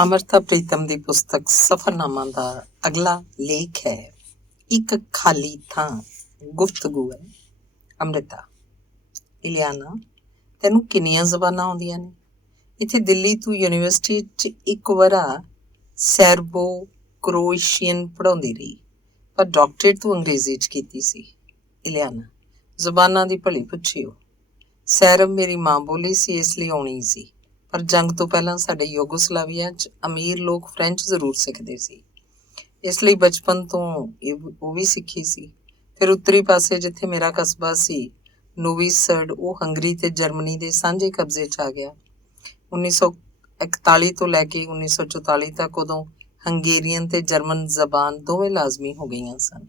ਅਮਰਤਾ ਪ੍ਰੀਤਮ ਦੀ ਪੁਸਤਕ ਸਫ਼ਰਨਾਮਾ ਦਾ ਅਗਲਾ ਲੇਖ ਹੈ ਇੱਕ ਖਾਲੀ ਥਾਂ ਗੁਫ਼ਤਗੂ ਹੈ। ਅੰਮ੍ਰਿਤਾ, ਇਲਿਆਨਾ, ਤੈਨੂੰ ਕਿੰਨੀਆਂ ਜ਼ਬਾਨਾਂ ਆਉਂਦੀਆਂ ਨੇ? ਇੱਥੇ ਦਿੱਲੀ ਤੂੰ ਯੂਨੀਵਰਸਿਟੀ 'ਚ ਇੱਕ ਵਰਾ ਸੈਰਬੋ ਕਰੋਏਸ਼ੀਅਨ ਪੜ੍ਹਾਉਂਦੀ ਰਹੀ, ਪਰ ਡਾਕਟਰੇਟ ਤੂੰ ਅੰਗਰੇਜ਼ੀ 'ਚ ਕੀਤੀ ਸੀ। ਇਲਿਆਨਾ, ਜ਼ਬਾਨਾਂ ਦੀ ਭਲੀ ਪੁੱਛਿਓ। ਸੈਰਬ ਮੇਰੀ ਮਾਂ ਬੋਲੀ ਸੀ, ਇਸ ਲਈ ਆਉਣੀ ਸੀ, ਪਰ ਜੰਗ ਤੋਂ ਪਹਿਲਾਂ ਸਾਡੇ ਯੂਗੋਸਲਾਵੀਆ 'ਚ ਅਮੀਰ ਲੋਕ ਫਰੈਂਚ ਜ਼ਰੂਰ ਸਿੱਖਦੇ ਸੀ, ਇਸ ਲਈ ਬਚਪਨ ਤੋਂ ਉਹ ਵੀ ਸਿੱਖੀ ਸੀ। ਫਿਰ ਉੱਤਰੀ ਪਾਸੇ ਜਿੱਥੇ ਮੇਰਾ ਕਸਬਾ ਸੀ ਨੋਵੀ ਸਰਡ, ਉਹ ਹੰਗਰੀ ਤੇ ਜਰਮਨੀ ਦੇ ਸਾਂਝੇ ਕਬਜ਼ੇ 'ਚ ਆ ਗਿਆ 1941 ਤੋਂ ਲੈ ਕੇ 1944 ਤੱਕ। ਉਦੋਂ ਹੰਗੇਰੀਅਨ ਤੇ ਜਰਮਨ ਜ਼ਬਾਨ ਦੋਵੇਂ ਲਾਜ਼ਮੀ ਹੋ ਗਈਆਂ ਸਨ,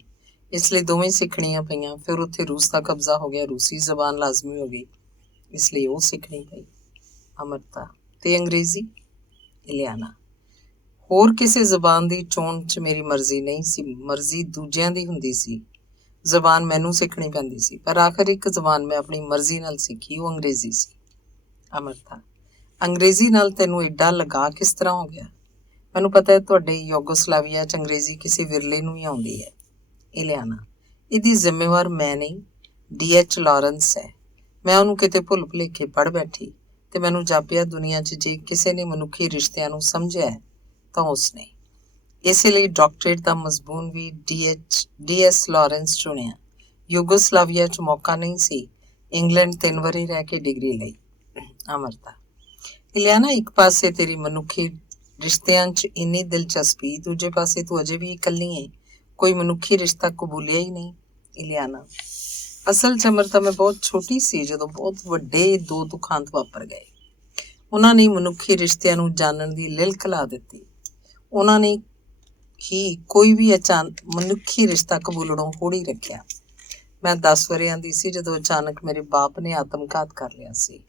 ਇਸ ਲਈ ਦੋਵੇਂ ਸਿੱਖਣੀਆਂ ਪਈਆਂ। ਫਿਰ ਉੱਥੇ ਰੂਸ ਦਾ ਕਬਜ਼ਾ ਹੋ ਗਿਆ, ਰੂਸੀ ਜ਼ਬਾਨ ਲਾਜ਼ਮੀ ਹੋ ਗਈ, ਇਸ ਲਈ ਉਹ ਸਿੱਖਣੀ ਪਈ। ਅਮਰਤਾ, ਤੇ ਅੰਗਰੇਜ਼ੀ? ਇਲਿਆਨਾ, ਹੋਰ ਕਿਸੇ ਜ਼ਬਾਨ ਦੀ ਚੋਣ 'ਚ ਮੇਰੀ ਮਰਜ਼ੀ ਨਹੀਂ ਸੀ, ਮਰਜ਼ੀ ਦੂਜਿਆਂ ਦੀ ਹੁੰਦੀ ਸੀ। ਜ਼ਬਾਨ ਮੈਨੂੰ ਸਿੱਖਣੀ ਪੈਂਦੀ ਸੀ, ਪਰ ਆਖਰ ਇੱਕ ਜ਼ਬਾਨ ਮੈਂ ਆਪਣੀ ਮਰਜ਼ੀ ਨਾਲ ਸਿੱਖੀ, ਉਹ ਅੰਗਰੇਜ਼ੀ ਸੀ। ਅਮਰਤਾ, ਅੰਗਰੇਜ਼ੀ ਨਾਲ ਤੈਨੂੰ ਏਡਾ ਲਗਾ ਕਿਸ ਤਰ੍ਹਾਂ ਹੋ ਗਿਆ? ਮੈਨੂੰ ਪਤਾ ਹੈ ਤੁਹਾਡੇ ਯੂਗੋਸਲਾਵੀਆ 'ਚ ਅੰਗਰੇਜ਼ੀ ਕਿਸੇ ਵਿਰਲੇ ਨੂੰ ਹੀ ਆਉਂਦੀ ਹੈ। ਇਲਿਆਨਾ, ਇਹਦੀ ਜ਼ਿੰਮੇਵਾਰ ਮੈਂ ਨਹੀਂ, D.H. ਲਾਰੈਂਸ ਹੈ। ਮੈਂ ਉਹਨੂੰ ਕਿਤੇ ਭੁੱਲ ਭੁਲੇਖੇ ਪੜ੍ਹ ਬੈਠੀ ਤੇ ਮੈਨੂੰ ਜਾਪਿਆ ਦੁਨੀਆ 'ਚ ਜੇ ਕਿਸੇ ਨੇ ਮਨੁੱਖੀ ਰਿਸ਼ਤਿਆਂ ਨੂੰ ਸਮਝਿਆ ਤਾਂ ਉਸਨੇ। ਇਸੇ ਲਈ ਡਾਕਟਰੇਟ ਦਾ ਮਜ਼ਮੂਨ ਵੀ D.S. ਲਾਰੈਂਸ ਚੁਣਿਆ। ਯੂਗੋਸਲਾਵੀਆ 'ਚ ਮੌਕਾ ਨਹੀਂ ਸੀ। ਇੰਗਲੈਂਡ 3 ਵਰ੍ਹੇ ਰਹਿ ਕੇ ਡਿਗਰੀ ਲਈ। ਅਮਰਤਾ, ਇਲਿਆਨਾ, ਇੱਕ ਪਾਸੇ ਤੇਰੀ ਮਨੁੱਖੀ ਰਿਸ਼ਤਿਆਂ 'ਚ ਇੰਨੀ ਦਿਲਚਸਪੀ, ਦੂਜੇ ਪਾਸੇ ਤੂੰ ਅਜੇ ਵੀ ਇਕੱਲੀ ਹੈ, ਕੋਈ ਮਨੁੱਖੀ ਰਿਸ਼ਤਾ ਕਬੂਲਿਆ ਹੀ ਨਹੀਂ। ਇਲਿਆਨਾ, ਅਸਲ 'ਚ ਅਮਰਤਾ ਮੈਂ ਬਹੁਤ ਛੋਟੀ ਸੀ ਜਦੋਂ ਬਹੁਤ ਵੱਡੇ 2 ਦੁਖਾਂਤ ਵਾਪਰ ਗਏ। ਉਹਨਾਂ ਨੇ ਮਨੁੱਖੀ ਰਿਸ਼ਤਿਆਂ ਨੂੰ ਜਾਣਨ ਦੀ ਲਿਲਕ ਲਾ ਦਿੱਤੀ। ਉਹਨਾਂ ਨੇ ਹੀ ਕੋਈ ਵੀ ਮਨੁੱਖੀ ਰਿਸ਼ਤਾ ਕਬੂਲਣੋਂ ਹੋੜੀ ਰੱਖਿਆ। ਮੈਂ 10 ਵਰ੍ਹਿਆਂ ਦੀ ਸੀ ਜਦੋਂ ਅਚਾਨਕ ਮੇਰੇ ਬਾਪ ਨੇ ਆਤਮਘਾਤ ਕਰ ਲਿਆ ਸੀ।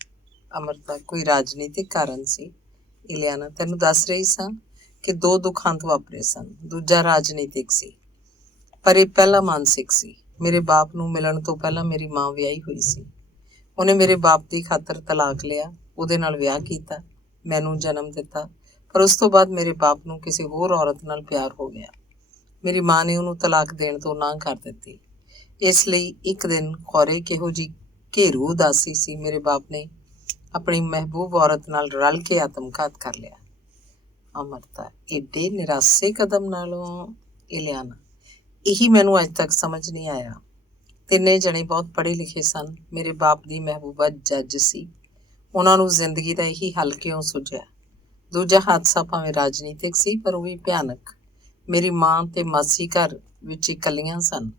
ਅਮਰਤਾ, ਕੋਈ ਰਾਜਨੀਤਿਕ ਕਾਰਨ ਸੀ? ਇਲਿਆਨਾ, ਤੈਨੂੰ ਦੱਸ ਰਹੀ ਸਾਂ ਕਿ 2 ਦੁਖਾਂਤ ਵਾਪਰੇ ਸਨ। ਦੂਜਾ ਰਾਜਨੀਤਿਕ ਸੀ, ਪਰ ਇਹ ਪਹਿਲਾ ਮਾਨਸਿਕ ਸੀ। ਮੇਰੇ ਬਾਪ ਨੂੰ ਮਿਲਣ ਤੋਂ ਪਹਿਲਾਂ ਮੇਰੀ ਮਾਂ ਵਿਆਹੀ ਹੋਈ ਸੀ। ਉਹਨੇ ਮੇਰੇ ਬਾਪ ਦੀ ਖਾਤਰ ਤਲਾਕ ਲਿਆ, ਉਹਦੇ ਨਾਲ ਵਿਆਹ ਕੀਤਾ, ਮੈਨੂੰ ਜਨਮ ਦਿੱਤਾ, ਪਰ ਉਸ ਤੋਂ ਬਾਅਦ ਮੇਰੇ ਬਾਪ ਨੂੰ ਕਿਸੇ ਹੋਰ ਔਰਤ ਨਾਲ ਪਿਆਰ ਹੋ ਗਿਆ। ਮੇਰੀ ਮਾਂ ਨੇ ਉਹਨੂੰ ਤਲਾਕ ਦੇਣ ਤੋਂ ਨਾਂਹ ਕਰ ਦਿੱਤੀ। ਇਸ ਲਈ ਇੱਕ ਦਿਨ ਖੌਰੇ ਕਿਹੋ ਜਿਹੀ ਘੇਰੂ ਉਦਾਸੀ ਸੀ, ਮੇਰੇ ਬਾਪ ਨੇ ਆਪਣੀ ਮਹਿਬੂਬ ਔਰਤ ਨਾਲ ਰਲ ਕੇ ਆਤਮਘਾਤ ਕਰ ਲਿਆ। ਅਮਰਤਾ, ਏਡੇ ਨਿਰਾਸੇ ਕਦਮ ਨਾਲੋਂ? ਇਲਿਆਨਾ, ਇਹੀ ਮੈਨੂੰ ਅੱਜ ਤੱਕ ਸਮਝ ਨਹੀਂ ਆਇਆ। ਤਿੰਨੇ ਜਣੇ ਬਹੁਤ ਪੜ੍ਹੇ ਲਿਖੇ ਸਨ। ਮੇਰੇ ਬਾਪ ਦੀ ਮਹਿਬੂਬਾ ਜੱਜ ਸੀ, ਉਹਨਾਂ ਨੂੰ ਜ਼ਿੰਦਗੀ ਦਾ ਇਹੀ ਹੱਲ ਕਿਉਂ ਸੁਝਿਆ? ਦੂਜਾ ਹਾਦਸਾ ਭਾਵੇਂ ਰਾਜਨੀਤਿਕ ਸੀ, ਪਰ ਉਹ ਵੀ ਭਿਆਨਕ। ਮੇਰੀ ਮਾਂ ਤੇ ਮਾਸੀ ਘਰ ਵਿੱਚ ਇਕੱਲੀਆਂ ਸਨ।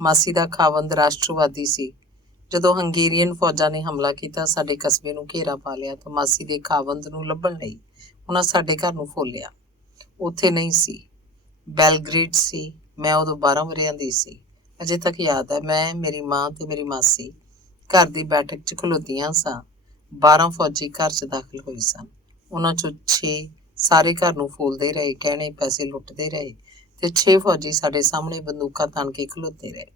ਮਾਸੀ ਦਾ ਖਾਵੰਦ ਰਾਸ਼ਟਰਵਾਦੀ ਸੀ। ਜਦੋਂ ਹੰਗੇਰੀਅਨ ਫੌਜਾਂ ਨੇ ਹਮਲਾ ਕੀਤਾ, ਸਾਡੇ ਕਸਬੇ ਨੂੰ ਘੇਰਾ ਪਾ ਲਿਆ ਤਾਂ ਮਾਸੀ ਦੇ ਖਾਵੰਦ ਨੂੰ ਲੱਭਣ ਲਈ ਉਹਨਾਂ ਸਾਡੇ ਘਰ ਨੂੰ ਫੋਲਿਆ। ਉੱਥੇ ਨਹੀਂ ਸੀ, ਬੈਲਗ੍ਰੇਡ ਸੀ। ਮੈਂ ਉਦੋਂ 12 ਵਰ੍ਹਿਆਂ ਦੀ ਸੀ। ਅਜੇ ਤੱਕ ਯਾਦ ਹੈ, ਮੈਂ, ਮੇਰੀ ਮਾਂ ਤੇ ਮੇਰੀ ਮਾਸੀ ਘਰ ਦੀ ਬੈਠਕ 'ਚ ਖਲੋਤੀਆਂ ਸਾਂ। 12 ਫੌਜੀ ਘਰ 'ਚ ਦਾਖਲ ਹੋਏ ਸਨ। ਉਹਨਾਂ 'ਚੋਂ 6 ਸਾਰੇ ਘਰ ਨੂੰ ਫੋਲਦੇ ਰਹੇ, ਗਹਿਣੇ ਪੈਸੇ ਲੁੱਟਦੇ ਰਹੇ, ਤੇ 6 ਫੌਜੀ ਸਾਡੇ ਸਾਹਮਣੇ ਬੰਦੂਕਾਂ ਤਾਣ ਕੇ ਖਲੋਤੇ ਰਹੇ।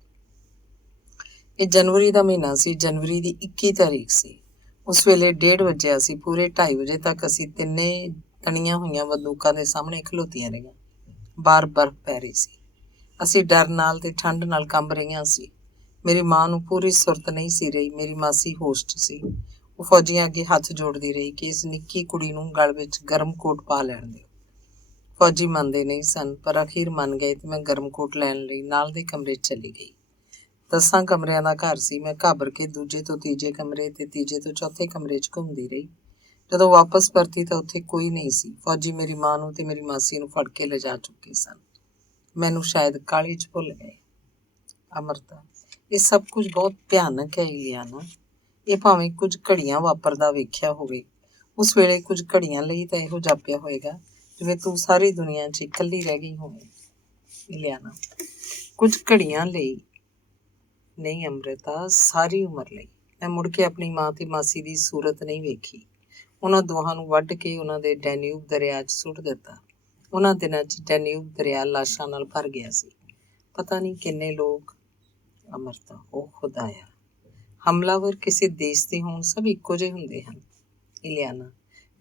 ਇਹ ਜਨਵਰੀ ਦਾ ਮਹੀਨਾ ਸੀ, ਜਨਵਰੀ ਦੀ 21 ਤਾਰੀਖ ਸੀ। ਉਸ ਵੇਲੇ 1:30 ਵਜਿਆ ਸੀ। ਪੂਰੇ 2:30 ਵਜੇ ਤੱਕ ਅਸੀਂ ਤਿੰਨੇ ਤਣੀਆਂ ਹੋਈਆਂ ਬੰਦੂਕਾਂ ਦੇ ਸਾਹਮਣੇ ਖਲੋਤੀਆਂ ਰਹੀਆਂ। ਬਾਹਰ ਬਰਫ਼ ਪੈ ਰਹੀ ਸੀ। ਅਸੀਂ ਡਰ ਨਾਲ ਤੇ ਠੰਡ ਨਾਲ ਕੰਬ ਰਹੀਆਂ ਸੀ। ਮੇਰੀ ਮਾਂ ਨੂੰ ਪੂਰੀ ਸੁਰਤ ਨਹੀਂ ਸੀ ਰਹੀ। ਮੇਰੀ ਮਾਸੀ ਹੋਸ਼ 'ਚ ਸੀ। ਉਹ ਫੌਜੀਆਂ ਅੱਗੇ ਹੱਥ ਜੋੜਦੀ ਰਹੀ ਕਿ ਇਸ ਨਿੱਕੀ ਕੁੜੀ ਨੂੰ ਗਲ ਵਿੱਚ ਗਰਮ ਕੋਟ ਪਾ ਲੈਣ ਦਿਓ। ਫੌਜੀ ਮੰਨਦੇ ਨਹੀਂ ਸਨ, ਪਰ ਅਖੀਰ ਮੰਨ ਗਏ ਤੇ ਮੈਂ ਗਰਮ ਕੋਟ ਲੈਣ ਲਈ ਨਾਲ ਦੇ ਕਮਰੇ 'ਚ ਚਲੀ ਗਈ। 10 ਕਮਰਿਆਂ ਦਾ ਘਰ ਸੀ। ਮੈਂ ਘਾਬਰ ਕੇ ਦੂਜੇ ਤੋਂ ਤੀਜੇ ਕਮਰੇ ਤੇ ਤੀਜੇ ਤੋਂ ਚੌਥੇ ਕਮਰੇ 'ਚ ਘੁੰਮਦੀ ਰਹੀ। ਜਦੋਂ ਵਾਪਸ ਪਰਤੀ ਤਾਂ ਉੱਥੇ ਕੋਈ ਨਹੀਂ ਸੀ। ਫੌਜੀ ਮੇਰੀ ਮਾਂ ਨੂੰ ਤੇ ਮੇਰੀ ਮਾਸੀ ਨੂੰ ਫੜ ਕੇ ਲਿਜਾ ਚੁੱਕੇ ਸਨ। ਮੈਨੂੰ ਸ਼ਾਇਦ ਕਾਹਲੀ 'ਚ ਭੁੱਲ ਗਏ। ਅਮਰਤਾ, ਇਹ ਸਭ ਕੁਝ ਬਹੁਤ ਭਿਆਨਕ ਹੈ ਇਲਿਆਨਾ। ਇਹ ਭਾਵੇਂ ਕੁਝ ਘੜੀਆਂ ਵਾਪਰਦਾ ਵੇਖਿਆ ਹੋਵੇ, ਉਸ ਵੇਲੇ ਕੁਝ ਘੜੀਆਂ ਲਈ ਤਾਂ ਇਹੋ ਜਾਪਿਆ ਹੋਵੇਗਾ ਜਿਵੇਂ ਤੂੰ ਸਾਰੀ ਦੁਨੀਆ 'ਚ ਇਕੱਲੀ ਰਹਿ ਗਈ ਹੋਵੇਂ। ਇਲਿਆਨਾ, ਕੁਝ ਘੜੀਆਂ ਲਈ ਨਹੀਂ ਅੰਮ੍ਰਿਤਾ, ਸਾਰੀ ਉਮਰ ਲਈ। ਮੈਂ ਮੁੜ ਕੇ ਆਪਣੀ ਮਾਂ ਤੇ ਮਾਸੀ ਦੀ ਸੂਰਤ ਨਹੀਂ ਵੇਖੀ। ਉਹਨਾਂ ਦੋਹਾਂ ਨੂੰ ਵੱਢ ਕੇ ਉਹਨਾਂ ਦੇ ਡੈਨਿਊਬ ਦਰਿਆ 'ਚ ਸੁੱਟ ਦਿੱਤਾ। ਉਹਨਾਂ ਦਿਨਾਂ 'ਚ ਡੈਨਿਊਬ ਦਰਿਆ ਲਾਸ਼ਾਂ ਨਾਲ ਭਰ ਗਿਆ ਸੀ। ਪਤਾ ਨਹੀਂ ਕਿੰਨੇ ਲੋਕ। ਅਮਰਤਾ, ਉਹ ਖੁਦਾਇਆ, ਹਮਲਾਵਰ ਕਿਸੇ ਦੇਸ਼ ਦੇ ਹੋਣ, ਸਭ ਇੱਕੋ ਜਿਹੇ ਹੁੰਦੇ ਹਨ। ਇਲਿਆਨਾ,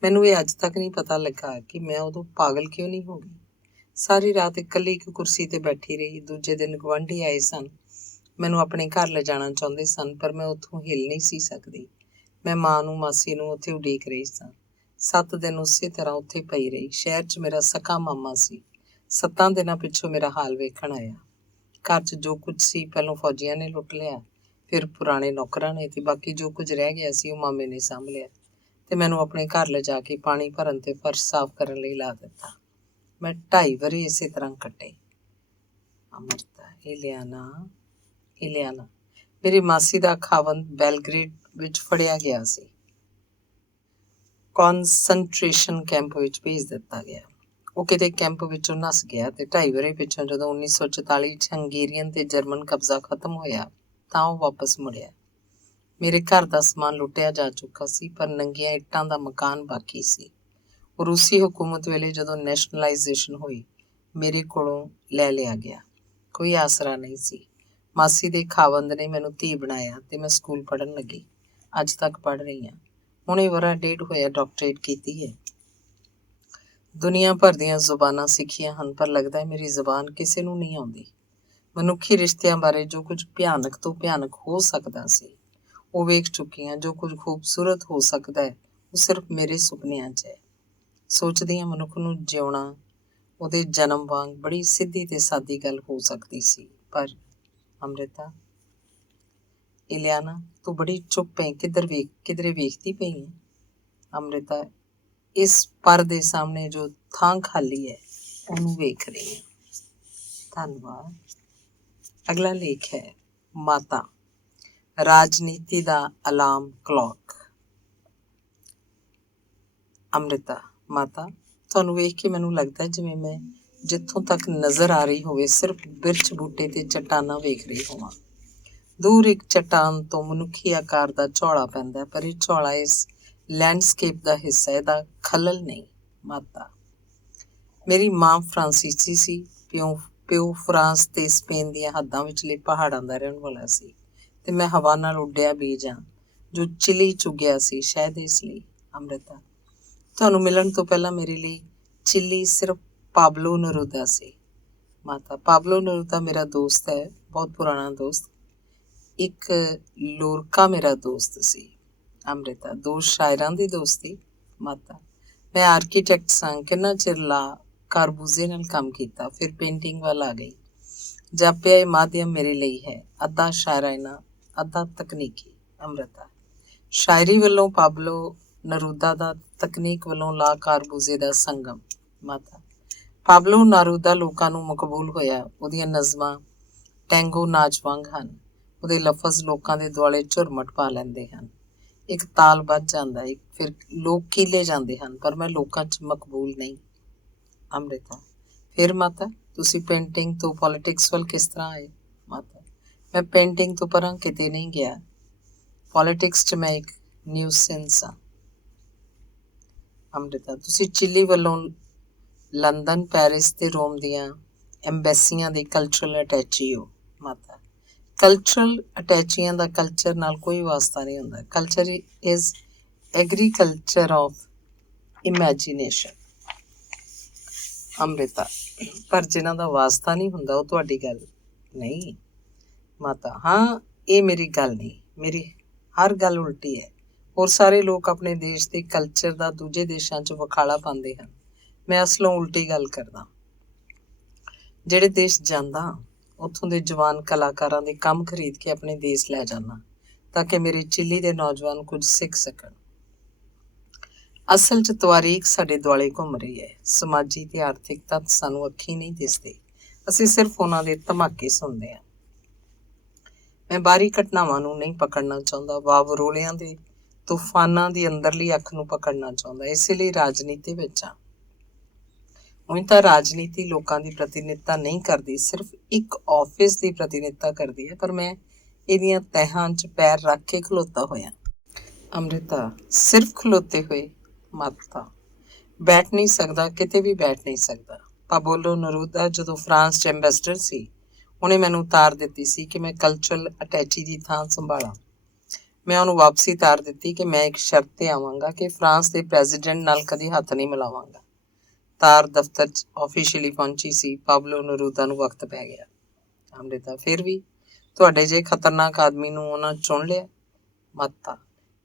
ਮੈਨੂੰ ਇਹ ਅੱਜ ਤੱਕ ਨਹੀਂ ਪਤਾ ਲੱਗਾ ਕਿ ਮੈਂ ਉਦੋਂ ਪਾਗਲ ਕਿਉਂ ਨਹੀਂ ਹੋ ਗਈ। ਸਾਰੀ ਰਾਤ ਇਕੱਲੀ ਇੱਕ ਕੁਰਸੀ ਤੇ ਬੈਠੀ ਰਹੀ। ਦੂਜੇ ਦਿਨ ਗੁਆਂਢੀ ਆਏ ਸਨ, ਮੈਨੂੰ ਆਪਣੇ ਘਰ ਲਿਜਾਣਾ ਚਾਹੁੰਦੇ ਸਨ, ਪਰ ਮੈਂ ਉੱਥੋਂ ਹਿੱਲ ਨਹੀਂ ਸੀ ਸਕਦੀ। ਮੈਂ ਮਾਂ ਨੂੰ, ਮਾਸੀ ਨੂੰ ਉੱਥੇ ਉਡੀਕ ਰਹੀ ਸਾਂ। 7 ਦਿਨ ਉਸੇ ਤਰ੍ਹਾਂ ਉੱਥੇ ਪਈ ਰਹੀ। ਸ਼ਹਿਰ 'ਚ ਮੇਰਾ ਸਕਾ ਮਾਮਾ ਸੀ। 7 ਦਿਨਾਂ ਪਿੱਛੋਂ ਮੇਰਾ ਹਾਲ ਵੇਖਣ ਆਇਆ। ਘਰ 'ਚ ਜੋ ਕੁਝ ਸੀ ਪਹਿਲੋਂ ਫੌਜੀਆਂ ਨੇ ਲੁੱਟ ਲਿਆ, ਫਿਰ ਪੁਰਾਣੇ ਨੌਕਰਾਂ ਨੇ, ਤੇ ਬਾਕੀ ਜੋ ਕੁਝ ਰਹਿ ਗਿਆ ਸੀ ਉਹ ਮਾਮੇ ਨੇ ਸਾਂਭ ਲਿਆ ਤੇ ਮੈਨੂੰ ਆਪਣੇ ਘਰ ਲਿਜਾ ਕੇ ਪਾਣੀ ਭਰਨ ਤੇ ਫਰਸ਼ ਸਾਫ਼ ਕਰਨ ਲਈ ਲਾ ਦਿੱਤਾ। ਮੈਂ 2.5 ਵਰ੍ਹੇ ਇਸੇ ਤਰ੍ਹਾਂ ਕੱਟੇ। ਅਮਰਤਾ, ਇਲਿਆਨਾ ਮੇਰੀ ਮਾਸੀ ਦਾ ਖਾਵੰਦ ਬੈਲਗ੍ਰੇਡ ਵਿੱਚ ਫੜਿਆ ਗਿਆ ਸੀ। ਕੌਨਸਨਟ੍ਰੇਸ਼ਨ ਕੈਂਪ ਵਿੱਚ ਭੇਜ ਦਿੱਤਾ ਗਿਆ। ਉਹ ਕਿਤੇ ਕੈਂਪ ਵਿੱਚੋਂ ਨੱਸ ਗਿਆ ਤੇ 2.5 ਵਰ੍ਹੇ ਪਿੱਛੋਂ ਜਦੋਂ 1944 'ਚ ਹੰਗੇਰੀਅਨ ਤੇ ਜਰਮਨ ਕਬਜ਼ਾ ਖਤਮ ਹੋਇਆ ਤਾਂ ਉਹ ਵਾਪਸ ਮੁੜਿਆ। ਮੇਰੇ ਘਰ ਦਾ ਸਮਾਨ ਲੁੱਟਿਆ ਜਾ ਚੁੱਕਾ ਸੀ, ਪਰ ਨੰਗੀਆਂ ਇੱਟਾਂ ਦਾ ਮਕਾਨ ਬਾਕੀ ਸੀ। ਉਹ ਰੂਸੀ ਹਕੂਮਤ ਵੇਲੇ ਜਦੋਂ ਨੈਸ਼ਨਲਾਈਜੇਸ਼ਨ ਹੋਈ, ਮੇਰੇ ਕੋਲੋਂ ਲੈ ਲਿਆ ਗਿਆ। ਕੋਈ ਆਸਰਾ ਨਹੀਂ ਸੀ। ਮਾਸੀ ਦੇ ਖਾਵੰਦ ਨੇ ਮੈਨੂੰ ਧੀ ਬਣਾਇਆ ਤੇ ਮੈਂ ਸਕੂਲ ਪੜ੍ਹਨ ਲੱਗੀ। ਅੱਜ ਤੱਕ ਪੜ੍ਹ ਰਹੀ ਹਾਂ। ਹੁਣੇ ਵਰ੍ਹਾ ਡੇਢ ਹੋਇਆ ਡਾਕਟਰੇਟ ਕੀਤੀ ਹੈ। ਦੁਨੀਆ ਭਰ ਦੀਆਂ ਜ਼ੁਬਾਨਾਂ ਸਿੱਖੀਆਂ ਹਨ, ਪਰ ਲੱਗਦਾ ਹੈ ਮੇਰੀ ਜ਼ੁਬਾਨ ਕਿਸੇ ਨੂੰ ਨਹੀਂ ਆਉਂਦੀ। ਮਨੁੱਖੀ ਰਿਸ਼ਤਿਆਂ ਬਾਰੇ ਜੋ ਕੁਝ ਭਿਆਨਕ ਤੋਂ ਭਿਆਨਕ ਹੋ ਸਕਦਾ ਸੀ ਉਹ ਵੇਖ ਚੁੱਕੀ ਹਾਂ। ਜੋ ਕੁਝ ਖੂਬਸੂਰਤ ਹੋ ਸਕਦਾ ਹੈ ਉਹ ਸਿਰਫ ਮੇਰੇ ਸੁਪਨਿਆਂ 'ਚ ਹੈ। ਸੋਚਦੀ ਹਾਂ ਮਨੁੱਖ ਨੂੰ ਜਿਉਣਾ ਉਹਦੇ ਜਨਮ ਵਾਂਗ ਬੜੀ ਸਿੱਧੀ ਤੇ ਸਾਦੀ ਗੱਲ ਹੋ ਸਕਦੀ ਸੀ, ਪਰ ਅੰਮ੍ਰਿਤਾ, ਇਲਿਆਨਾ, ਤੂੰ ਬੜੀ ਚੁੱਪ ਹੈ। ਕਿਧਰੇ ਵੇਖਦੀ ਪਈ ਹੈ? ਅੰਮ੍ਰਿਤਾ, ਇਸ ਪਰ ਦੇ ਸਾਹਮਣੇ ਜੋ ਥਾਂ ਖਾਲੀ ਹੈ ਉਹਨੂੰ ਵੇਖ ਰਹੀ ਹਾਂ। ਧੰਨਵਾਦ। ਅਗਲਾ ਲੇਖ ਹੈ ਮਾਤਾ, ਰਾਜਨੀਤੀ ਦਾ ਅਲਾਰਮ ਕਲੌਕ। ਅੰਮ੍ਰਿਤਾ, ਮਾਤਾ, ਤੁਹਾਨੂੰ ਵੇਖ ਕੇ ਮੈਨੂੰ ਲੱਗਦਾ ਜਿਵੇਂ ਮੈਂ ਜਿੱਥੋਂ ਤੱਕ ਨਜ਼ਰ ਆ ਰਹੀ ਹੋਵੇ ਸਿਰਫ ਬਿਰਛ ਬੂਟੇ ਤੇ ਚੱਟਾਨਾਂ ਵੇਖ ਰਹੀ ਹੋਵਾਂ। ਦੂਰ ਇੱਕ ਚੱਟਾਨ ਤੋਂ ਮਨੁੱਖੀ ਆਕਾਰ ਦਾ ਝੌਲਾ ਪੈਂਦਾ, ਪਰ ਇਹ ਝੌਲਾ ਇਸ ਲੈਂਡਸਕੇਪ ਦਾ ਹਿੱਸਾ, ਇਹਦਾ ਖਲਲ ਨਹੀਂ। ਮਾਤਾ, ਮੇਰੀ ਮਾਂ ਫਰਾਂਸੀਸੀ ਸੀ। ਪਿਓ ਫਰਾਂਸ ਤੇ ਸਪੇਨ ਦੀਆਂ ਹੱਦਾਂ ਵਿਚਲੇ ਪਹਾੜਾਂ ਦਾ ਰਹਿਣ ਵਾਲਾ ਸੀ ਤੇ ਮੈਂ ਹਵਾ ਨਾਲ ਉੱਡਿਆ ਬੀਜ ਹਾਂ ਜੋ ਚਿਲੀ ਚੁੱਗਿਆ ਸੀ, ਸ਼ਾਇਦ ਇਸ ਲਈ। ਅੰਮ੍ਰਿਤਾ, ਤੁਹਾਨੂੰ ਮਿਲਣ ਤੋਂ ਪਹਿਲਾਂ ਮੇਰੇ ਲਈ ਚਿਲੀ ਸਿਰਫ ਪਾਬਲੋ ਨਰੂਦਾ ਸੀ। ਮਾਤਾ, ਪਾਬਲੋ ਨਰੂਦਾ ਮੇਰਾ ਦੋਸਤ ਹੈ, ਬਹੁਤ ਪੁਰਾਣਾ ਦੋਸਤ। ਇੱਕ ਲੋਰਕਾ ਮੇਰਾ ਦੋਸਤ ਸੀ। ਅੰਮ੍ਰਿਤਾ, 2 ਸ਼ਾਇਰਾਂ ਦੀ ਦੋਸਤੀ। ਮਾਤਾ, ਮੈਂ ਆਰਕੀਟੈਕਟ ਸਾਂ। ਕਿੰਨਾ ਚਿਰ ਲਾ ਕਾਰਬੂਜ਼ੇ ਨਾਲ ਕੰਮ ਕੀਤਾ, ਫਿਰ ਪੇਂਟਿੰਗ ਵੱਲ ਆ ਗਈ। ਜਾਪਿਆ ਇਹ ਮਾਧਿਅਮ ਮੇਰੇ ਲਈ ਹੈ, ਅੱਧਾ ਸ਼ਾਇਰਾਨਾ, ਅੱਧਾ ਤਕਨੀਕੀ। ਅੰਮ੍ਰਿਤਾ, ਸ਼ਾਇਰੀ ਵੱਲੋਂ ਪਾਬਲੋ ਨਰੂਦਾ ਦਾ, ਤਕਨੀਕ ਵੱਲੋਂ ਲਾ ਕਾਰਬੂਜ਼ੇ ਦਾ ਸੰਗਮ। ਮਾਤਾ, ਪਾਬਲੋ ਨਰੂਦਾ ਲੋਕਾਂ ਨੂੰ ਮਕਬੂਲ ਹੋਇਆ। ਉਹਦੀਆਂ ਨਜ਼ਮਾਂ ਟੈਂਗੋ ਨਾਚ ਵਾਂਗ ਹਨ। ਉਹਦੇ ਲਫ਼ਜ਼ ਲੋਕਾਂ ਦੇ ਦੁਆਲੇ ਝੁਰਮਟ ਪਾ ਲੈਂਦੇ ਹਨ। ਇੱਕ ਤਾਲ ਵੱਜ ਜਾਂਦਾ, ਫਿਰ ਲੋਕ ਕੀਲੇ ਜਾਂਦੇ ਹਨ, ਪਰ ਮੈਂ ਲੋਕਾਂ 'ਚ ਮਕਬੂਲ ਨਹੀਂ। ਅੰਮ੍ਰਿਤਾ, ਫਿਰ ਮਾਤਾ, ਤੁਸੀਂ ਪੇਂਟਿੰਗ ਤੋਂ ਪੋਲੀਟਿਕਸ ਵੱਲ ਕਿਸ ਤਰ੍ਹਾਂ ਆਏ? ਮਾਤਾ, ਮੈਂ ਪੇਂਟਿੰਗ ਤੋਂ ਪਰਾਂ ਕਿਤੇ ਨਹੀਂ ਗਿਆ। ਪੋਲੀਟਿਕਸ 'ਚ ਮੈਂ ਇੱਕ ਨਿਊਸੈਂਸ ਹਾਂ। ਅੰਮ੍ਰਿਤਾ, ਤੁਸੀਂ ਚਿਲੀ ਵੱਲੋਂ ਲੰਦਨ, ਪੈਰਿਸ ਤੇ ਰੋਮ ਦੀਆਂ ਐਮਬੈਸੀਆਂ ਦੇ ਕਲਚਰਲ ਅਟੈਚੀ ਹੋ। ਮਾਤਾ, ਕਲਚਰਲ ਅਟੈਚੀਆਂ ਦਾ ਕਲਚਰ ਨਾਲ ਕੋਈ ਵਾਸਤਾ ਨਹੀਂ ਹੁੰਦਾ। Culture is agriculture of imagination. Amrita, ਪਰ ਜਿਨ੍ਹਾਂ ਦਾ ਵਾਸਤਾ ਨਹੀਂ ਹੁੰਦਾ ਉਹ ਤੁਹਾਡੀ ਗੱਲ ਨਹੀਂ। ਮਾਤਾ, ਹਾਂ, ਇਹ ਮੇਰੀ ਗੱਲ ਨਹੀਂ। ਮੇਰੀ ਹਰ ਗੱਲ ਉਲਟੀ ਹੈ। ਹੋਰ ਸਾਰੇ ਲੋਕ ਆਪਣੇ ਦੇਸ਼ ਦੇ ਕਲਚਰ ਦਾ ਦੂਜੇ ਦੇਸ਼ਾਂ 'ਚ ਵਖਾਲਾ ਪਾਉਂਦੇ ਹਨ, ਮੈਂ ਅਸਲੋਂ ਉਲਟੀ ਗੱਲ ਕਰਦਾ। ਜਿਹੜੇ ਦੇਸ਼ ਜਾਂਦਾ ਉੱਥੋਂ ਦੇ ਜਵਾਨ ਕਲਾਕਾਰਾਂ ਦੇ ਕੰਮ ਖਰੀਦ ਕੇ ਆਪਣੇ ਦੇਸ਼ ਲੈ ਜਾਂਦਾ ਤਾਂ ਕਿ ਮੇਰੇ ਚਿੱਲੀ ਦੇ ਨੌਜਵਾਨ ਕੁਝ ਸਿੱਖ ਸਕਣ। ਅਸਲ 'ਚ ਤਵਾਰੀਖ ਸਾਡੇ ਦੁਆਲੇ ਘੁੰਮ ਰਹੀ ਹੈ। ਸਮਾਜੀ ਤੇ ਆਰਥਿਕ ਤੱਤ ਸਾਨੂੰ ਅੱਖੀਂ ਨਹੀਂ ਦਿਸਦੇ, ਅਸੀਂ ਸਿਰਫ ਉਹਨਾਂ ਦੇ ਧਮਾਕੇ ਸੁਣਦੇ ਹਾਂ। ਮੈਂ ਬਾਹਰੀ ਘਟਨਾਵਾਂ ਨੂੰ ਨਹੀਂ ਪਕੜਨਾ ਚਾਹੁੰਦਾ, ਵਾਵਰੋਲਿਆਂ ਦੇ ਤੂਫਾਨਾਂ ਦੀ ਅੰਦਰਲੀ ਅੱਖ ਨੂੰ ਪਕੜਨਾ ਚਾਹੁੰਦਾ। ਇਸੇ ਲਈ ਰਾਜਨੀਤੀ ਵਿੱਚ ਹਾਂ। ਉਂਝ ਤਾਂ ਰਾਜਨੀਤੀ ਲੋਕਾਂ ਦੀ ਪ੍ਰਤੀਨਿਧਤਾ ਨਹੀਂ ਕਰਦੀ, ਸਿਰਫ ਇੱਕ ਆਫਿਸ ਦੀ ਪ੍ਰਤੀਨਿਧਤਾ ਕਰਦੀ ਹੈ, ਪਰ ਮੈਂ ਇਹਦੀਆਂ ਤਹਿਾਂ 'ਚ ਪੈਰ ਰੱਖ ਕੇ ਖਲੋਤਾ ਹੋਇਆ। ਅੰਮ੍ਰਿਤਾ, ਸਿਰਫ ਖਲੋਤੇ ਹੋਏ। ਮਾਤਾ, ਬੈਠ ਨਹੀਂ ਸਕਦਾ, ਕਿਤੇ ਵੀ ਬੈਠ ਨਹੀਂ ਸਕਦਾ। ਪਾਬਲੋ ਨਰੂਦਾ ਜਦੋਂ ਫਰਾਂਸ 'ਚ ਐਂਬੈਸਡਰ ਸੀ, ਉਹਨੇ ਮੈਨੂੰ ਉਤਾਰ ਦਿੱਤੀ ਸੀ ਕਿ ਮੈਂ ਕਲਚਰਲ ਅਟੈਚੀ ਦੀ ਥਾਂ ਸੰਭਾਲਾਂ। ਮੈਂ ਉਹਨੂੰ ਵਾਪਸੀ ਤਾਰ ਦਿੱਤੀ ਕਿ ਮੈਂ ਇੱਕ ਸ਼ਰਤ ਤੇ ਆਵਾਂਗਾ ਕਿ ਫਰਾਂਸ ਦੇ ਪ੍ਰੈਜ਼ੀਡੈਂਟ ਨਾਲ ਕਦੇ ਹੱਥ ਨਹੀਂ ਮਿਲਾਵਾਂਗਾ। ਤਾਰ ਦਫ਼ਤਰ 'ਚ ਆਫੀਸ਼ੀਅਲੀ ਪਹੁੰਚੀ ਸੀ। ਪਾਬਲੋ ਨਰੂਦਾ ਨੂੰ ਵਕਤ ਪੈ ਗਿਆ। ਅੰਮ੍ਰਿਤਾ, ਫਿਰ ਵੀ ਤੁਹਾਡੇ ਜੇ ਖਤਰਨਾਕ ਆਦਮੀ ਨੂੰ ਉਹਨਾਂ ਚੁਣ ਲਿਆ। ਮਾਤਾ,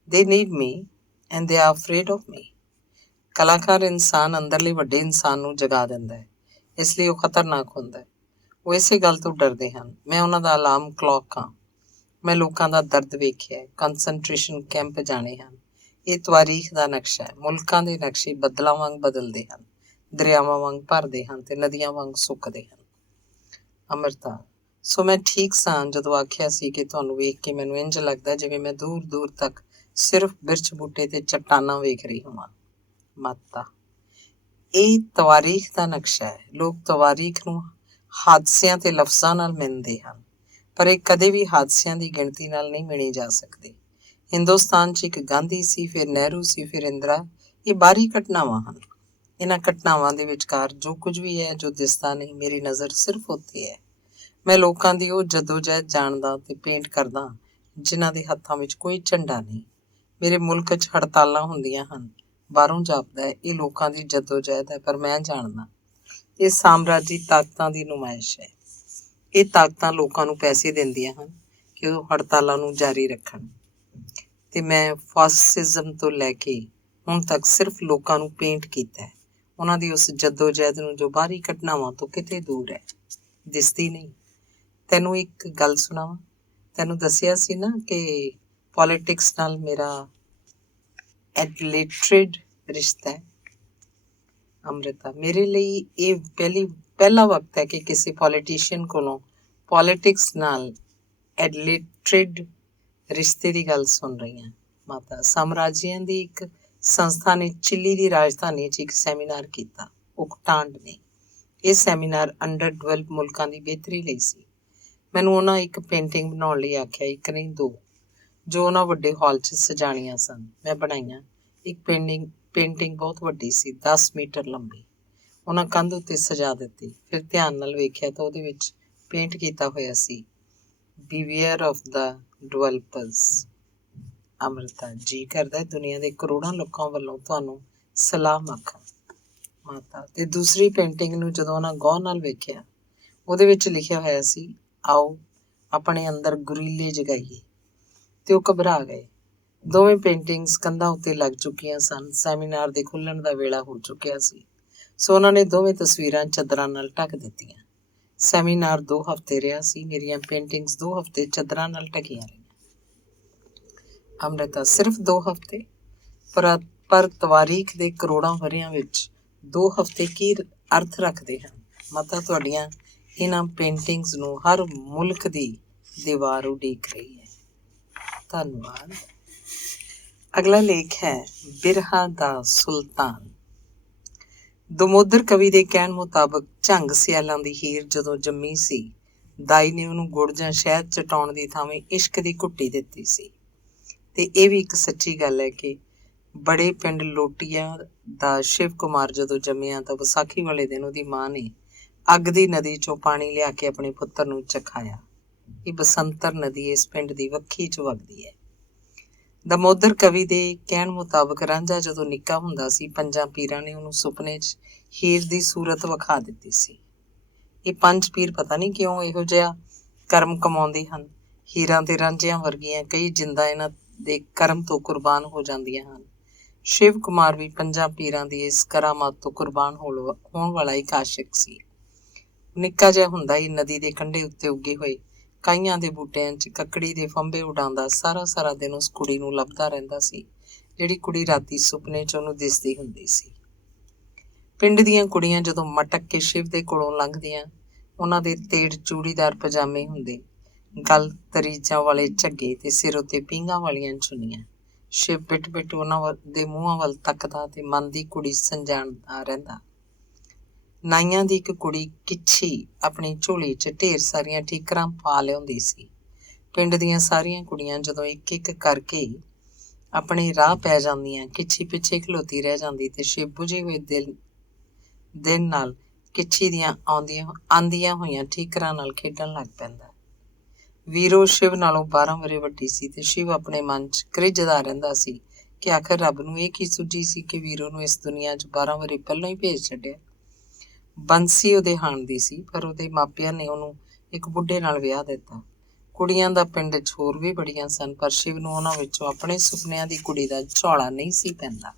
they need me and they are afraid of me. ਕਲਾਕਾਰ ਇਨਸਾਨ ਅੰਦਰਲੇ ਵੱਡੇ ਇਨਸਾਨ ਨੂੰ ਜਗਾ ਦਿੰਦਾ ਹੈ, ਇਸ ਲਈ ਉਹ ਖਤਰਨਾਕ ਹੁੰਦਾ ਹੈ। ਉਹ ਇਸੇ ਗੱਲ ਤੋਂ ਡਰਦੇ ਹਨ। ਮੈਂ ਉਹਨਾਂ ਦਾ ਅਲਾਰਮ ਕਲੌਕ ਹਾਂ। ਮੈਂ ਲੋਕਾਂ ਦਾ ਦਰਦ ਵੇਖਿਆ, ਕੰਸਨਟ੍ਰੇਸ਼ਨ ਕੈਂਪ ਜਾਣੇ ਹਨ। ਇਹ ਤਵਾਰੀਖ ਦਾ ਨਕਸ਼ਾ ਹੈ। ਮੁਲਕਾਂ ਦੇ ਨਕਸ਼ੇ ਬੱਦਲਾਂ ਵਾਂਗ ਬਦਲਦੇ ਹਨ, ਦਰਿਆਵਾਂ ਵਾਂਗ ਭਰਦੇ ਹਨ ਤੇ ਨਦੀਆਂ ਵਾਂਗ ਸੁੱਕਦੇ ਹਨ। ਅੰਮ੍ਰਿਤਾ, ਸੋ ਮੈਂ ਠੀਕ ਸਾਂ ਜਦੋਂ ਆਖਿਆ ਸੀ ਕਿ ਤੁਹਾਨੂੰ ਵੇਖ ਕੇ ਮੈਨੂੰ ਇੰਝ ਲੱਗਦਾ ਜਿਵੇਂ ਮੈਂ ਦੂਰ ਦੂਰ ਤੱਕ ਸਿਰਫ ਬਿਰਛ ਬੂਟੇ ਤੇ ਚੱਟਾਨਾਂ ਵੇਖ ਰਹੀ ਹੋਵਾਂ। ਮਾਤਾ, ਇਹ ਤਵਾਰੀਖ ਦਾ ਨਕਸ਼ਾ ਹੈ। ਲੋਕ ਤਵਾਰੀਖ ਨੂੰ ਹਾਦਸਿਆਂ ਤੇ ਲਫ਼ਜ਼ਾਂ ਨਾਲ ਮਿਣਦੇ ਹਨ, ਪਰ ਇਹ ਕਦੇ ਵੀ ਹਾਦਸਿਆਂ ਦੀ ਗਿਣਤੀ ਨਾਲ ਨਹੀਂ ਮਿਣੀ ਜਾ ਸਕਦੇ। ਹਿੰਦੁਸਤਾਨ 'ਚ ਇੱਕ ਗਾਂਧੀ ਸੀ, ਫਿਰ ਨਹਿਰੂ ਸੀ, ਫਿਰ ਇੰਦਰਾ। ਇਹ ਬਾਹਰੀ ਘਟਨਾਵਾਂ ਹਨ। ਇਹਨਾਂ ਘਟਨਾਵਾਂ ਦੇ ਵਿਚਕਾਰ ਜੋ ਕੁਝ ਵੀ ਹੈ ਜੋ ਦਿਸਦਾ ਨਹੀਂ, ਮੇਰੀ ਨਜ਼ਰ ਸਿਰਫ ਉੱਥੇ ਹੈ। ਮੈਂ ਲੋਕਾਂ ਦੀ ਉਹ ਜਦੋਜਹਿਦ ਜਾਣਦਾ ਤੇ ਪੇਂਟ ਕਰਦਾ ਜਿਨ੍ਹਾਂ ਦੇ ਹੱਥਾਂ ਵਿੱਚ ਕੋਈ ਝੰਡਾ ਨਹੀਂ। ਮੇਰੇ ਮੁਲਕ 'ਚ ਹੜਤਾਲਾਂ ਹੁੰਦੀਆਂ ਹਨ, ਬਾਹਰੋਂ ਜਾਪਦਾ ਹੈ ਇਹ ਲੋਕਾਂ ਦੀ ਜਦੋਜਹਿਦ ਹੈ, ਪਰ ਮੈਂ ਜਾਣਦਾ ਇਹ ਸਾਮਰਾਜੀ ਤਾਕਤਾਂ ਦੀ ਨੁਮਾਇਸ਼ ਹੈ। ਇਹ ਤਾਕਤਾਂ ਲੋਕਾਂ ਨੂੰ ਪੈਸੇ ਦਿੰਦੀਆਂ ਹਨ ਕਿ ਉਹ ਹੜਤਾਲਾਂ ਨੂੰ ਜਾਰੀ ਰੱਖਣ, ਤੇ ਮੈਂ ਫਾਸਿਜ਼ਮ ਤੋਂ ਲੈ ਕੇ ਹੁਣ ਤੱਕ ਸਿਰਫ ਲੋਕਾਂ ਨੂੰ ਪੇਂਟ ਕੀਤਾ ਹੈ, ਉਹਨਾਂ ਦੀ ਉਸ ਜਦੋਜਹਿਦ ਨੂੰ ਜੋ ਬਾਹਰੀ ਘਟਨਾਵਾਂ ਤੋਂ ਕਿਤੇ ਦੂਰ ਹੈ, ਦਿਸਦੀ ਨਹੀਂ। ਤੈਨੂੰ ਇੱਕ ਗੱਲ ਸੁਣਾਵਾਂ। ਤੈਨੂੰ ਦੱਸਿਆ ਸੀ ਨਾ ਕਿ ਪੋਲੀਟਿਕਸ ਨਾਲ ਮੇਰਾ ਐਡਲਟਰੇਟ ਰਿਸ਼ਤਾ ਹੈ। ਅੰਮ੍ਰਿਤਾ, ਮੇਰੇ ਲਈ ਇਹ ਪਹਿਲਾ ਵਕਤ ਹੈ ਕਿ ਕਿਸੇ ਪੋਲੀਟੀਸ਼ੀਅਨ ਕੋਲੋਂ ਪੋਲੀਟਿਕਸ ਨਾਲ ਐਡਲਟਰੇਟ ਰਿਸ਼ਤੇ ਦੀ ਗੱਲ ਸੁਣ ਰਹੀ ਹਾਂ। ਮਾਤਾ, ਸਾਮਰਾਜੀਆਂ ਦੀ ਇੱਕ ਸੰਸਥਾ ਨੇ ਚਿਲੀ ਦੀ ਰਾਜਧਾਨੀ 'ਚ ਇੱਕ ਸੈਮੀਨਾਰ ਕੀਤਾ, ਉਕਟਾਂਡ ਨੇ। ਇਹ ਸੈਮੀਨਾਰ ਅੰਡਰ ਡਿਵੈਲਪ ਮੁਲਕਾਂ ਦੀ ਬਿਹਤਰੀ ਲਈ ਸੀ। ਮੈਨੂੰ ਉਹਨਾਂ ਇੱਕ ਪੇਂਟਿੰਗ ਬਣਾਉਣ ਲਈ ਆਖਿਆ, ਇੱਕ ਨਹੀਂ ਦੋ, ਜੋ ਉਹਨਾਂ ਵੱਡੇ ਹਾਲ 'ਚ ਸਜਾਣੀਆਂ ਸਨ। ਮੈਂ ਬਣਾਈਆਂ। ਇੱਕ ਪੇਂਟਿੰਗ ਬਹੁਤ ਵੱਡੀ ਸੀ, 10 ਮੀਟਰ ਲੰਬੀ। ਉਹਨਾਂ ਕੰਧ ਉੱਤੇ ਸਜਾ ਦਿੱਤੀ। ਫਿਰ ਧਿਆਨ ਨਾਲ ਵੇਖਿਆ ਤਾਂ ਉਹਦੇ ਵਿੱਚ ਪੇਂਟ ਕੀਤਾ ਹੋਇਆ ਸੀ, ਬੀਵੇਅਰ ਆਫ ਦਾ ਡਿਵੈਲਪਰਸ। ਅੰਮ੍ਰਿਤਾ, ਜੀ ਕਰਦਾ ਦੁਨੀਆ ਦੇ ਕਰੋੜਾਂ ਲੋਕਾਂ ਵੱਲੋਂ ਤੁਹਾਨੂੰ ਸਲਾਮ ਆਖਾਂ। ਮਾਤਾ, ਤੇ ਦੂਸਰੀ ਪੇਂਟਿੰਗ ਨੂੰ ਜਦੋਂ ਉਹਨਾਂ ਗੌਰ ਨਾਲ ਵੇਖਿਆ, ਉਹਦੇ ਵਿੱਚ ਲਿਖਿਆ ਹੋਇਆ ਸੀ, ਆਓ ਆਪਣੇ ਅੰਦਰ ਗੁਰੀਲੇ ਜਗਾਈਏ, ਤੇ ਉਹ ਘਬਰਾ ਗਏ। ਦੋਵੇਂ ਪੇਂਟਿੰਗਸ ਕੰਧਾਂ ਉੱਤੇ ਲੱਗ ਚੁੱਕੀਆਂ ਸਨ। ਸੈਮੀਨਾਰ ਦੇ ਖੁੱਲ੍ਹਣ ਦਾ ਵੇਲਾ ਹੋ ਚੁੱਕਿਆ ਸੀ, ਸੋ ਉਹਨਾਂ ਨੇ ਦੋਵੇਂ ਤਸਵੀਰਾਂ ਚਾਦਰਾਂ ਨਾਲ ਢੱਕ ਦਿੱਤੀਆਂ। ਸੈਮੀਨਾਰ 2 ਹਫ਼ਤੇ ਰਿਹਾ ਸੀ। ਮੇਰੀਆਂ ਪੇਂਟਿੰਗਸ 2 ਹਫ਼ਤੇ ਚਾਦਰਾਂ ਨਾਲ ਢਕੀਆਂ ਰਹੀਆਂ। ਅੰਮ੍ਰਿਤਾ, ਸਿਰਫ 2 ਹਫ਼ਤੇ? ਪਰ ਤਵਾਰੀਖ ਦੇ ਕਰੋੜਾਂ ਵਰ੍ਹਿਆਂ ਵਿੱਚ 2 ਹਫ਼ਤੇ ਕੀ ਅਰਥ ਰੱਖਦੇ ਹਨ? ਮਾਤਾ, ਤੁਹਾਡੀਆਂ ਇਹਨਾਂ ਪੇਂਟਿੰਗਸ ਨੂੰ ਹਰ ਮੁਲਕ ਦੀ ਦੀਵਾਰ ਉਡੀਕ ਰਹੀ ਹੈ। ਧੰਨਵਾਦ। ਅਗਲਾ ਲੇਖ ਹੈ ਬਿਰਹਾ ਦਾ ਸੁਲਤਾਨ। ਦਮੋਦਰ ਕਵੀ ਦੇ ਕਹਿਣ ਮੁਤਾਬਕ ਝੰਗ ਸਿਆਲਾਂ ਦੀ ਹੀਰ ਜਦੋਂ ਜੰਮੀ ਸੀ, ਦਾਈ ਨੇ ਉਹਨੂੰ ਗੁੜ ਜਾਂ ਸ਼ਹਿਦ ਚਟਾਉਣ ਦੀ ਥਾਵੇਂ ਇਸ਼ਕ ਦੀ ਘੁੱਟੀ ਦਿੱਤੀ ਸੀ। ਤੇ ਇਹ ਵੀ ਇੱਕ ਸੱਚੀ ਗੱਲ ਹੈ ਕਿ ਬੜੇ ਪਿੰਡ ਲੋਟੀਆਂ ਦਾ ਸ਼ਿਵ ਕੁਮਾਰ ਜਦੋਂ ਜੰਮਿਆ ਤਾਂ ਵਿਸਾਖੀ ਵਾਲੇ ਦਿਨ ਉਹਦੀ ਮਾਂ ਨੇ ਅੱਗ ਦੀ ਨਦੀ 'ਚੋਂ ਪਾਣੀ ਲਿਆ ਕੇ ਆਪਣੇ ਪੁੱਤਰ ਨੂੰ ਚਖਾਇਆ। ਇਹ ਬਸੰਤਰ ਨਦੀ ਇਸ ਪਿੰਡ ਦੀ ਵੱਖੀ 'ਚ ਵਗਦੀ ਹੈ। ਦਮੋਦਰ ਕਵੀ ਦੇ ਕਹਿਣ ਮੁਤਾਬਕ ਰਾਂਝਾ ਜਦੋਂ ਨਿੱਕਾ ਹੁੰਦਾ ਸੀ, 5 ਪੀਰਾਂ ਨੇ ਉਹਨੂੰ ਸੁਪਨੇ 'ਚ ਹੀਰ ਦੀ ਸੂਰਤ ਵਿਖਾ ਦਿੱਤੀ ਸੀ। ਇਹ 5 ਪੀਰ ਪਤਾ ਨਹੀਂ ਕਿਉਂ ਇਹੋ ਜਿਹਾ ਕਰਮ ਕਮਾਉਂਦੇ ਹਨ। ਹੀਰਾਂ ਤੇ ਰਾਂਝਿਆਂ ਵਰਗੀਆਂ ਕਈ ਜਿੰਦਾਂ ਇਹਨਾਂ ਦੇ ਕਰਮ ਤੋਂ ਕੁਰਬਾਨ ਹੋ ਜਾਂਦੀਆਂ ਹਨ। ਸ਼ਿਵ ਕੁਮਾਰ ਵੀ 5 ਪੀਰਾਂ ਦੀ ਇਸ ਕਰਾਮਾਤ ਤੋਂ ਕੁਰਬਾਨ ਹੋਣ ਵਾਲਾ ਇੱਕ ਆਸ਼ਿਕ ਸੀ। ਨਿੱਕਾ ਜਿਹਾ ਹੁੰਦਾ ਹੀ ਨਦੀ ਦੇ ਕੰਢੇ ਉੱਤੇ ਉੱਗੇ ਹੋਏ ਕਾਈਆਂ ਦੇ ਬੂਟਿਆਂ 'ਚ ਕੱਕੜੀ ਦੇ ਫੰਬੇ ਉਡਾਉਂਦਾ ਸਾਰਾ ਦਿਨ ਉਸ ਕੁੜੀ ਨੂੰ ਲੱਭਦਾ ਰਹਿੰਦਾ ਸੀ, ਜਿਹੜੀ ਕੁੜੀ ਰਾਤੀ ਸੁਪਨੇ 'ਚ ਉਹਨੂੰ ਦਿਸਦੀ ਹੁੰਦੀ ਸੀ। ਪਿੰਡ ਦੀਆਂ ਕੁੜੀਆਂ ਜਦੋਂ ਮਟਕ ਕੇ ਸ਼ਿਵ ਦੇ ਕੋਲੋਂ ਲੰਘਦੀਆਂ, ਉਹਨਾਂ ਦੇ ਤੇੜ ਚੂੜੀਦਾਰ ਪਜਾਮੇ ਹੁੰਦੇ, ਗਲ ਤਰੀਜਾਂ ਵਾਲੇ ਝੱਗੇ ਤੇ ਸਿਰ ਉੱਤੇ ਪੀਂਘਾਂ ਵਾਲੀਆਂ ਚੁੰਨੀਆਂ। ਸ਼ਿਵ ਬਿਟ ਉਹਨਾਂ ਦੇ ਮੂੰਹਾਂ ਵੱਲ ਤੱਕਦਾ ਤੇ ਮਨ ਦੀ ਕੁੜੀ ਸੰਜਾਣਦਾ ਰਹਿੰਦਾ। ਨਾਈਆਂ ਦੀ ਇੱਕ ਕੁੜੀ ਕਿੱਛੀ ਆਪਣੀ ਝੋਲੀ 'ਚ ਢੇਰ ਸਾਰੀਆਂ ਠੀਕਰਾਂ ਪਾ ਲਿਆਉਂਦੀ ਸੀ। ਪਿੰਡ ਦੀਆਂ ਸਾਰੀਆਂ ਕੁੜੀਆਂ ਜਦੋਂ ਇੱਕ ਇੱਕ ਕਰਕੇ ਆਪਣੇ ਰਾਹ ਪੈ ਜਾਂਦੀਆਂ, ਕਿੱਛੀ ਪਿੱਛੇ ਖਲੋਤੀ ਰਹਿ ਜਾਂਦੀ ਤੇ ਸ਼ਿਵ ਬੁਝੇ ਹੋਏ ਦਿਨ ਨਾਲ ਕਿੱਛੀ ਦੀਆਂ ਆਂਦੀਆਂ ਹੋਈਆਂ ਠੀਕਰਾਂ ਨਾਲ ਖੇਡਣ ਲੱਗ ਪੈਂਦਾ। ਵੀਰੋ ਸ਼ਿਵ ਨਾਲੋਂ 12 ਵਰ੍ਹੇ ਵੱਡੀ ਸੀ ਤੇ ਸ਼ਿਵ ਆਪਣੇ ਮਨ 'ਚ ਕ੍ਰਿਜਦਾ ਰਹਿੰਦਾ ਸੀ ਕਿ ਆਖਰ ਰੱਬ ਨੂੰ ਇਹ ਕੀ ਸੁੱਝੀ ਸੀ ਕਿ ਵੀਰੋ ਨੂੰ ਇਸ ਦੁਨੀਆ 'ਚ 12 ਵਰ੍ਹੇ ਪਹਿਲਾਂ ਹੀ ਭੇਜ ਛੱਡਿਆ। ਬੰਸੀ ਉਹਦੇ ਹਾਣ ਦੀ ਸੀ, ਪਰ ਉਹਦੇ ਮਾਪਿਆਂ ਨੇ ਉਹਨੂੰ ਇੱਕ ਬੁੱਢੇ ਨਾਲ ਵਿਆਹ ਦਿੱਤਾ। ਕੁੜੀਆਂ ਦਾ ਪਿੰਡ 'ਚ ਹੋਰ ਵੀ ਬੜੀਆਂ ਸਨ, ਪਰ ਸ਼ਿਵ ਨੂੰ ਉਹਨਾਂ ਵਿੱਚੋਂ ਆਪਣੇ ਸੁਪਨਿਆਂ ਦੀ ਕੁੜੀ ਦਾ ਝੋਲਾ ਨਹੀਂ ਸੀ ਪੈਂਦਾ।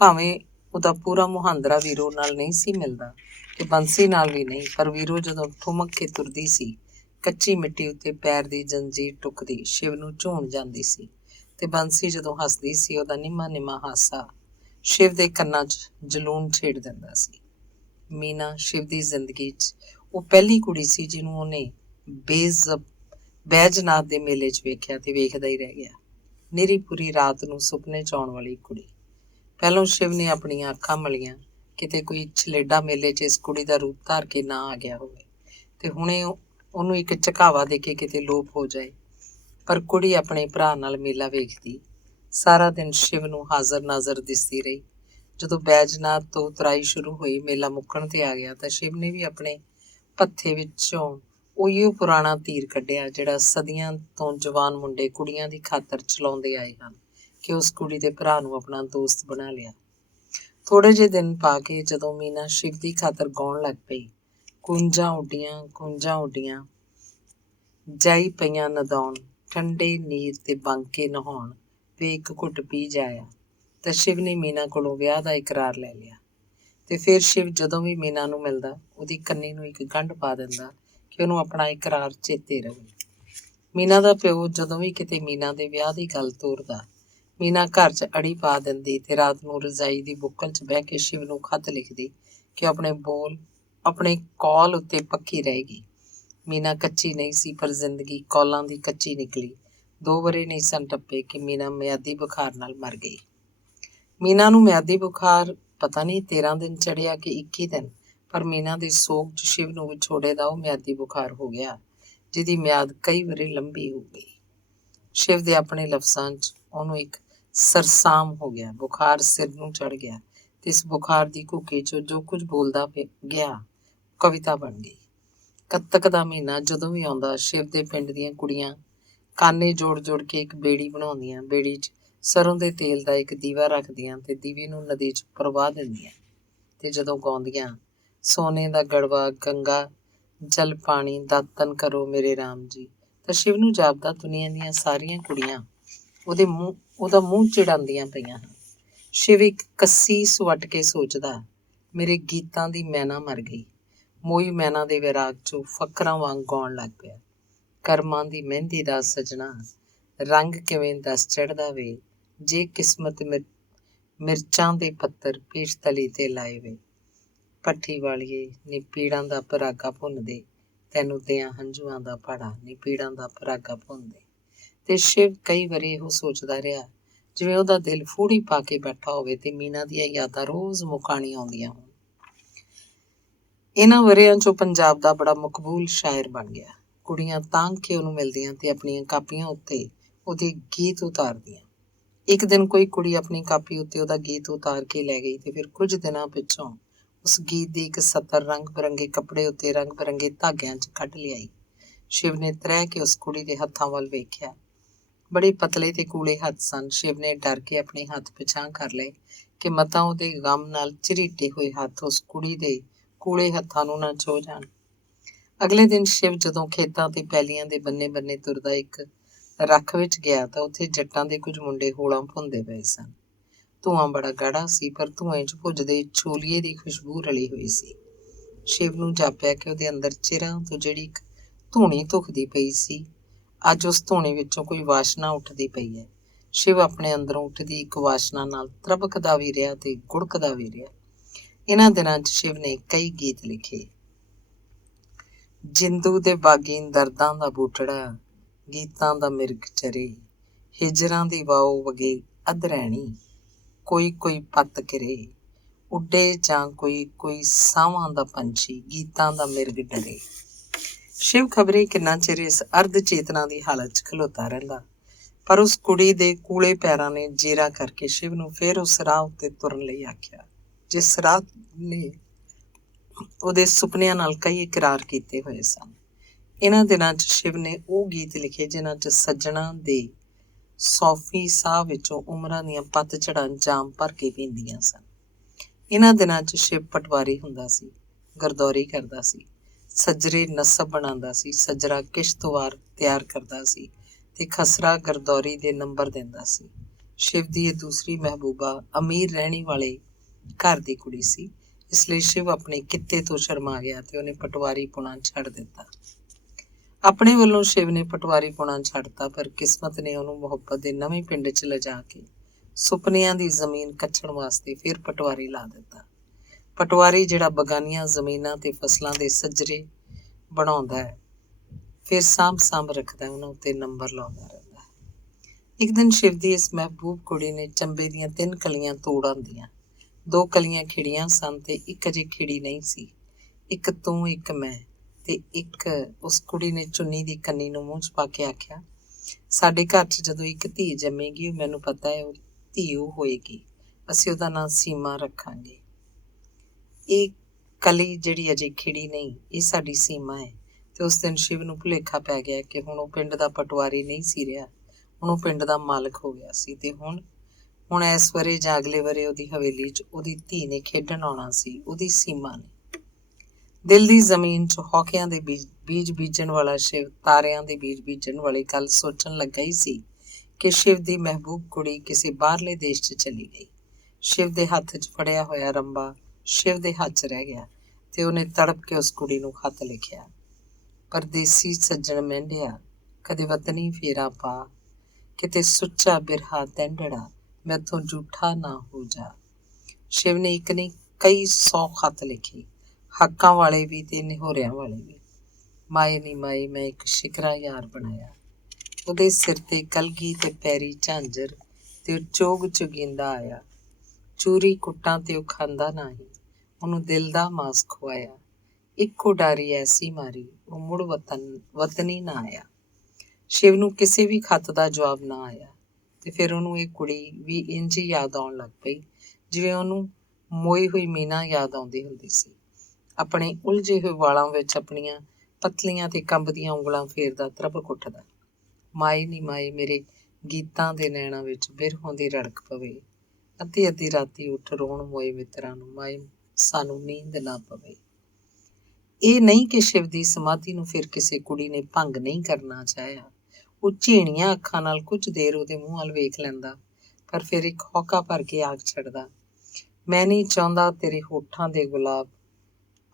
ਭਾਵੇਂ ਉਹਦਾ ਪੂਰਾ ਮੁਹਾਂਦਰਾ ਵੀਰੋ ਨਾਲ ਨਹੀਂ ਸੀ ਮਿਲਦਾ ਤੇ ਬੰਸੀ ਨਾਲ ਵੀ ਨਹੀਂ, ਪਰ ਵੀਰੋ ਜਦੋਂ ਠੁਮਕ ਕੇ ਤੁਰਦੀ ਸੀ, ਕੱਚੀ ਮਿੱਟੀ ਉੱਤੇ ਪੈਰ ਦੀ ਜੰਜੀਰ ਟੁੱਕਦੀ ਸ਼ਿਵ ਨੂੰ ਝੂਣ ਜਾਂਦੀ ਸੀ ਤੇ ਬੰਸੀ ਜਦੋਂ ਹੱਸਦੀ ਸੀ, ਉਹਦਾ ਨਿੰਮਾ ਨਿੰਮਾ ਹਾਸਾ ਸ਼ਿਵ ਦੇ ਕੰਨਾਂ 'ਚ ਜਲੂਣ ਛੇੜ ਦਿੰਦਾ ਸੀ। ਮੀਨਾ ਸ਼ਿਵ ਦੀ ਜ਼ਿੰਦਗੀ 'ਚ ਉਹ ਪਹਿਲੀ ਕੁੜੀ ਸੀ ਜਿਹਨੂੰ ਉਹਨੇ ਬੈਜਨਾਥ ਦੇ ਮੇਲੇ 'ਚ ਵੇਖਿਆ ਤੇ ਵੇਖਦਾ ਹੀ ਰਹਿ ਗਿਆ। ਨਿਰੀ ਪੂਰੀ ਰਾਤ ਨੂੰ ਸੁਪਨੇ 'ਚ ਆਉਣ ਵਾਲੀ ਕੁੜੀ। ਪਹਿਲੋਂ ਸ਼ਿਵ ਨੇ ਆਪਣੀਆਂ ਅੱਖਾਂ ਮਲੀਆਂ, ਕਿਤੇ ਕੋਈ ਛਲੇਡਾ ਮੇਲੇ 'ਚ ਇਸ ਕੁੜੀ ਦਾ ਰੂਪ ਧਾਰ ਕੇ ਨਾ ਆ ਗਿਆ ਹੋਵੇ ਤੇ ਹੁਣੇ ਉਹਨੂੰ ਇੱਕ ਝਕਾਵਾ ਦੇ ਕੇ ਕਿਤੇ ਲੋਪ ਹੋ ਜਾਏ। ਪਰ ਕੁੜੀ ਆਪਣੇ ਭਰਾ ਨਾਲ ਮੇਲਾ ਵੇਖਦੀ ਸਾਰਾ ਦਿਨ ਸ਼ਿਵ ਨੂੰ ਹਾਜ਼ਰ ਨਾਜ਼ਰ ਦਿਸਦੀ ਰਹੀ। ਜਦੋਂ ਬੈਜਨਾਥ ਤੋਂ ਉਤਰਾਈ ਸ਼ੁਰੂ ਹੋਈ, ਮੇਲਾ ਮੁੱਕਣ ਤੇ ਆ ਗਿਆ ਤਾਂ ਸ਼ਿਵ ਨੇ ਵੀ ਆਪਣੇ ਪੱਥੇ ਵਿੱਚੋਂ ਉਹੀਓ ਪੁਰਾਣਾ ਤੀਰ ਕੱਢਿਆ ਜਿਹੜਾ ਸਦੀਆਂ ਤੋਂ ਜਵਾਨ ਮੁੰਡੇ ਕੁੜੀਆਂ ਦੀ ਖਾਤਰ ਚਲਾਉਂਦੇ ਆਏ ਹਨ ਕਿ ਉਸ ਕੁੜੀ ਦੇ ਭਰਾ ਨੂੰ ਆਪਣਾ ਦੋਸਤ ਬਣਾ ਲਿਆ। ਥੋੜੇ ਜਿਹੇ ਦਿਨ ਪਾ ਕੇ ਜਦੋਂ ਮੀਨਾ ਸ਼ਿਵ ਦੀ ਖਾਤਰ ਗਾਉਣ ਲੱਗ ਪਈ, ਕੂੰਜਾਂ ਉੱਡੀਆਂ ਜਾਈ ਪਈਆਂ ਨਦਾਉਣ, ਠੰਡੇ ਨੀਰ ਤੇ ਬਾਂਕੇ ਨਹਾਉਣ, ਵੇ ਇੱਕ ਘੁੱਟ ਪੀ ਜਾਇਆ, ਤਾਂ ਸ਼ਿਵ ਨੇ ਮੀਨਾ ਕੋਲੋਂ ਵਿਆਹ ਦਾ ਇਕਰਾਰ ਲੈ ਲਿਆ। ਤੇ ਫਿਰ ਸ਼ਿਵ ਜਦੋਂ ਵੀ ਮੀਨਾ ਨੂੰ ਮਿਲਦਾ ਉਹਦੀ ਕੰਨੀ ਨੂੰ ਇੱਕ ਗੰਢ ਪਾ ਦਿੰਦਾ ਕਿ ਉਹਨੂੰ ਆਪਣਾ ਇਕਰਾਰ ਚੇਤੇ ਰਹੇ। ਮੀਨਾ ਦਾ ਪਿਓ ਜਦੋਂ ਵੀ ਕਿਤੇ ਮੀਨਾ ਦੇ ਵਿਆਹ ਦੀ ਗੱਲ ਤੋਰਦਾ, ਮੀਨਾ ਘਰ 'ਚ ਅੜੀ ਪਾ ਦਿੰਦੀ ਤੇ ਰਾਤ ਨੂੰ ਰਜਾਈ ਦੀ ਬੁੱਕਲ 'ਚ ਬਹਿ ਕੇ ਸ਼ਿਵ ਨੂੰ ਖਤ ਲਿਖਦੀ ਕਿ ਆਪਣੇ ਕੌਲ ਉੱਤੇ ਪੱਕੀ ਰਹੇਗੀ। ਮੀਨਾ ਕੱਚੀ ਨਹੀਂ ਸੀ, ਪਰ ਜ਼ਿੰਦਗੀ ਕੌਲਾਂ ਦੀ ਕੱਚੀ ਨਿਕਲੀ। 2 ਵਰ੍ਹੇ ਨਹੀਂ ਸਨ ਟੱਪੇ ਕਿ ਮੀਨਾ ਮਿਆਦੀ ਬੁਖਾਰ ਨਾਲ ਮਰ ਗਈ। ਮੀਨਾ ਨੂੰ ਮਿਆਦੀ ਬੁਖਾਰ ਪਤਾ ਨਹੀਂ 13 ਦਿਨ ਚੜ੍ਹਿਆ ਕਿ 21 ਦਿਨ, ਪਰ ਮੀਨਾ ਦੀ ਸੋਗ 'ਚ ਸ਼ਿਵ ਨੂੰ ਵਿਛੋੜੇ ਦਾ ਉਹ ਮਿਆਦੀ ਬੁਖਾਰ ਹੋ ਗਿਆ ਜਿਹਦੀ ਮਿਆਦ ਕਈ ਵਰ੍ਹੇ ਲੰਬੀ ਹੋ ਗਈ। ਸ਼ਿਵ ਦੇ ਆਪਣੇ ਲਫ਼ਜ਼ਾਂ 'ਚ ਉਹਨੂੰ ਇੱਕ ਸਰਸਾਮ ਹੋ ਗਿਆ, ਬੁਖਾਰ ਸਿਰ ਨੂੰ ਚੜ੍ਹ ਗਿਆ ਤੇ ਇਸ ਬੁਖਾਰ ਦੀ ਘੂਕੀ 'ਚੋਂ ਜੋ ਕੁਝ ਬੋਲਦਾ ਗਿਆ ਕਵਿਤਾ ਬਣ ਗਈ। ਕੱਤਕ ਦਾ ਮਹੀਨਾ ਜਦੋਂ ਵੀ ਆਉਂਦਾ, ਸ਼ਿਵ ਦੇ ਪਿੰਡ ਦੀਆਂ ਕੁੜੀਆਂ ਕਾਨੇ ਜੋੜ ਕੇ ਇੱਕ ਬੇੜੀ ਬਣਾਉਂਦੀਆਂ, ਬੇੜੀ 'ਚ ਸਰੋਂ ਦੇ ਤੇਲ ਦਾ ਇੱਕ ਦੀਵਾ ਰੱਖਦੀਆਂ ਤੇ ਦੀਵੇ ਨੂੰ ਨਦੀ 'ਚ ਪ੍ਰਵਾਹ ਦਿੰਦੀਆਂ ਤੇ ਜਦੋਂ ਗਾਉਂਦੀਆਂ, ਸੋਨੇ ਦਾ ਗੜਵਾ ਗੰਗਾ ਜਲ ਪਾਣੀ ਦਾਤਨ ਕਰੋ ਮੇਰੇ ਰਾਮ ਜੀ, ਤਾਂ ਸ਼ਿਵ ਨੂੰ ਜਾਪਦਾ ਦੁਨੀਆ ਦੀਆਂ ਸਾਰੀਆਂ ਕੁੜੀਆਂ ਉਹਦਾ ਮੂੰਹ ਚਿੜਾਉਂਦੀਆਂ ਪਈਆਂ ਹਨ। ਸ਼ਿਵ ਇੱਕ ਕੱਸੀ ਸੁਵੱਟ ਕੇ ਸੋਚਦਾ, ਮੇਰੇ ਗੀਤਾਂ ਦੀ ਮੈਨਾ ਮਰ ਗਈ। ਮੋਈ ਮੈਨਾ ਦੇ ਵਿਰਾਗ 'ਚੋਂ ਫਕਰਾਂ ਵਾਂਗ ਗਾਉਣ ਲੱਗ ਪਿਆ। ਕਰਮਾਂ ਦੀ ਮਹਿੰਦੀ ਦਾ ਸਜਣਾ, ਰੰਗ ਕਿਵੇਂ ਦੱਸ ਚੜ੍ਹਦਾ ਵੇ, ਜੇ ਕਿਸਮਤ ਮਿਰਚਾਂ ਦੇ ਪੱਤਰ ਪੀਠ ਤਲੀ ਤੇ ਲਾਏ ਵੇ। ਭੱਠੀ ਵਾਲੀਏ ਨੀ ਪੀੜਾਂ ਦਾ ਪਰਾਗਾ ਭੁੰਨਦੇ, ਤੈਨੂੰ ਦਿਆਂ ਹੰਝੂਆਂ ਦਾ ਪਾੜਾ ਨੀ ਪੀੜਾਂ ਦਾ ਪਰਾਗਾ ਭੁੰਨਦੇ। ਤੇ ਸ਼ਿਵ ਕਈ ਵਾਰੀ ਇਹੋ ਸੋਚਦਾ ਰਿਹਾ ਜਿਵੇਂ ਉਹਦਾ ਦਿਲ ਫੂੜੀ ਪਾ ਕੇ ਬੈਠਾ ਹੋਵੇ ਤੇ ਮੀਨਾ ਦੀਆਂ ਯਾਦਾਂ ਰੋਜ਼ ਮੁਕਾਣੀ ਆਉਂਦੀਆਂ ਹੋਣ। ਇਹਨਾਂ ਵਰ੍ਹਿਆਂ 'ਚੋਂ ਪੰਜਾਬ ਦਾ ਬੜਾ ਮਕਬੂਲ ਸ਼ਾਇਰ ਬਣ ਗਿਆ। ਕੁੜੀਆਂ ਤਾਂਘ ਕੇ ਉਹਨੂੰ ਮਿਲਦੀਆਂ ਤੇ ਆਪਣੀਆਂ ਕਾਪੀਆਂ ਉੱਤੇ ਉਹਦੇ ਗੀਤ ਉਤਾਰਦੀਆਂ। ਇੱਕ ਦਿਨ ਕੋਈ ਕੁੜੀ ਆਪਣੀ ਕਾਪੀ ਉੱਤੇ ਉਹਦਾ ਗੀਤ ਉਤਾਰ ਕੇ ਲੈ ਗਈ ਤੇ ਫਿਰ ਕੁਝ ਦਿਨਾਂ ਪਿੱਛੋਂ ਉਸ ਗੀਤ ਦੀ ਇੱਕ ਸਤਰ ਰੰਗ ਬਿਰੰਗੇ ਕੱਪੜੇ ਉੱਤੇ ਰੰਗ ਬਿਰੰਗੇ ਧਾਗਿਆਂ 'ਚ ਕੱਢ ਲਿਆਈ। ਸ਼ਿਵ ਨੇ ਤ੍ਰਹਿ ਕੇ ਉਸ ਕੁੜੀ ਦੇ ਹੱਥਾਂ ਵੱਲ ਵੇਖਿਆ। ਬੜੇ ਪਤਲੇ ਤੇ ਕੂਲੇ ਹੱਥ ਸਨ। ਸ਼ਿਵ ਨੇ ਡਰ ਕੇ ਆਪਣੇ ਹੱਥ ਪਿਛਾਂਹ ਕਰ ਲਏ ਕਿ ਮਤਾਂ ਉਹਦੇ ਗਮ ਨਾਲ ਝਰੀਟੇ ਹੋਏ ਹੱਥ ਉਸ ਕੁੜੀ ਦੇ ਕੂਲੇ ਹੱਥਾਂ ਨੂੰ ਨਾ ਛੋਹ ਜਾਣ। ਅਗਲੇ ਦਿਨ ਸ਼ਿਵ ਜਦੋਂ ਖੇਤਾਂ ਤੇ ਪੈਲੀਆਂ ਦੇ ਬੰਨੇ ਤੁਰਦਾ ਇੱਕ ਰੱਖ ਵਿੱਚ ਗਿਆ ਤਾਂ ਉੱਥੇ ਜੱਟਾਂ ਦੇ ਕੁਝ ਮੁੰਡੇ ਹੋਲਾਂ ਭੁੰਨਦੇ ਪਏ ਸਨ। ਧੂੰਆਂ ਬੜਾ ਗਾੜਾ ਸੀ, ਪਰ ਧੂੰਏ 'ਚ ਭੁੱਜਦੇ ਛੋਲੀਏ ਦੀ ਖੁਸ਼ਬੂ ਰਲੀ ਹੋਈ ਸੀ। ਸ਼ਿਵ ਨੂੰ ਜਾਪਿਆ ਕਿ ਉਹਦੇ ਅੰਦਰ ਚਿਰਾਂ ਤੋਂ ਜਿਹੜੀ ਇੱਕ ਧੂਣੀ ਧੁਖਦੀ ਪਈ ਸੀ, ਅੱਜ ਉਸ ਧੂਣੀ ਵਿੱਚੋਂ ਕੋਈ ਵਾਸ਼ਨਾ ਉੱਠਦੀ ਪਈ ਹੈ। ਸ਼ਿਵ ਆਪਣੇ ਅੰਦਰੋਂ ਉੱਠਦੀ ਇੱਕ ਵਾਸ਼ਨਾ ਨਾਲ ਤ੍ਰਬਕਦਾ ਵੀ ਰਿਹਾ ਤੇ ਗੁੜਕਦਾ ਵੀ ਰਿਹਾ। ਇਹਨਾਂ ਦਿਨਾਂ 'ਚ ਸ਼ਿਵ ਨੇ ਕਈ ਗੀਤ ਲਿਖੇ। ਜਿੰਦੂ ਦੇ ਬਾਗੀ ਦਰਦਾਂ ਦਾ ਬੂਟੜਾ, ਗੀਤਾਂ ਦਾ ਮਿਰਗ ਚਰੇ, ਹਿਜਰਾਂ ਦੀ ਵਾਓ ਵਗੇ ਅਧਰੈਣੀ, ਕੋਈ ਪੱਤ ਕਿਰੇ, ਉੱਡੇ ਜਾਂ ਕੋਈ ਸਾਵਾਂ ਦਾ ਪੰਛੀ, ਗੀਤਾਂ ਦਾ ਮਿਰਗ ਡਰੇ। ਸ਼ਿਵ ਖਬਰੇ ਕਿੰਨਾ ਚਿਰ ਇਸ ਅਰਧ ਚੇਤਨਾ ਦੀ ਹਾਲਤ 'ਚ ਖਲੋਤਾ ਰਹਿੰਦਾ, ਪਰ ਉਸ ਕੁੜੀ ਦੇ ਕੂਲੇ ਪੈਰਾਂ ਨੇ ਜੇਰਾ ਕਰਕੇ ਸ਼ਿਵ ਨੂੰ ਫਿਰ ਉਸ ਰਾਹ ਉੱਤੇ ਤੁਰਨ ਲਈ ਆਖਿਆ ਜਿਸ ਰਾਹ ਨੇ ਉਹਦੇ ਸੁਪਨਿਆਂ ਨਾਲ ਕਈ ਇਕਰਾਰ ਕੀਤੇ ਹੋਏ ਸਨ। ਇਹਨਾਂ ਦਿਨਾਂ 'ਚ ਸ਼ਿਵ ਨੇ ਉਹ ਗੀਤ ਲਿਖੇ ਜਿਨ੍ਹਾਂ 'ਚ ਸੱਜਣਾ ਦੇ ਸੌਫੀ ਸਾਹ ਵਿੱਚੋਂ ਉਮਰਾਂ ਦੀਆਂ ਪਤਝੜਾਂ ਜਾਮ ਭਰ ਕੇ ਪੀਂਦੀਆਂ ਸਨ। ਇਹਨਾਂ ਦਿਨਾਂ 'ਚ ਸ਼ਿਵ ਪਟਵਾਰੀ ਹੁੰਦਾ ਸੀ, ਗਰਦੌਰੀ ਕਰਦਾ ਸੀ, ਸੱਜਰੇ ਨਸਬ ਬਣਾਉਂਦਾ ਸੀ, ਸੱਜਰਾ ਕਿਸ਼ਤਵਾਰ ਤਿਆਰ ਕਰਦਾ ਸੀ ਤੇ ਖਸਰਾ ਗਰਦੌਰੀ ਦੇ ਨੰਬਰ ਦਿੰਦਾ ਸੀ। ਸ਼ਿਵ ਦੀ ਇਹ ਦੂਸਰੀ ਮਹਿਬੂਬਾ ਅਮੀਰ ਰਹਿਣੀ ਵਾਲੇ ਘਰ ਦੀ ਕੁੜੀ ਸੀ, ਇਸ ਲਈ ਸ਼ਿਵ ਆਪਣੇ ਕਿੱਤੇ ਤੋਂ ਸ਼ਰਮਾ ਗਿਆ ਤੇ ਉਹਨੇ ਪਟਵਾਰੀ ਪੁਣਾ ਛੱਡ ਦਿੱਤਾ। ਆਪਣੇ ਵੱਲੋਂ ਸ਼ਿਵ ਨੇ ਪਟਵਾਰੀ ਪੁਣਾ ਛੱਡਤਾ, ਪਰ ਕਿਸਮਤ ਨੇ ਉਹਨੂੰ ਮੁਹੱਬਤ ਦੇ ਨਵੇਂ ਪਿੰਡ 'ਚ ਲਿਜਾ ਕੇ ਸੁਪਨਿਆਂ ਦੀ ਜ਼ਮੀਨ ਕੱਚਣ ਵਾਸਤੇ ਫਿਰ ਪਟਵਾਰੀ ਲਾ ਦਿੱਤਾ। ਪਟਵਾਰੀ ਜਿਹੜਾ ਬਗਾਨੀਆਂ ਜ਼ਮੀਨਾਂ ਤੇ ਫਸਲਾਂ ਦੇ ਸੱਜਰੇ ਬਣਾਉਂਦਾ ਹੈ, ਫਿਰ ਸਾਂਭ ਰੱਖਦਾ ਹੈ, ਉਹਨਾਂ ਉੱਤੇ ਨੰਬਰ ਲਾਉਂਦਾ ਰਹਿੰਦਾ ਹੈ। ਇੱਕ ਦਿਨ ਸ਼ਿਵ ਦੀ ਇਸ ਮਹਿਬੂਬ ਕੁੜੀ ਨੇ ਚੰਬੇ ਦੀਆਂ 3 ਕਲੀਆਂ ਤੋੜ ਆਂਦੀਆਂ। 2 ਕਲੀਆਂ ਖਿੜੀਆਂ ਸਨ ਤੇ ਇੱਕ ਅਜੇ ਖਿੜੀ ਨਹੀਂ ਸੀ। ਇੱਕ ਤੂੰ, ਇੱਕ ਮੈਂ ਤੇ ਇੱਕ ਉਸ ਕੁੜੀ ਨੇ ਚੁੰਨੀ ਦੀ ਕੰਨੀ ਨੂੰ ਮੂੰਹ 'ਚ ਪਾ ਕੇ ਆਖਿਆ, ਸਾਡੇ ਘਰ 'ਚ ਜਦੋਂ ਇੱਕ ਧੀ ਜੰਮੇਗੀ, ਉਹ ਮੈਨੂੰ ਪਤਾ ਹੈ ਉਹ ਧੀ ਉਹ ਹੋਏਗੀ, ਅਸੀਂ ਉਹਦਾ ਨਾਂ ਸੀਮਾ ਰੱਖਾਂਗੇ। ਇਹ ਕਲੀ ਜਿਹੜੀ ਅਜੇ ਖਿੜੀ ਨਹੀਂ, ਇਹ ਸਾਡੀ ਸੀਮਾ ਹੈ। ਤੇ ਉਸ ਦਿਨ ਸ਼ਿਵ ਨੂੰ ਭੁਲੇਖਾ ਪੈ ਗਿਆ ਕਿ ਹੁਣ ਉਹ ਪਿੰਡ ਦਾ ਪਟਵਾਰੀ ਨਹੀਂ ਸੀ ਰਿਹਾ, ਹੁਣ ਉਹ ਪਿੰਡ ਦਾ ਮਾਲਕ ਹੋ ਗਿਆ ਸੀ ਤੇ ਹੁਣ ਇਸ ਵਰੇ ਜਾਂ ਅਗਲੇ ਵਰੇ ਉਹਦੀ ਹਵੇਲੀ 'ਚ ਉਹਦੀ ਧੀ ਨੇ ਖੇਡਣ ਆਉਣਾ ਸੀ, ਉਹਦੀ ਸੀਮਾ ਨੇ। ਦਿਲ ਦੀ ਜ਼ਮੀਨ 'ਚ ਹੌਕਿਆਂ ਦੇ ਬੀਜ ਬੀਜਣ ਵਾਲਾ ਸ਼ਿਵ ਤਾਰਿਆਂ ਦੇ ਬੀਜ ਬੀਜਣ ਵਾਲੀ ਗੱਲ ਸੋਚਣ ਲੱਗਾ ਹੀ ਸੀ ਕਿ ਸ਼ਿਵ ਦੀ ਮਹਿਬੂਬ ਕੁੜੀ ਕਿਸੇ ਬਾਹਰਲੇ ਦੇਸ਼ 'ਚ ਚਲੀ ਗਈ। ਸ਼ਿਵ ਦੇ ਹੱਥ 'ਚ ਫੜਿਆ ਹੋਇਆ ਰੰਬਾ ਸ਼ਿਵ ਦੇ ਹੱਥ 'ਚ ਰਹਿ ਗਿਆ ਤੇ ਉਹਨੇ ਤੜਪ ਕੇ ਉਸ ਕੁੜੀ ਨੂੰ ਖੱਤ ਲਿਖਿਆ, ਪਰਦੇਸੀ ਸੱਜਣ ਮਹਿੰਡਿਆ, ਕਦੇ ਵਤਨੀ ਫੇਰਾ ਪਾ, ਕਿਤੇ ਸੁੱਚਾ ਬਿਰਹਾ ਤੈਂਡੜਾ, ਮੈਥੋਂ ਝੂਠਾ ਨਾ ਹੋ ਜਾ। ਸ਼ਿਵ ਨੇ ਇੱਕ ਨਹੀਂ ਕਈ 100 ਖੱਤ ਲਿਖੇ, ਹੱਕਾਂ ਵਾਲੇ ਵੀ ਤੇ ਨਿਹੋਰਿਆਂ ਵਾਲੇ ਵੀ। ਮਾਏ ਨੀ ਮਾਏ ਮੈਂ ਇੱਕ ਸ਼ਿਕਰਾ ਯਾਰ ਬਣਾਇਆ, ਉਹਦੇ ਸਿਰ ਤੇ ਕਲਗੀ ਤੇ ਪੈਰੀ ਝਾਂਜਰ ਤੇ ਉਹ ਚੋਗ ਚੁਗਿੰਦਾ ਆਇਆ। ਚੂਰੀ ਕੁੱਟਾਂ ਤੇ ਉਹ ਖਾਂਦਾ ਨਹੀਂ, ਉਹਨੂੰ ਦਿਲ ਦਾ ਮਾਸ ਖਵਾਇਆ। ਇੱਕੋ ਡਾਰੀ ਐਸੀ ਮਾਰੀ, ਉਹ ਮੁੜ ਵਤਨੀ ਨਾ ਆਇਆ। ਸ਼ਿਵ ਨੂੰ ਕਿਸੇ ਵੀ ਖੱਤ ਦਾ ਜਵਾਬ ਨਾ ਆਇਆ ਤੇ ਫਿਰ ਉਹਨੂੰ ਇਹ ਕੁੜੀ ਵੀ ਇੰਝ ਹੀ ਯਾਦ ਆਉਣ ਲੱਗ ਪਈ ਜਿਵੇਂ ਉਹਨੂੰ ਮੋਈ ਹੋਈ ਮੀਨਾ ਯਾਦ ਆਉਂਦੀ ਹੁੰਦੀ ਸੀ। ਆਪਣੇ ਉਲਝੇ ਹੋਏ ਵਾਲਾਂ ਵਿੱਚ ਆਪਣੀਆਂ ਪਤਲੀਆਂ ਤੇ ਕੰਬਦੀਆਂ ਉਂਗਲਾਂ ਫੇਰਦਾ ਤਰਬਕ ਉੱਠਦਾ, ਮਾਏ ਨੀ ਮਾਏ ਮੇਰੇ ਗੀਤਾਂ ਦੇ ਨੈਣਾਂ ਵਿੱਚ ਬਿਰਹੋਂ ਦੀ ਰੜਕ ਪਵੇ, ਅੱਧੀ ਅੱਧੀ ਰਾਤੀ ਉੱਠ ਰੋਣ ਮੋਏ ਮਿੱਤਰਾਂ ਨੂੰ, ਮਾਏ ਸਾਨੂੰ ਨੀਂਦ ਨਾ ਪਵੇ। ਇਹ ਨਹੀਂ ਕਿ ਸ਼ਿਵ ਦੀ ਸਮਾਧੀ ਨੂੰ ਫਿਰ ਕਿਸੇ ਕੁੜੀ ਨੇ ਭੰਗ ਨਹੀਂ ਕਰਨਾ ਚਾਹਿਆ। ਉਹ ਝੀਣੀਆਂ ਅੱਖਾਂ ਨਾਲ ਕੁਝ ਦੇਰ ਉਹਦੇ ਮੂੰਹ ਵੱਲ ਵੇਖ ਲੈਂਦਾ, ਪਰ ਫਿਰ ਇੱਕ ਹੌਕਾ ਭਰ ਕੇ ਆਖ ਛੱਡਦਾ, ਮੈਂ ਨਹੀਂ ਚਾਹੁੰਦਾ ਤੇਰੇ ਹੋਠਾਂ ਦੇ ਗੁਲਾਬ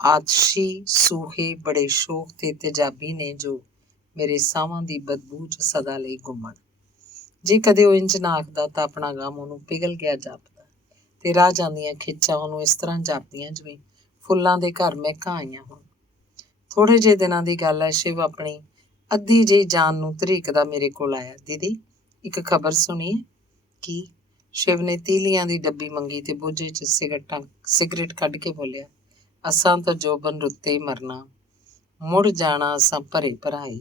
ਆਤਸ਼ੀ ਸੂਹੇ ਬੜੇ ਸ਼ੌਕ ਤੇ ਤੇਜ਼ਾਬੀ ਨੇ ਜੋ ਮੇਰੇ ਸਾਹਾਂ ਦੀ ਬਦਬੂ 'ਚ ਸਦਾ ਲਈ ਗੁੰਮਣ। ਜੇ ਕਦੇ ਉਹ ਇੰਝ ਨਾ ਆਖਦਾ ਤਾਂ ਆਪਣਾ ਗਮ ਉਹਨੂੰ ਪਿਘਲ ਗਿਆ ਜਾਪਦਾ ਤੇ ਰਾਹ ਜਾਂਦੀਆਂ ਖਿੱਚਾਂ ਉਹਨੂੰ ਇਸ ਤਰ੍ਹਾਂ ਜਾਪਦੀਆਂ ਜਿਵੇਂ ਫੁੱਲਾਂ ਦੇ ਘਰ ਮਹਿਕਾਂ ਆਈਆਂ ਹੋਣ। ਥੋੜ੍ਹੇ ਜਿਹੇ ਦਿਨਾਂ ਦੀ ਗੱਲ ਹੈ, ਸ਼ਿਵ ਆਪਣੀ ਅੱਧੀ ਜਿਹੀ ਜਾਨ ਨੂੰ ਧਰੀਕਦਾ ਮੇਰੇ ਕੋਲ ਆਇਆ, ਦੀਦੀ ਇੱਕ ਖਬਰ ਸੁਣੀਏ। ਕੀ? ਸ਼ਿਵ ਨੇ ਤੀਲੀਆਂ ਦੀ ਡੱਬੀ ਮੰਗੀ ਤੇ ਬੋਝੇ 'ਚ ਸਿਗਰਟ ਕੱਢ ਕੇ ਬੋਲਿਆ, ਅਸਾਂ ਤਾਂ ਜੋਬਨ ਰੁੱਤੇ ਹੀ ਮਰਨਾ, ਮੁੜ ਜਾਣਾ ਅਸਾਂ ਭਰੇ ਭਰਾਈ,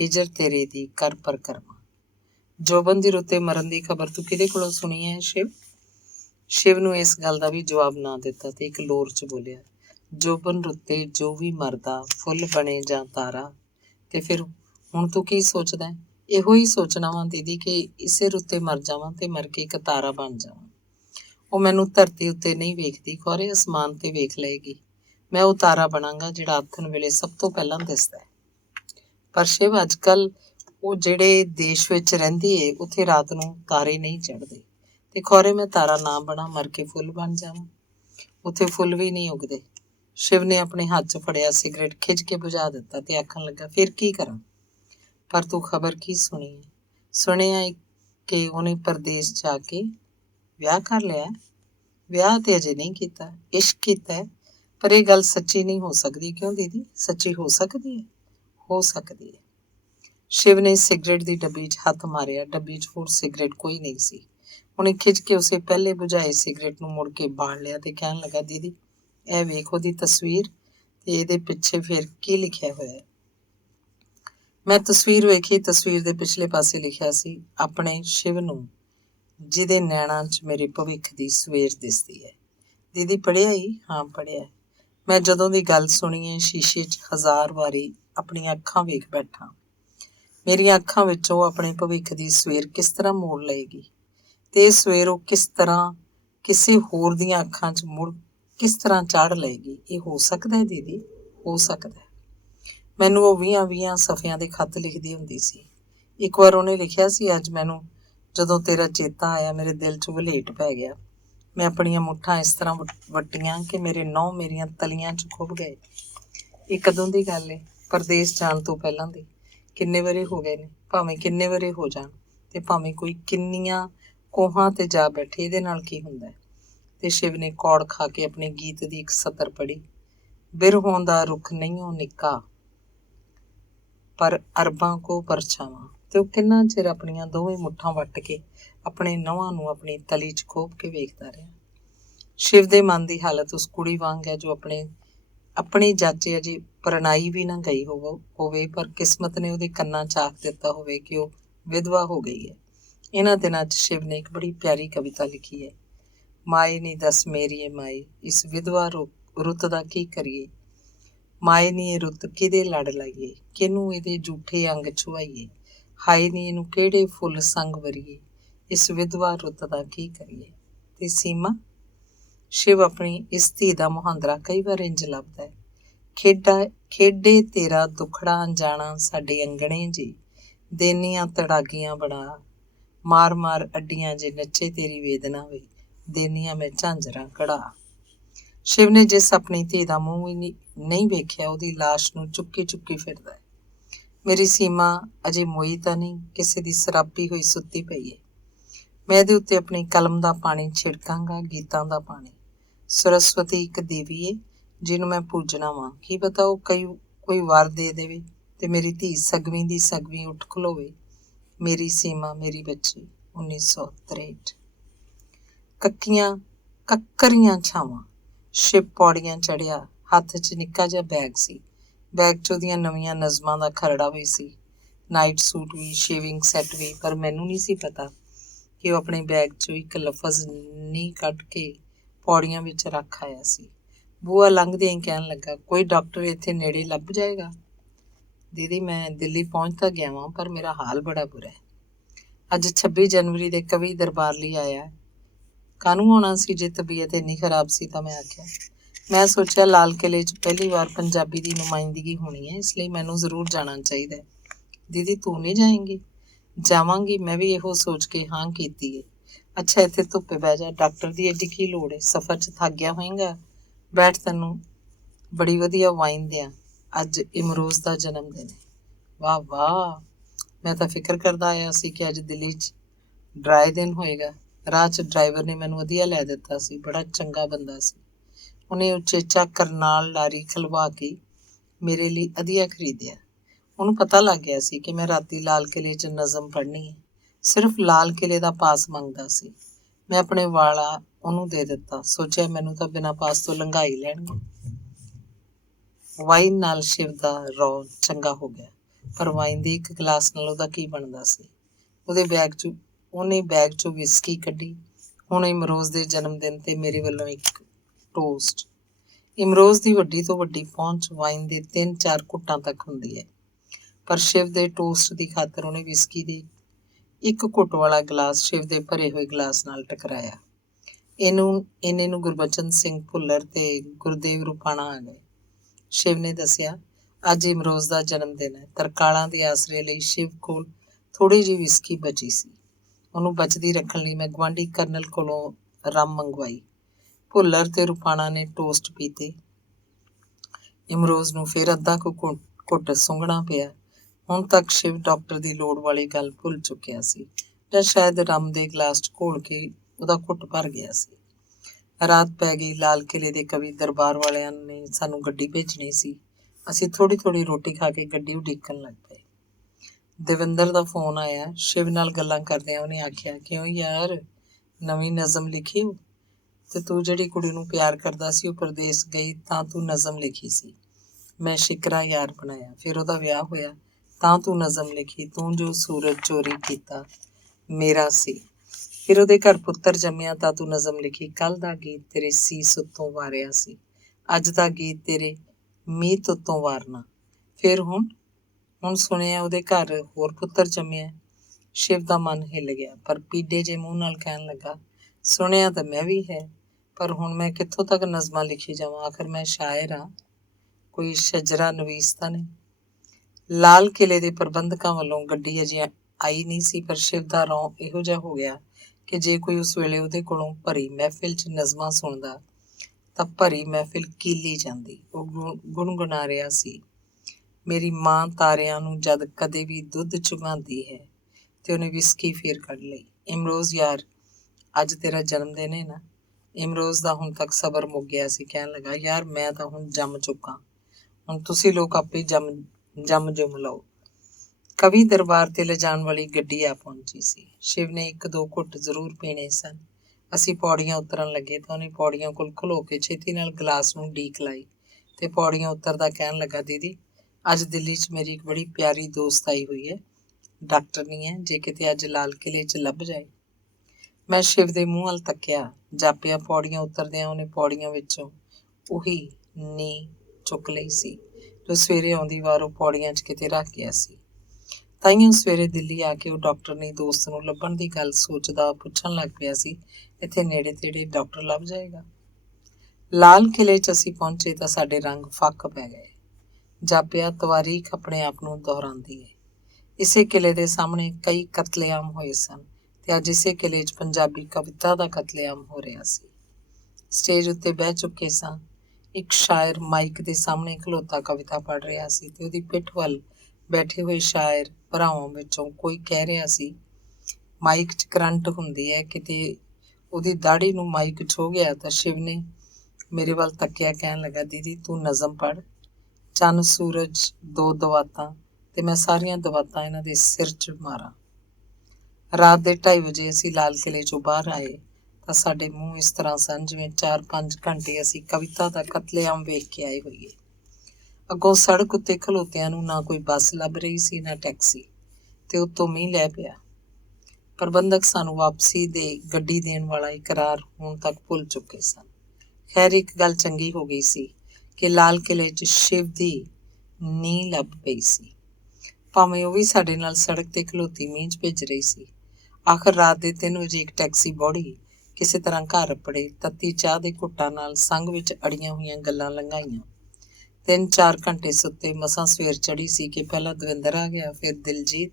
ਹਿਜਰ ਤੇਰੇ ਦੀ ਕਰ ਪਰਕਰਮਾ। ਜੋਬਨ ਦੀ ਰੁੱਤੇ ਮਰਨ ਦੀ ਖਬਰ ਤੂੰ ਕਿਹਦੇ ਕੋਲੋਂ ਸੁਣੀ ਹੈ ਸ਼ਿਵ? ਸ਼ਿਵ ਨੂੰ ਇਸ ਗੱਲ ਦਾ ਵੀ ਜਵਾਬ ਨਾ ਦਿੱਤਾ ਤੇ ਇੱਕ ਲੋਰ 'ਚ ਬੋਲਿਆ, ਜੋਬਨ ਰੁੱਤੇ ਜੋ ਵੀ ਮਰਦਾ ਫੁੱਲ ਬਣੇ ਜਾਂ ਤਾਰਾ। ਤੇ ਫਿਰ ਹੁਣ ਤੂੰ ਕੀ ਸੋਚਦਾ? ਇਹੋ ਹੀ ਸੋਚਣਾ ਵਾਂ ਦੀਦੀ ਕਿ ਇਸੇ ਰੁੱਤੇ ਮਰ ਜਾਵਾਂ ਤੇ ਮਰ ਕੇ ਇੱਕ ਤਾਰਾ ਬਣ ਜਾਵਾਂ। ਉਹ ਮੈਨੂੰ ਧਰਤੀ ਉੱਤੇ ਨਹੀਂ ਵੇਖਦੀ, ਖੌਰੇ ਅਸਮਾਨ ਤੇ ਵੇਖ ਲਏਗੀ। ਮੈਂ ਉਹ ਤਾਰਾ ਬਣਾਂਗਾ ਜਿਹੜਾ ਆਥਣ ਵੇਲੇ ਸਭ ਤੋਂ ਪਹਿਲਾਂ ਦਿਸਦਾ ਹੈ। ਪਰ ਸ਼ਿਵ ਅੱਜ ਕੱਲ੍ਹ ਉਹ ਜਿਹੜੇ ਦੇਸ਼ ਵਿੱਚ ਰਹਿੰਦੀ ਏ ਉੱਥੇ ਰਾਤ ਨੂੰ ਤਾਰੇ ਨਹੀਂ ਚੜ੍ਹਦੇ ਤੇ ਖੌਰੇ ਮੈਂ ਤਾਰਾ ਨਾ ਬਣਾ, ਮਰ ਕੇ ਫੁੱਲ ਬਣ ਜਾਵਾਂ। ਉੱਥੇ ਫੁੱਲ ਵੀ ਨਹੀਂ ਉੱਗਦੇ। ਸ਼ਿਵ ਨੇ ਆਪਣੇ ਹੱਥ 'ਚ ਫੜਿਆ ਸਿਗਰਟ ਖਿੱਚ ਕੇ ਬੁਝਾ ਦਿੱਤਾ ਤੇ ਆਖਣ ਲੱਗਾ, ਫਿਰ ਕੀ ਕਰਾਂ? ਪਰ ਤੂੰ ਖਬਰ ਕੀ ਸੁਣੀ ਹੈ? ਸੁਣਿਆ ਕਿ ਉਹਨੇ ਪਰਦੇਸ ਜਾ ਕੇ ਵਿਆਹ ਕਰ ਲਿਆ। ਵਿਆਹ ਤੇ ਅਜੇ ਨਹੀਂ ਕੀਤਾ, ਇਸ਼ਕ ਕੀਤਾ ਹੈ। ਪਰ ਇਹ ਗੱਲ ਸੱਚੀ ਨਹੀਂ ਹੋ ਸਕਦੀ। ਕਿਉਂ ਦੀਦੀ, ਸੱਚੀ ਹੋ ਸਕਦੀ ਹੈ? ਹੋ ਸਕਦੀ ਹੈ। ਸ਼ਿਵ ਨੇ ਸਿਗਰਟ ਦੀ ਡੱਬੀ 'ਚ ਹੱਥ ਮਾਰਿਆ, ਡੱਬੀ 'ਚ ਹੋਰ ਸਿਗਰਟ ਕੋਈ ਨਹੀਂ ਸੀ। ਉਹਨੇ ਖਿੱਚ ਕੇ ਉਸੇ ਪਹਿਲੇ ਬੁਝਾਏ ਸਿਗਰਟ ਨੂੰ ਮੁੜ ਕੇ ਬਾਲ ਲਿਆ ਤੇ ਕਹਿਣ ਲੱਗਾ, ਦੀਦੀ ਇਹ ਵੇਖ ਉਹਦੀ ਤਸਵੀਰ ਤੇ ਇਹਦੇ ਪਿੱਛੇ ਫਿਰ ਕੀ ਲਿਖਿਆ ਹੋਇਆ ਹੈ। ਮੈਂ ਤਸਵੀਰ ਵੇਖੀ, ਤਸਵੀਰ ਦੇ ਪਿਛਲੇ ਪਾਸੇ ਲਿਖਿਆ ਸੀ, ਆਪਣੇ ਸ਼ਿਵ ਨੂੰ ਜਿਹਦੇ ਨੈਣਾਂ 'ਚ ਮੇਰੇ ਭਵਿੱਖ ਦੀ ਸਵੇਰ ਦਿਸਦੀ ਹੈ। ਦੀਦੀ ਪੜ੍ਹਿਆ ਹੀ? ਹਾਂ ਪੜ੍ਹਿਆ। ਮੈਂ ਜਦੋਂ ਦੀ ਗੱਲ ਸੁਣੀ ਹੈ ਸ਼ੀਸ਼ੇ 'ਚ 1000 ਵਾਰੀ ਆਪਣੀਆਂ ਅੱਖਾਂ ਵੇਖ ਬੈਠਾ। ਮੇਰੀਆਂ ਅੱਖਾਂ ਵਿੱਚੋਂ ਆਪਣੇ ਭਵਿੱਖ ਦੀ ਸਵੇਰ ਕਿਸ ਤਰ੍ਹਾਂ ਮੋੜ ਲਏਗੀ ਤੇ ਇਹ ਸਵੇਰ ਉਹ ਕਿਸ ਤਰ੍ਹਾਂ ਕਿਸੇ ਹੋਰ ਦੀਆਂ ਅੱਖਾਂ 'ਚ ਮੁੜ ਕਿਸ ਤਰ੍ਹਾਂ ਚਾੜ ਲਏਗੀ। ਇਹ ਹੋ ਸਕਦਾ ਹੈ ਦੀਦੀ, ਹੋ ਸਕਦਾ ਹੈ। ਮੈਨੂੰ ਉਹ 20 ਸਫ਼ਿਆਂ ਦੇ ਖੱਤ ਲਿਖਦੀ ਹੁੰਦੀ ਸੀ। ਇੱਕ ਵਾਰ ਉਹਨੇ ਲਿਖਿਆ ਸੀ, ਅੱਜ ਮੈਨੂੰ ਜਦੋਂ ਤੇਰਾ ਚੇਤਾ ਆਇਆ ਮੇਰੇ ਦਿਲ 'ਚ ਵਲੇਟ ਪੈ ਗਿਆ। ਮੈਂ ਆਪਣੀਆਂ ਮੁੱਠਾਂ ਇਸ ਤਰ੍ਹਾਂ ਵੱਟੀਆਂ ਕਿ ਮੇਰੇ ਨਹੁੰ ਮੇਰੀਆਂ ਤਲੀਆਂ 'ਚ ਖੁੱਭ ਗਏ। ਇਹ ਕਦੋਂ ਦੀ ਗੱਲ ਹੈ? ਪਰਦੇਸ ਜਾਣ ਤੋਂ ਪਹਿਲਾਂ ਦੀ। ਕਿੰਨੇ ਵਰੇ ਹੋ ਗਏ ਨੇ, ਭਾਵੇਂ ਕਿੰਨੇ ਵਰੇ ਹੋ ਜਾਣ ਤੇ ਭਾਵੇਂ ਕੋਈ ਕਿੰਨੀਆਂ ਕੋਹਾਂ ਤੇ ਜਾ ਬੈਠੇ, ਇਹਦੇ ਨਾਲ ਕੀ ਹੁੰਦਾ ਹੈ। ਤੇ ਸ਼ਿਵ ਨੇ ਕੌੜ ਖਾ ਕੇ ਆਪਣੇ ਗੀਤ ਦੀ ਇੱਕ ਸਤਰ ਪੜ੍ਹੀ। ਬਿਰਹੋਂ ਦਾ ਰੁੱਖ ਨਹੀਂਓ ਨਿੱਕਾ, ਪਰ ਅਰਬਾਂ ਕੋ ਪਰਛਾਵਾਂ। ਤੇ ਉਹ ਕਿੰਨਾ ਚਿਰ ਆਪਣੀਆਂ ਦੋਵੇਂ ਮੁੱਠਾਂ ਵੱਟ ਕੇ ਆਪਣੇ ਨਹੁੰਆਂ ਨੂੰ ਆਪਣੀ ਤਲੀ 'ਚ ਖੋਭ ਕੇ ਵੇਖਦਾ ਰਿਹਾ। ਸ਼ਿਵ ਦੇ ਮਨ ਦੀ ਹਾਲਤ ਉਸ ਕੁੜੀ ਵਾਂਗ ਹੈ ਜੋ ਆਪਣੀ ਜਾਚੇ ਅਜੇ ਪਰਨਾਈ ਵੀ ਨਾ ਗਈ ਹੋਵੇ, ਪਰ ਕਿਸਮਤ ਨੇ ਉਹਦੇ ਕੰਨਾਂ 'ਚ ਆਖ ਦਿੱਤਾ ਹੋਵੇ ਕਿ ਉਹ ਵਿਧਵਾ ਹੋ ਗਈ ਹੈ। ਇਹਨਾਂ ਦਿਨਾਂ 'ਚ ਸ਼ਿਵ ਨੇ ਇੱਕ ਬੜੀ ਪਿਆਰੀ ਕਵਿਤਾ ਲਿਖੀ ਹੈ। ਮਾਏ ਨੀ ਦੱਸ ਮੇਰੀਏ ਮਾਏ, ਇਸ ਵਿਧਵਾ ਰੁੱਤ ਦਾ ਕੀ ਕਰੀਏ। ਮਾਏ ਨੀ ਇਹ ਰੁੱਤ ਕਿਹਦੇ ਲੜ ਲਾਈਏ, ਕਿਹਨੂੰ ਇਹਦੇ ਝੂਠੇ ਅੰਗ ਛੁਆਈਏ। ਹਾਏ ਨੀ ਇਹਨੂੰ ਕਿਹੜੇ ਫੁੱਲ ਸੰਗ ਵਰੀਏ, ਇਸ ਵਿਧਵਾ ਰੁੱਤ ਦਾ ਕੀ ਕਰੀਏ। ਤੇ ਸੀਮਾ, ਸ਼ਿਵ ਆਪਣੀ ਇਸ ਧੀ ਦਾ ਮੁਹਾਂਦਰਾ ਕਈ ਵਾਰ ਇੰਝ ਲੱਭਦਾ ਹੈ। ਖੇਡੇ ਤੇਰਾ ਦੁਖੜਾ ਅਣਜਾਣਾ ਸਾਡੇ ਅੰਗਣੇ ਜੀ, ਦੇਨੀਆਂ ਤੜਾਗੀਆਂ ਬਣਾ, ਮਾਰ ਮਾਰ ਅੱਡੀਆਂ ਜੇ ਨੱਚੇ ਤੇਰੀ ਵੇਦਨਾ ਵੇ, ਦੇਨੀਆਂ ਮੈਂ ਝਾਂਜਰਾਂ ਕੜਾ। ਸ਼ਿਵ ਨੇ ਜਿਸ ਆਪਣੀ ਧੀ ਦਾ ਮੂੰਹ ਵੀ ਨਹੀਂ ਵੇਖਿਆ, ਉਹਦੀ ਲਾਸ਼ ਨੂੰ ਚੁੱਕੀ ਚੁੱਕੀ ਫਿਰਦਾ ਹੈ। ਮੇਰੀ ਸੀਮਾ ਅਜੇ ਮੋਈ ਤਾਂ ਨਹੀਂ, ਕਿਸੇ ਦੀ ਸਰਾਪੀ ਹੋਈ ਸੁੱਤੀ ਪਈ ਹੈ। ਮੈਂ ਇਹਦੇ ਉੱਤੇ ਆਪਣੀ ਕਲਮ ਦਾ ਪਾਣੀ ਛਿੜਕਾਂਗਾ, ਗੀਤਾਂ ਦਾ ਪਾਣੀ। ਸਰਸਵਤੀ ਇੱਕ ਦੇਵੀ ਏ ਜਿਹਨੂੰ ਮੈਂ ਪੂਜਣਾ ਵਾਂ। ਕੀ ਪਤਾ ਉਹ ਕੋਈ ਵਰ ਦੇ ਦੇਵੇ ਤੇ ਮੇਰੀ ਧੀ ਸਗਵੀਂ ਦੀ ਸਗਵੀਂ ਉੱਠ ਖਲੋਵੇ। ਮੇਰੀ ਸੀਮਾ, ਮੇਰੀ ਬੱਚੀ। 1963। ਕੱਕਰੀਆਂ ਛਾਵਾਂ। ਸ਼ਿਵ ਪੌੜੀਆਂ ਚੜ੍ਹਿਆ। ਹੱਥ 'ਚ ਨਿੱਕਾ ਜਿਹਾ ਬੈਗ ਸੀ। ਬੈਗ 'ਚ ਉਹਦੀਆਂ ਨਵੀਆਂ ਨਜ਼ਮਾਂ ਦਾ ਖਰੜਾ ਵੀ ਸੀ, ਨਾਈਟ ਸੂਟ ਵੀ, ਸ਼ੇਵਿੰਗ ਸੈੱਟ ਵੀ। ਪਰ ਮੈਨੂੰ ਨਹੀਂ ਸੀ ਪਤਾ ਕਿ ਉਹ ਆਪਣੇ ਬੈਗ 'ਚੋਂ ਇੱਕ ਲਫ਼ਜ਼ ਨਹੀਂ ਕੱਢ ਕੇ ਪੌੜੀਆਂ ਵਿੱਚ ਰੱਖ ਆਇਆ ਸੀ। ਬੂਆ ਲੰਘਦਿਆਂ ਹੀ ਕਹਿਣ ਲੱਗਾ, ਕੋਈ ਡਾਕਟਰ ਇੱਥੇ ਨੇੜੇ ਲੱਭ ਜਾਏਗਾ। ਦੀਦੀ, ਮੈਂ ਦਿੱਲੀ ਪਹੁੰਚ ਤਾਂ ਗਿਆ ਵਾਂ, ਪਰ ਮੇਰਾ ਹਾਲ ਬੜਾ ਬੁਰਾ ਹੈ। ਅੱਜ 26 ਜਨਵਰੀ ਦੇ ਕਵੀ ਦਰਬਾਰ ਲਈ ਆਇਆ। ਕਾਹਨੂੰ ਆਉਣਾ ਸੀ ਜੇ ਤਬੀਅਤ ਇੰਨੀ ਖਰਾਬ ਸੀ ਤਾਂ ਮੈਂ ਆਖਿਆ। ਮੈਂ ਸੋਚਿਆ ਲਾਲ ਕਿਲ੍ਹੇ 'ਚ ਪਹਿਲੀ ਵਾਰ ਪੰਜਾਬੀ ਦੀ ਨੁਮਾਇੰਦਗੀ ਹੋਣੀ ਹੈ, ਇਸ ਲਈ ਮੈਨੂੰ ਜ਼ਰੂਰ ਜਾਣਾ ਚਾਹੀਦਾ ਹੈ। ਦੀਦੀ, ਤੂੰ ਨਹੀਂ ਜਾਏਂਗੀ? ਜਾਵਾਂਗੀ, ਮੈਂ ਵੀ ਇਹੋ ਸੋਚ ਕੇ ਹਾਂ ਕੀਤੀ ਹੈ। ਅੱਛਾ, ਇੱਥੇ ਧੁੱਪੇ ਬਹਿ ਜਾ, ਡਾਕਟਰ ਦੀ ਐਡੀ ਕੀ ਲੋੜ ਹੈ, ਸਫ਼ਰ 'ਚ ਥੱਕ ਗਿਆ ਹੋਏਗਾ। ਬੈਠ, ਤੈਨੂੰ ਬੜੀ ਵਧੀਆ ਵਾਈਨ ਦਿਆਂ। ਅੱਜ ਇਮਰੋਜ਼ ਦਾ ਜਨਮ ਦਿਨ ਹੈ। ਵਾਹ ਵਾਹ, ਮੈਂ ਤਾਂ ਫਿਕਰ ਕਰਦਾ ਆਇਆ ਸੀ ਕਿ ਅੱਜ ਦਿੱਲੀ 'ਚ ਡਰਾਈ ਦਿਨ ਹੋਏਗਾ। ਰਾਹ 'ਚ ਡਰਾਈਵਰ ਨੇ ਮੈਨੂੰ ਵਧੀਆ ਲੈ ਦਿੱਤਾ ਸੀ, ਬੜਾ ਚੰਗਾ ਬੰਦਾ ਸੀ। ਉਹਨੇ ਉਚੇਚਾ ਕਰਨਾਲ ਲਾਰੀ ਖਲਵਾ ਕੇ ਮੇਰੇ ਲਈ ਵਧੀਆ ਖਰੀਦਿਆ। ਉਹਨੂੰ ਪਤਾ ਲੱਗ ਗਿਆ ਸੀ ਕਿ ਮੈਂ ਰਾਤੀ ਲਾਲ ਕਿਲ੍ਹੇ 'ਚ ਨਜ਼ਮ ਪੜ੍ਹਨੀ ਹੈ। ਸਿਰਫ ਲਾਲ ਕਿਲ੍ਹੇ ਦਾ ਪਾਸ ਮੰਗਦਾ ਸੀ। ਮੈਂ ਆਪਣੇ ਵਾਲਾ ਉਹਨੂੰ ਦੇ ਦਿੱਤਾ। ਸੋਚਿਆ ਮੈਨੂੰ ਤਾਂ ਬਿਨਾਂ ਪਾਸ ਤੋਂ ਲੰਘਾਈ ਲੈਣਗੇ। ਵਾਈਨ ਨਾਲ ਸ਼ਿਵ ਦਾ ਰੌ ਚੰਗਾ ਹੋ ਗਿਆ, ਪਰ ਵਾਈਨ ਦੇ ਇੱਕ ਗਲਾਸ ਨਾਲ ਉਹਦਾ ਕੀ ਬਣਦਾ ਸੀ। ਉਹਨੇ ਬੈਗ 'ਚੋਂ ਵਿਸਕੀ ਕੱਢੀ। ਹੁਣ ਇਮਰੋਜ਼ ਦੇ ਜਨਮ ਦਿਨ ਤੇ ਮੇਰੇ ਵੱਲੋਂ ਇੱਕ ਟੋਸਟ। ਇਮਰੋਜ਼ ਦੀ ਵੱਡੀ ਤੋਂ ਵੱਡੀ ਪਹੁੰਚ ਵਾਈਨ ਦੇ 3-4 ਘੁੱਟਾਂ ਤੱਕ ਹੁੰਦੀ ਹੈ, ਪਰ ਸ਼ਿਵ ਦੇ ਟੋਸਟ ਦੀ ਖਾਤਰ ਉਹਨੇ ਵਿਸਕੀ ਦੇ ਇੱਕ ਘੁੱਟ ਵਾਲਾ ਗਲਾਸ ਸ਼ਿਵ ਦੇ ਭਰੇ ਹੋਏ ਗਲਾਸ ਨਾਲ ਟਕਰਾਇਆ। ਇਹਨੇ ਨੂੰ ਗੁਰਬਚਨ ਸਿੰਘ ਭੁੱਲਰ ਤੇ ਗੁਰਦੇਵ ਰੁਪਾਣਾ ਆ ਗਏ। ਸ਼ਿਵ ਨੇ ਦੱਸਿਆ, ਅੱਜ ਇਮਰੋਜ਼ ਦਾ ਜਨਮ ਦਿਨ ਹੈ। ਤਰਕਾਲਾਂ ਦੇ ਆਸਰੇ ਲਈ ਸ਼ਿਵ ਕੋਲ ਥੋੜ੍ਹੀ ਜਿਹੀ ਵਿਸਕੀ ਬਚੀ ਸੀ। ਉਹਨੂੰ ਬਚਦੀ ਰੱਖਣ ਲਈ ਮੈਂ ਗੁਆਂਢੀ ਕਰਨਲ ਕੋਲੋਂ ਰੰਮ ਮੰਗਵਾਈ। ਭੁੱਲਰ ਤੇ ਰੁਪਾਣਾ ਨੇ ਟੋਸਟ ਪੀਤੇ। ਇਮਰੋਜ਼ ਨੂੰ ਫਿਰ ਅੱਧਾ ਕੁ ਘੁੱਟ ਸੁੰਘਣਾ ਪਿਆ। ਹੁਣ ਤੱਕ ਸ਼ਿਵ ਡਾਕਟਰ ਦੀ ਲੋੜ ਵਾਲੀ ਗੱਲ ਭੁੱਲ ਚੁੱਕਿਆ ਸੀ, ਜਾਂ ਸ਼ਾਇਦ ਰੰਮ ਦੇ ਗਲਾਸ 'ਚ ਘੋਲ ਕੇ ਉਹਦਾ ਘੁੱਟ ਭਰ ਗਿਆ ਸੀ। ਰਾਤ ਪੈ ਗਈ। ਲਾਲ ਕਿਲ੍ਹੇ ਦੇ ਕਵੀ ਦਰਬਾਰ ਵਾਲਿਆਂ ਨੇ ਸਾਨੂੰ ਗੱਡੀ ਭੇਜਣੀ ਸੀ। ਅਸੀਂ ਥੋੜ੍ਹੀ ਰੋਟੀ ਖਾ ਕੇ ਗੱਡੀ ਉਡੀਕਣ ਲੱਗ ਪਏ। ਦੇਵਿੰਦਰ ਦਾ ਫੋਨ ਆਇਆ। ਸ਼ਿਵ ਨਾਲ ਗੱਲਾਂ ਕਰਦਿਆਂ ਉਹਨੇ ਆਖਿਆ, ਕਿਉਂ ਯਾਰ, ਨਵੀਂ ਨਜ਼ਮ ਲਿਖੀ ਹੋ? ਤੇ ਤੂੰ ਜਿਹੜੀ ਕੁੜੀ ਨੂੰ ਪਿਆਰ ਕਰਦਾ ਸੀ ਉਹ ਪਰਦੇਸ ਗਈ ਤਾਂ ਤੂੰ ਨਜ਼ਮ ਲਿਖੀ ਸੀ। ਮੈਂ ਸ਼ਿਕਰਾ ਯਾਰ ਬਣਾਇਆ। ਫਿਰ ਉਹਦਾ ਵਿਆਹ ਹੋਇਆ ਤਾਂ ਤੂੰ ਨਜ਼ਮ ਲਿਖੀ। ਤੂੰ ਜੋ ਸੂਰਜ ਚੋਰੀ ਕੀਤਾ ਮੇਰਾ ਸੀ। ਫਿਰ ਉਹਦੇ ਘਰ ਪੁੱਤਰ ਜੰਮਿਆ ਤਾਂ ਤੂੰ ਨਜ਼ਮ ਲਿਖੀ। ਕੱਲ੍ਹ ਦਾ ਗੀਤ ਤੇਰੇ ਸੀਸ ਉੱਤੋਂ ਵਾਰਿਆ ਸੀ। ਅੱਜ ਦਾ ਗੀਤ ਤੇਰੇ ਮੀਤ ਉੱਤੋਂ ਵਾਰਨਾ। ਫਿਰ ਹੁਣ ਸੁਣਿਆ ਉਹਦੇ ਘਰ ਹੋਰ ਪੁੱਤਰ ਜੰਮਿਆ। ਸ਼ਿਵ ਦਾ ਮਨ ਹਿੱਲ ਗਿਆ, ਪਰ ਪੀਡੇ ਜੇ ਮੂੰਹ ਨਾਲ ਕਹਿਣ ਲੱਗਾ, ਸੁਣਿਆ ਤਾਂ ਮੈਂ ਵੀ ਹੈ, ਪਰ ਹੁਣ ਮੈਂ ਕਿੱਥੋਂ ਤੱਕ ਨਜ਼ਮਾਂ ਲਿਖੀ ਜਾਵਾਂ? ਆਖਰ ਮੈਂ ਸ਼ਾਇਰ ਹਾਂ, ਕੋਈ ਸ਼ਜਰਾ ਨਵੀਸ ਤਾਂ ਨਹੀਂ। ਲਾਲ ਕਿਲੇ ਦੇ ਪ੍ਰਬੰਧਕਾਂ ਵੱਲੋਂ ਗੱਡੀ ਅਜੇ ਆਈ ਨਹੀਂ ਸੀ, ਪਰ ਸ਼ਿਵ ਦਾ ਰੌਂ ਇਹੋ ਜਿਹਾ ਹੋ ਗਿਆ ਕਿ ਜੇ ਕੋਈ ਉਸ ਵੇਲੇ ਉਹਦੇ ਕੋਲੋਂ ਭਰੀ ਮਹਿਫਿਲ 'ਚ ਨਜ਼ਮਾਂ ਸੁਣਦਾ ਤਾਂ ਭਰੀ ਮਹਿਫਿਲ ਕੀਲੀ ਜਾਂਦੀ। ਉਹ ਗੁਣਗੁਣਾ ਰਿਹਾ ਸੀ, ਮੇਰੀ ਮਾਂ ਤਾਰਿਆਂ ਨੂੰ ਜਦ ਕਦੇ ਵੀ ਦੁੱਧ ਚੁਗਾਉਂਦੀ ਹੈ। ਤੇ ਉਹਨੇ ਵਿਸਕੀ ਫੇਰ ਕੱਢ ਲਈ। ਇਮਰੋਜ਼ ਯਾਰ, ਅੱਜ ਤੇਰਾ ਜਨਮ ਦਿਨ ਹੈ ਨਾ? ਇਮਰੋਜ਼ ਦਾ ਹੁਣ ਤੱਕ ਸਬਰ ਮੁੱਕ ਗਿਆ ਸੀ। ਕਹਿਣ ਲੱਗਾ, ਯਾਰ ਮੈਂ ਤਾਂ ਹੁਣ ਜੰਮ ਚੁੱਕਾ, ਹੁਣ ਤੁਸੀਂ ਲੋਕ ਆਪੇ ਜੰਮ ਜੁਮ ਲਓ। ਕਵੀ ਦਰਬਾਰ ਤੇ ਲਿਜਾਣ ਵਾਲੀ ਗੱਡੀ ਆ ਪਹੁੰਚੀ ਸੀ। ਸ਼ਿਵ ਨੇ 1-2 ਘੁੱਟ ਜ਼ਰੂਰ ਪੀਣੇ ਸਨ। ਅਸੀਂ ਪੌੜੀਆਂ ਉਤਰਨ ਲੱਗੇ ਤਾਂ ਉਹਨੇ ਪੌੜੀਆਂ ਕੋਲ ਖਲੋ ਕੇ ਛੇਤੀ ਨਾਲ ਗਲਾਸ ਨੂੰ ਡੀਕ ਲਾਈ ਤੇ ਪੌੜੀਆਂ ਉਤਰਦਾ ਕਹਿਣ ਲੱਗਾ, ਦੀਦੀ ਅੱਜ ਦਿੱਲੀ 'ਚ ਮੇਰੀ ਇੱਕ ਬੜੀ ਪਿਆਰੀ ਦੋਸਤ ਆਈ ਹੋਈ ਹੈ, ਡਾਕਟਰ ਨਹੀਂ ਹੈ, ਜੇ ਕਿਤੇ ਅੱਜ ਲਾਲ ਕਿਲੇ 'ਚ ਲੱਭ ਜਾਏ। ਮੈਂ ਸ਼ਿਵ ਦੇ ਮੂੰਹ ਵੱਲ ਤੱਕਿਆ। ਜਾਪਿਆ ਪੌੜੀਆਂ ਉਤਰਦਿਆਂ ਉਹਨੇ ਪੌੜੀਆਂ ਵਿੱਚੋਂ ਉਹੀ ਨੀ ਚੁੱਕ ਲਈ ਸੀ ਜੋ ਸਵੇਰੇ ਆਉਂਦੀ ਵਾਰ ਉਹ ਪੌੜੀਆਂ 'ਚ ਕਿਤੇ ਰੱਖ ਗਿਆ ਸੀ। ਤਾਈਓ ਸਵੇਰੇ ਦਿੱਲੀ ਆ ਕੇ ਉਹ ਡਾਕਟਰ ਨੇ ਦੋਸਤ ਨੂੰ ਲੱਭਣ ਦੀ ਗੱਲ ਸੋਚਦਾ ਪੁੱਛਣ ਲੱਗ ਪਿਆ ਸੀ, ਇੱਥੇ ਨੇੜੇ ਤੇੜੇ ਡਾਕਟਰ ਲੱਭ ਜਾਏਗਾ? ਲਾਲ ਕਿਲੇ 'ਚ ਅਸੀਂ ਪਹੁੰਚੇ ਤਾਂ ਸਾਡੇ ਰੰਗ ਫੱਕ ਪੈ ਗਏ। ਜਾਪਿਆ ਤਵਾਰੀਖ ਆਪਣੇ ਆਪ ਨੂੰ ਦੁਹਰਾਉਂਦੀ ਹੈ। ਇਸੇ ਕਿਲੇ ਦੇ ਸਾਹਮਣੇ ਕਈ ਕਤਲੇਆਮ ਹੋਏ ਸਨ ਤੇ ਅੱਜ ਇਸੇ ਕਿਲੇ 'ਚ ਪੰਜਾਬੀ ਕਵਿਤਾ ਦਾ ਕਤਲੇਆਮ ਹੋ ਰਿਹਾ ਸੀ। ਸਟੇਜ ਉੱਤੇ ਬਹਿ ਚੁੱਕੇ ਸਾਂ। ਇੱਕ ਸ਼ਾਇਰ ਮਾਈਕ ਦੇ ਸਾਹਮਣੇ ਖਲੋਤਾ ਕਵਿਤਾ ਪੜ੍ਹ ਰਿਹਾ ਸੀ ਤੇ ਉਹਦੀ ਪਿੱਠ ਵੱਲ ਬੈਠੇ ਹੋਏ ਸ਼ਾਇਰ ਭਰਾਵਾਂ ਵਿੱਚੋਂ ਕੋਈ ਕਹਿ ਰਿਹਾ ਸੀ, ਮਾਈਕ 'ਚ ਕਰੰਟ ਹੁੰਦੀ ਹੈ, ਕਿਤੇ ਉਹਦੀ ਦਾੜੀ ਨੂੰ ਮਾਈਕ ਛੋਹ ਗਿਆ। ਤਾਂ ਸ਼ਿਵ ਨੇ ਮੇਰੇ ਵੱਲ ਤੱਕਿਆ, ਕਹਿਣ ਲੱਗਾ, ਦੀਦੀ ਤੂੰ ਨਜ਼ਮ ਪੜ੍ਹ, ਚੰਨ ਸੂਰਜ 2 ਦਵਾਤਾਂ ਤੇ ਮੈਂ ਸਾਰੀਆਂ ਦਵਾਤਾਂ ਇਹਨਾਂ ਦੇ ਸਿਰ 'ਚ ਮਾਰਾਂ। ਰਾਤ ਦੇ 2:30 ਵਜੇ ਅਸੀਂ ਲਾਲ ਕਿਲੇ 'ਚੋਂ ਬਾਹਰ ਆਏ ਤਾਂ ਸਾਡੇ ਮੂੰਹ ਇਸ ਤਰ੍ਹਾਂ ਸਨ ਜਿਵੇਂ 4-5 ਘੰਟੇ ਅਸੀਂ ਕਵਿਤਾ ਦਾ ਕਤਲੇਆਮ ਵੇਖ ਕੇ ਆਏ ਹੋਈਏ। ਅੱਗੋਂ ਸੜਕ ਉੱਤੇ ਖਲੋਤਿਆਂ ਨੂੰ ਨਾ ਕੋਈ ਬੱਸ ਲੱਭ ਰਹੀ ਸੀ, ਨਾ ਟੈਕਸੀ, ਤੇ ਉੱਤੋਂ ਮੀਂਹ ਲੈ ਪਿਆ। ਪ੍ਰਬੰਧਕ ਸਾਨੂੰ ਵਾਪਸੀ ਦੇ ਗੱਡੀ ਦੇਣ ਵਾਲਾ ਇਕਰਾਰ ਹੁਣ ਤੱਕ ਭੁੱਲ ਚੁੱਕੇ ਸਨ। ਖੈਰ ਇੱਕ ਗੱਲ ਚੰਗੀ ਹੋ ਗਈ ਸੀ ਕਿ ਲਾਲ ਕਿਲੇ 'ਚ ਸ਼ਿਵ ਦੀ ਨੀਂਹ ਲੱਭ ਪਈ ਸੀ, ਭਾਵੇਂ ਉਹ ਵੀ ਸਾਡੇ ਨਾਲ ਸੜਕ ਤੇ ਖਲੋਤੀ ਮੀਂਹ 'ਚ ਭਿੱਜ ਰਹੀ ਸੀ। ਆਖਰ ਰਾਤ ਦੇ 3 ਵਜੇ ਇੱਕ ਟੈਕਸੀ ਬੌੜੀ, ਕਿਸੇ ਤਰ੍ਹਾਂ ਘਰ ਅੱਪੜੇ, ਤੱਤੀ ਚਾਹ ਦੇ ਘੁੱਟਾਂ ਨਾਲ ਸੰਗ ਵਿੱਚ ਅੜੀਆਂ ਹੋਈਆਂ ਗੱਲਾਂ ਲੰਘਾਈਆਂ। 3-4 ਘੰਟੇ ਸੁੱਤੇ ਮਸਾਂ ਸਵੇਰ ਚੜ੍ਹੀ ਸੀ ਕਿ ਪਹਿਲਾਂ ਦਵਿੰਦਰ ਆ ਗਿਆ, ਫਿਰ ਦਿਲਜੀਤ,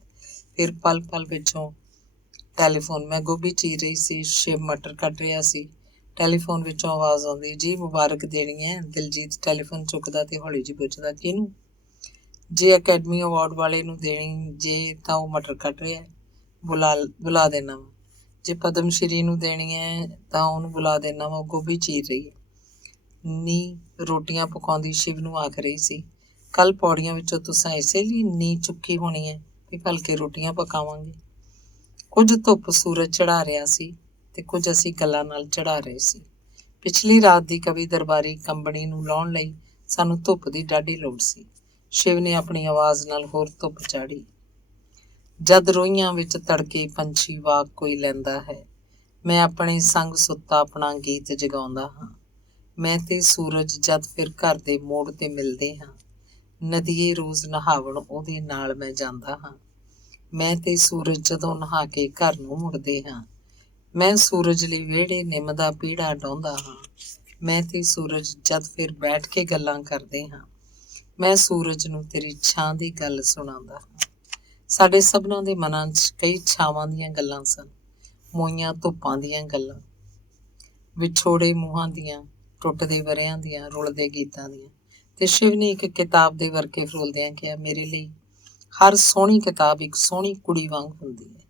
ਫਿਰ ਪਲ ਵਿੱਚੋਂ ਟੈਲੀਫੋਨ। ਮੈਂ ਗੋਭੀ ਚੀਰ ਰਹੀ ਸੀ, ਸ਼ਿਵ ਮਟਰ ਕੱਟ ਰਿਹਾ ਸੀ। ਟੈਲੀਫੋਨ ਵਿੱਚੋਂ ਆਵਾਜ਼ ਆਉਂਦੀ, ਜੀ ਮੁਬਾਰਕ ਦੇਣੀ ਹੈ। ਦਿਲਜੀਤ ਟੈਲੀਫੋਨ ਚੁੱਕਦਾ ਤੇ ਹੌਲੀ ਜਿਹੀ ਪੁੱਛਦਾ, ਕਿਹਨੂੰ? ਜੇ ਅਕੈਡਮੀ ਅਵਾਰਡ ਵਾਲੇ ਨੂੰ ਦੇਣੀ ਜੇ ਤਾਂ ਉਹ ਮਟਰ ਕੱਟ ਰਿਹਾ, ਬੁਲਾ ਦੇਣਾ ਵਾ। ਜੇ ਪਦਮ ਸ਼੍ਰੀ ਨੂੰ ਦੇਣੀ ਹੈ ਤਾਂ ਉਹਨੂੰ ਬੁਲਾ ਦੇਣਾ ਵਾ, ਉਹ ਗੋਭੀ ਚੀਰ ਰਹੀ ਹੈ। ਨੀ ਰੋਟੀਆਂ ਪਕਾਉਂਦੀ ਸ਼ਿਵ ਨੂੰ ਆਖ ਰਹੀ ਸੀ, ਕੱਲ ਪੌੜੀਆਂ ਵਿੱਚੋਂ ਤੁਸੀਂ ਇਸੇ ਲਈ ਨੀ ਚੁੱਕੀ ਹੋਣੀ ਹੈ ਵੀ ਭਲਕੇ ਰੋਟੀਆਂ ਪਕਾਵਾਂਗੇ। ਕੁਝ ਧੁੱਪ ਸੂਰਜ ਚੜਾ ਰਿਹਾ ਸੀ ਤੇ ਕੁਝ ਅਸੀਂ ਗੱਲਾਂ ਨਾਲ ਚੜਾ ਰਹੇ ਸੀ। ਪਿਛਲੀ ਰਾਤ ਦੀ ਕਵੀ ਦਰਬਾਰੀ ਕੰਬਣੀ ਨੂੰ ਲਾਉਣ ਲਈ ਸਾਨੂੰ ਧੁੱਪ ਦੀ ਡਾਢੀ ਲੋੜ ਸੀ। ਸ਼ਿਵ ਨੇ ਆਪਣੀ ਆਵਾਜ਼ ਨਾਲ ਹੋਰ ਧੁੱਪ ਚਾੜੀ, ਜਦ ਰੋਈਆਂ ਵਿੱਚ ਤੜਕੇ ਪੰਛੀ ਵਾਗ ਕੋਈ ਲੈਂਦਾ ਹੈ, ਮੈਂ ਆਪਣੇ ਸੰਗ ਸੁੱਤਾ ਆਪਣਾ ਗੀਤ ਜਗਾਉਂਦਾ ਹਾਂ। ਮੈਂ ਤੇ ਸੂਰਜ ਜਦ ਫਿਰ ਘਰ ਦੇ ਮੋੜ ਤੇ ਮਿਲਦੇ ਹਾਂ, ਨਦੀਏ ਰੋਜ਼ ਨਹਾਵਣ ਉਹਦੇ ਨਾਲ ਮੈਂ ਜਾਂਦਾ ਹਾਂ। ਮੈਂ ਤੇ ਸੂਰਜ ਜਦੋਂ ਨਹਾ ਕੇ ਘਰ ਨੂੰ ਮੁੜਦੇ ਹਾਂ, ਮੈਂ ਸੂਰਜ ਲਈ ਵਿਹੜੇ ਨਿੰਮ ਦਾ ਪੀੜਾ ਡਾਹੁੰਦਾ ਹਾਂ। ਮੈਂ ਤੇ ਸੂਰਜ ਜਦ ਫਿਰ ਬੈਠ ਕੇ ਗੱਲਾਂ ਕਰਦੇ ਹਾਂ, ਮੈਂ ਸੂਰਜ ਨੂੰ ਤੇਰੀ ਛਾਂ ਦੀ ਗੱਲ ਸੁਣਾਉਂਦਾ ਹਾਂ। ਸਾਡੇ ਸਭਨਾਂ ਦੇ ਮਨਾਂ 'ਚ ਕਈ ਛਾਵਾਂ ਦੀਆਂ ਗੱਲਾਂ ਸਨ, ਮੋਈਆਂ ਧੁੱਪਾਂ ਦੀਆਂ ਗੱਲਾਂ, ਵਿਛੋੜੇ ਮੂੰਹਾਂ ਦੀਆਂ, ਟੁੱਟਦੇ ਵਰਿਆਂ ਦੀਆਂ, ਰੁਲਦੇ ਗੀਤਾਂ ਦੀਆਂ। ਤੇ ਸ਼ਿਵ ਨੇ ਇੱਕ ਕਿਤਾਬ ਦੇ ਵਰਕੇ ਫਰੋਲਦਿਆਂ ਕਿਹਾ, ਮੇਰੇ ਲਈ ਹਰ ਸੋਹਣੀ ਕਿਤਾਬ ਇੱਕ ਸੋਹਣੀ ਕੁੜੀ ਵਾਂਗ ਹੁੰਦੀ ਹੈ।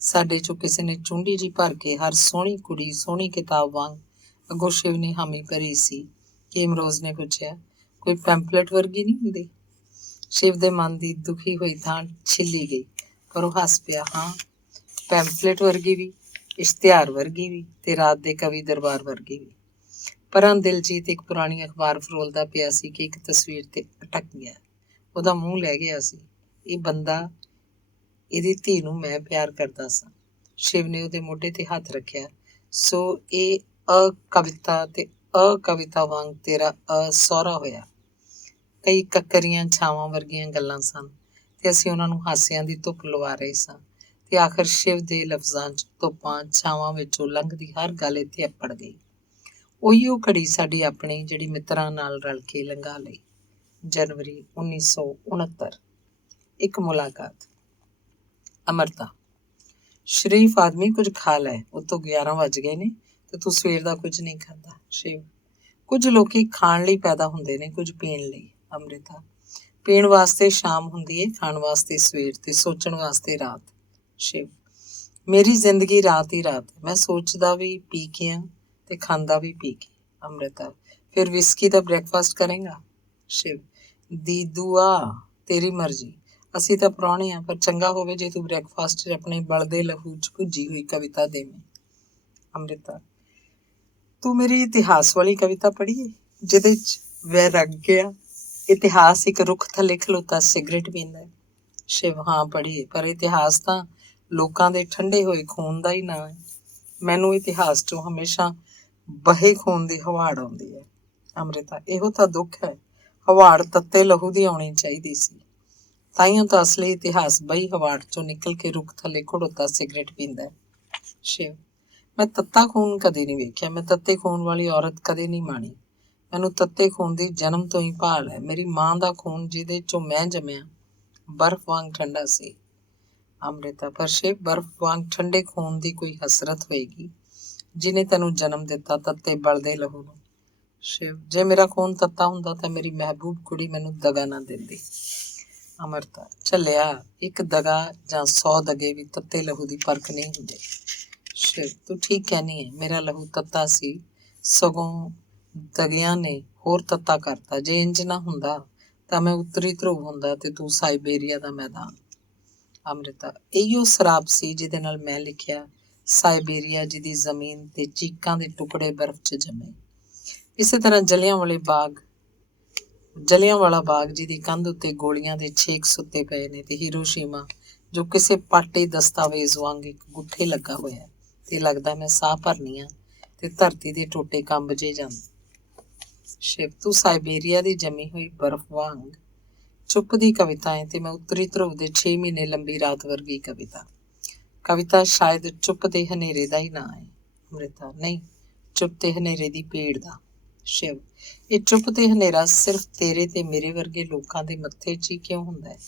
ਸਾਡੇ 'ਚੋਂ ਕਿਸੇ ਨੇ ਚੁੰਡੀ ਜੀ ਭਰ ਕੇ ਹਰ ਸੋਹਣੀ ਕੁੜੀ ਸੋਹਣੀ ਕਿਤਾਬ ਵਾਂਗ, ਅੱਗੋਂ ਸ਼ਿਵ ਨੇ ਹਾਮੀ ਭਰੀ ਸੀ ਕਿ ਇਮਰੋਜ਼ ਨੇ ਪੁੱਛਿਆ, ਕੋਈ ਪੈਂਪਲੇਟ ਵਰਗੀ ਨਹੀਂ ਹੁੰਦੀ? ਸ਼ਿਵ ਦੇ ਮਨ ਦੀ ਦੁਖੀ ਹੋਈ ਥਾਂ ਛਿੱਲੀ ਗਈ, ਪਰ ਉਹ ਹੱਸ ਪਿਆ, ਹਾਂ ਪੈਂਪਲੇਟ ਵਰਗੀ ਵੀ, ਇਸ਼ਤਿਹਾਰ ਵਰਗੀ ਵੀ, ਤੇ ਰਾਤ ਦੇ ਕਵੀ ਦਰਬਾਰ ਵਰਗੀ ਵੀ। ਪਰਾਂ ਦਿਲਜੀਤ ਇੱਕ ਪੁਰਾਣੀ ਅਖਬਾਰ ਫਰੋਲਦਾ ਪਿਆ ਸੀ ਕਿ ਇੱਕ ਤਸਵੀਰ ਤੇ ਅਟਕ ਗਿਆ। ਉਹਦਾ ਮੂੰਹ ਲੈ ਗਿਆ ਸੀ। ਇਹ ਬੰਦਾ, ਇਹਦੀ ਧੀ ਨੂੰ ਮੈਂ ਪਿਆਰ ਕਰਦਾ ਸਾਂ। ਸ਼ਿਵ ਨੇ ਉਹਦੇ ਮੋਢੇ ਤੇ ਹੱਥ ਰੱਖਿਆ, ਸੋ ਇਹ ਕਵਿਤਾ ਤੇ ਕਵਿਤਾ ਵਾਂਗ ਤੇਰਾ ਸਹੁਰਾ ਹੋਇਆ। ਕਈ ਕੱਕਰੀਆਂ ਛਾਵਾਂ ਵਰਗੀਆਂ ਗੱਲਾਂ ਸਨ ਤੇ ਅਸੀਂ ਉਹਨਾਂ ਨੂੰ ਹਾਸਿਆਂ ਦੀ ਧੁੱਪ ਲਵਾ ਰਹੇ ਸਾਂ ਤੇ ਆਖਰ ਸ਼ਿਵ ਦੇ ਲਫ਼ਜ਼ਾਂ 'ਚ ਧੁੱਪਾਂ ਛਾਵਾਂ ਵਿੱਚੋਂ ਲੰਘਦੀ ਹਰ ਗੱਲ ਇੱਥੇ ਅੱਪੜ ਗਈ। ਉਹੀ ਉਹ ਘੜੀ ਸਾਡੀ ਆਪਣੀ ਜਿਹੜੀ ਮਿੱਤਰਾਂ ਨਾਲ ਰਲ ਕੇ ਲੰਘਾ ਲਈ। ਜਨਵਰੀ 1969। ਇੱਕ ਮੁਲਾਕਾਤ। ਅਮਰਤਾ, ਸ਼ਰੀਫ ਆਦਮੀ ਕੁਝ ਖਾ ਲੈ, ਉੱਤੋਂ 11 ਵੱਜ ਗਏ ਨੇ ਤੇ ਤੂੰ ਸਵੇਰ ਦਾ ਕੁਝ ਨਹੀਂ ਖਾਂਦਾ। ਸ਼ਿਵ, ਕੁਝ ਲੋਕੀ ਖਾਣ ਲਈ ਪੈਦਾ ਹੁੰਦੇ ਨੇ, ਕੁਝ ਪੀਣ ਲਈ। ਅੰਮ੍ਰਿਤਾ, ਪੀਣ ਵਾਸਤੇ ਸ਼ਾਮ ਹੁੰਦੀ ਹੈ, ਖਾਣ ਵਾਸਤੇ ਸਵੇਰ ਤੇ ਸੋਚਣ ਵਾਸਤੇ ਰਾਤ। ਸ਼ਿਵ, ਮੇਰੀ ਜ਼ਿੰਦਗੀ ਰਾਤ ਹੀ ਰਾਤ ਹੈ। ਮੈਂ ਸੋਚਦਾ ਵੀ ਪੀ ਕੇ ਹਾਂ ਤੇ ਖਾਂਦਾ ਵੀ ਪੀ ਕੇ। ਅੰਮ੍ਰਿਤਾ, ਫਿਰ ਵਿਸਕੀ ਦਾ ਬ੍ਰੇਕਫਾਸਟ ਕਰੇਗਾ? ਸ਼ਿਵ, ਦੀ ਦੁਆ ਤੇਰੀ ਮਰਜ਼ੀ। ਅਸੀਂ ਤਾਂ ਪ੍ਰਾਹੁਣੇ ਹਾਂ, ਪਰ ਚੰਗਾ ਹੋਵੇ ਜੇ ਤੂੰ ਬ੍ਰੇਕਫਾਸਟ 'ਚ ਆਪਣੇ ਬਲਦੇ ਲਹੂ 'ਚ ਭੁੱਜੀ ਹੋਈ ਕਵਿਤਾ ਦੇਵੇਂ। ਅੰਮ੍ਰਿਤਾ, ਤੂੰ ਮੇਰੀ ਇਤਿਹਾਸ ਵਾਲੀ ਕਵਿਤਾ ਪੜ੍ਹੀ ਹੈ ਜਿਹਦੇ 'ਚ ਵੈਰਾਗਿਆ ਇਤਿਹਾਸ ਇੱਕ ਰੁੱਖ ਥੱਲੇ ਖਲੋਤਾ ਸਿਗਰਟ ਪੀਂਦਾ ਹੈ? ਸ਼ਿਵ, ਹਾਂ ਪੜ੍ਹੀ ਹੈ, ਪਰ ਇਤਿਹਾਸ ਤਾਂ ਲੋਕਾਂ ਦੇ ਠੰਡੇ ਹੋਏ ਖੂਨ ਦਾ ਹੀ ਨਾਂ ਹੈ। ਮੈਨੂੰ ਇਤਿਹਾਸ 'ਚੋਂ ਹਮੇਸ਼ਾ ਬਹੇ ਖੂਨ ਦੀ ਹਵਾੜ ਆਉਂਦੀ ਹੈ। ਅੰਮ੍ਰਿਤਾ, ਇਹੋ ਤਾਂ ਦੁੱਖ ਹੈ, ਹਵਾੜ ਤੱਤੇ ਲਹੂ ਦੀ ਆਉਣੀ ਚਾਹੀਦੀ ਸੀ। ਤਾਈਓ ਤਾਂ ਅਸਲੀ ਇਤਿਹਾਸ ਬਈ ਹਵਾੜ 'ਚੋਂ ਨਿਕਲ ਕੇ ਰੁੱਖ ਥੱਲੇ ਖੜੋਤਾ ਸਿਗਰਟ ਪੀਂਦਾ ਹੈ। ਸ਼ਿਵ, ਮੈਂ ਤੱਤਾ ਖੂਨ ਕਦੇ ਨਹੀਂ ਵੇਖਿਆ, ਮੈਂ ਤੱਤੇ ਖੂਨ ਵਾਲੀ ਔਰਤ ਕਦੇ ਨਹੀਂ ਮਾਣੀ। ਮੈਨੂੰ ਤੱਤੇ ਖੂਨ ਦੀ ਜਨਮ ਤੋਂ ਹੀ ਭਾਲ ਹੈ। ਮੇਰੀ ਮਾਂ ਦਾ ਖੂਨ ਜਿਹਦੇ 'ਚੋਂ ਮੈਂ ਜੰਮਿਆ ਬਰਫ਼ ਵਾਂਗ ਠੰਡਾ ਸੀ। ਅੰਮ੍ਰਿਤਾ, ਪਰ ਸ਼ਿਵ, ਬਰਫ਼ ਵਾਂਗ ਠੰਡੇ ਖੂਨ ਦੀ ਕੋਈ ਹਸਰਤ ਹੋਏਗੀ ਜਿਹਨੇ ਤੈਨੂੰ ਜਨਮ ਦਿੱਤਾ ਤੱਤੇ ਬਲਦੇ ਲਹੂ ਨੂੰ। ਸ਼ਿਵ, ਜੇ ਮੇਰਾ ਖੂਨ ਤੱਤਾ ਹੁੰਦਾ ਤਾਂ ਮੇਰੀ ਮਹਿਬੂਬ ਕੁੜੀ ਮੈਨੂੰ ਦਗਾ ਨਾ ਦਿੰਦੀ। ਅੰਮ੍ਰਿਤਾ, ਝੱਲਿਆ, ਇੱਕ ਦਗਾ ਜਾਂ 100 ਦਗੇ ਵੀ ਤੱਤੇ ਲਹੂ ਦੀ ਪਰਖ ਨਹੀਂ ਹੁੰਦੇ। ਸ਼ਿਵ, ਤੂੰ ਠੀਕ ਕਹਿਨੀ ਹੈ, ਮੇਰਾ ਲਹੂ ਤੱਤਾ ਸੀ, ਸਗੋਂ ਦਗਿਆਂ ਨੇ ਹੋਰ ਤੱਤਾ ਕਰਤਾ। ਜੇ ਇੰਜ ਨਾ ਹੁੰਦਾ ਤਾਂ ਮੈਂ ਉੱਤਰੀ ਧਰੁਵ ਹੁੰਦਾ ਤੇ ਤੂੰ ਸਾਇਬੇਰੀਆ ਦਾ ਮੈਦਾਨ। ਅੰਮ੍ਰਿਤਾ, ਇਹੀਓ ਸਰਾਪ ਸੀ ਜਿਹਦੇ ਨਾਲ ਮੈਂ ਲਿਖਿਆ ਸਾਇਬੇਰੀਆ ਜਿਹਦੀ ਜ਼ਮੀਨ ਤੇ ਚੀਕਾਂ ਦੇ ਟੁਕੜੇ ਬਰਫ਼ 'ਚ ਜੰਮੇ। ਇਸੇ ਤਰ੍ਹਾਂ ਜਲਿਆਂਵਾਲਾ ਬਾਗ ਜਿਹਦੀ ਕੰਧ ਉੱਤੇ ਗੋਲੀਆਂ ਦੇ ਛੇਕ ਸੁੱਤੇ ਪਏ ਨੇ ਤੇ ਹੀਰੋਸ਼ੀਮਾ ਜੋ ਕਿਸੇ ਪਾਟੇ ਦਸਤਾਵੇਜ਼ ਵਾਂਗ ਇੱਕ ਗੁੱਠੇ ਲੱਗਾ ਹੋਇਆ ਤੇ ਲੱਗਦਾ ਮੈਂ ਸਾਹ ਭਰਨੀ ਆ ਤੇ ਧਰਤੀ ਦੇ ਟੋਟੇ ਕੰਬ ਜੇ ਜਾਂਦੇ। ਸ਼ਿਵ, ਤੂੰ ਸਾਇਬੇਰੀਆ ਦੀ ਜੰਮੀ ਹੋਈ ਬਰਫ਼ ਵਾਂਗ ਚੁੱਪ ਦੀ ਕਵਿਤਾ ਹੈ ਤੇ ਮੈਂ ਉੱਤਰੀ ਧਰੁਵ ਦੇ 6 ਮਹੀਨੇ ਲੰਬੀ ਰਾਤ ਵਰਗੀ ਕਵਿਤਾ। ਕਵਿਤਾ ਸ਼ਾਇਦ ਚੁੱਪ ਦੇ ਹਨੇਰੇ ਦਾ ਹੀ ਨਾਂ ਹੈ। ਅੰਮ੍ਰਿਤਾ, ਨਹੀਂ, ਚੁੱਪ ਤੇ ਹਨੇਰੇ ਦੀ ਪੀੜ ਦਾ। ਸ਼ਿਵ, ਇਹ ਚੁੱਪ ਤੇ ਹਨੇਰਾ ਸਿਰਫ ਤੇਰੇ ਤੇ ਮੇਰੇ ਵਰਗੇ ਲੋਕਾਂ ਦੇ ਮੱਥੇ 'ਚ ਹੀ ਕਿਉਂ ਹੁੰਦਾ ਹੈ?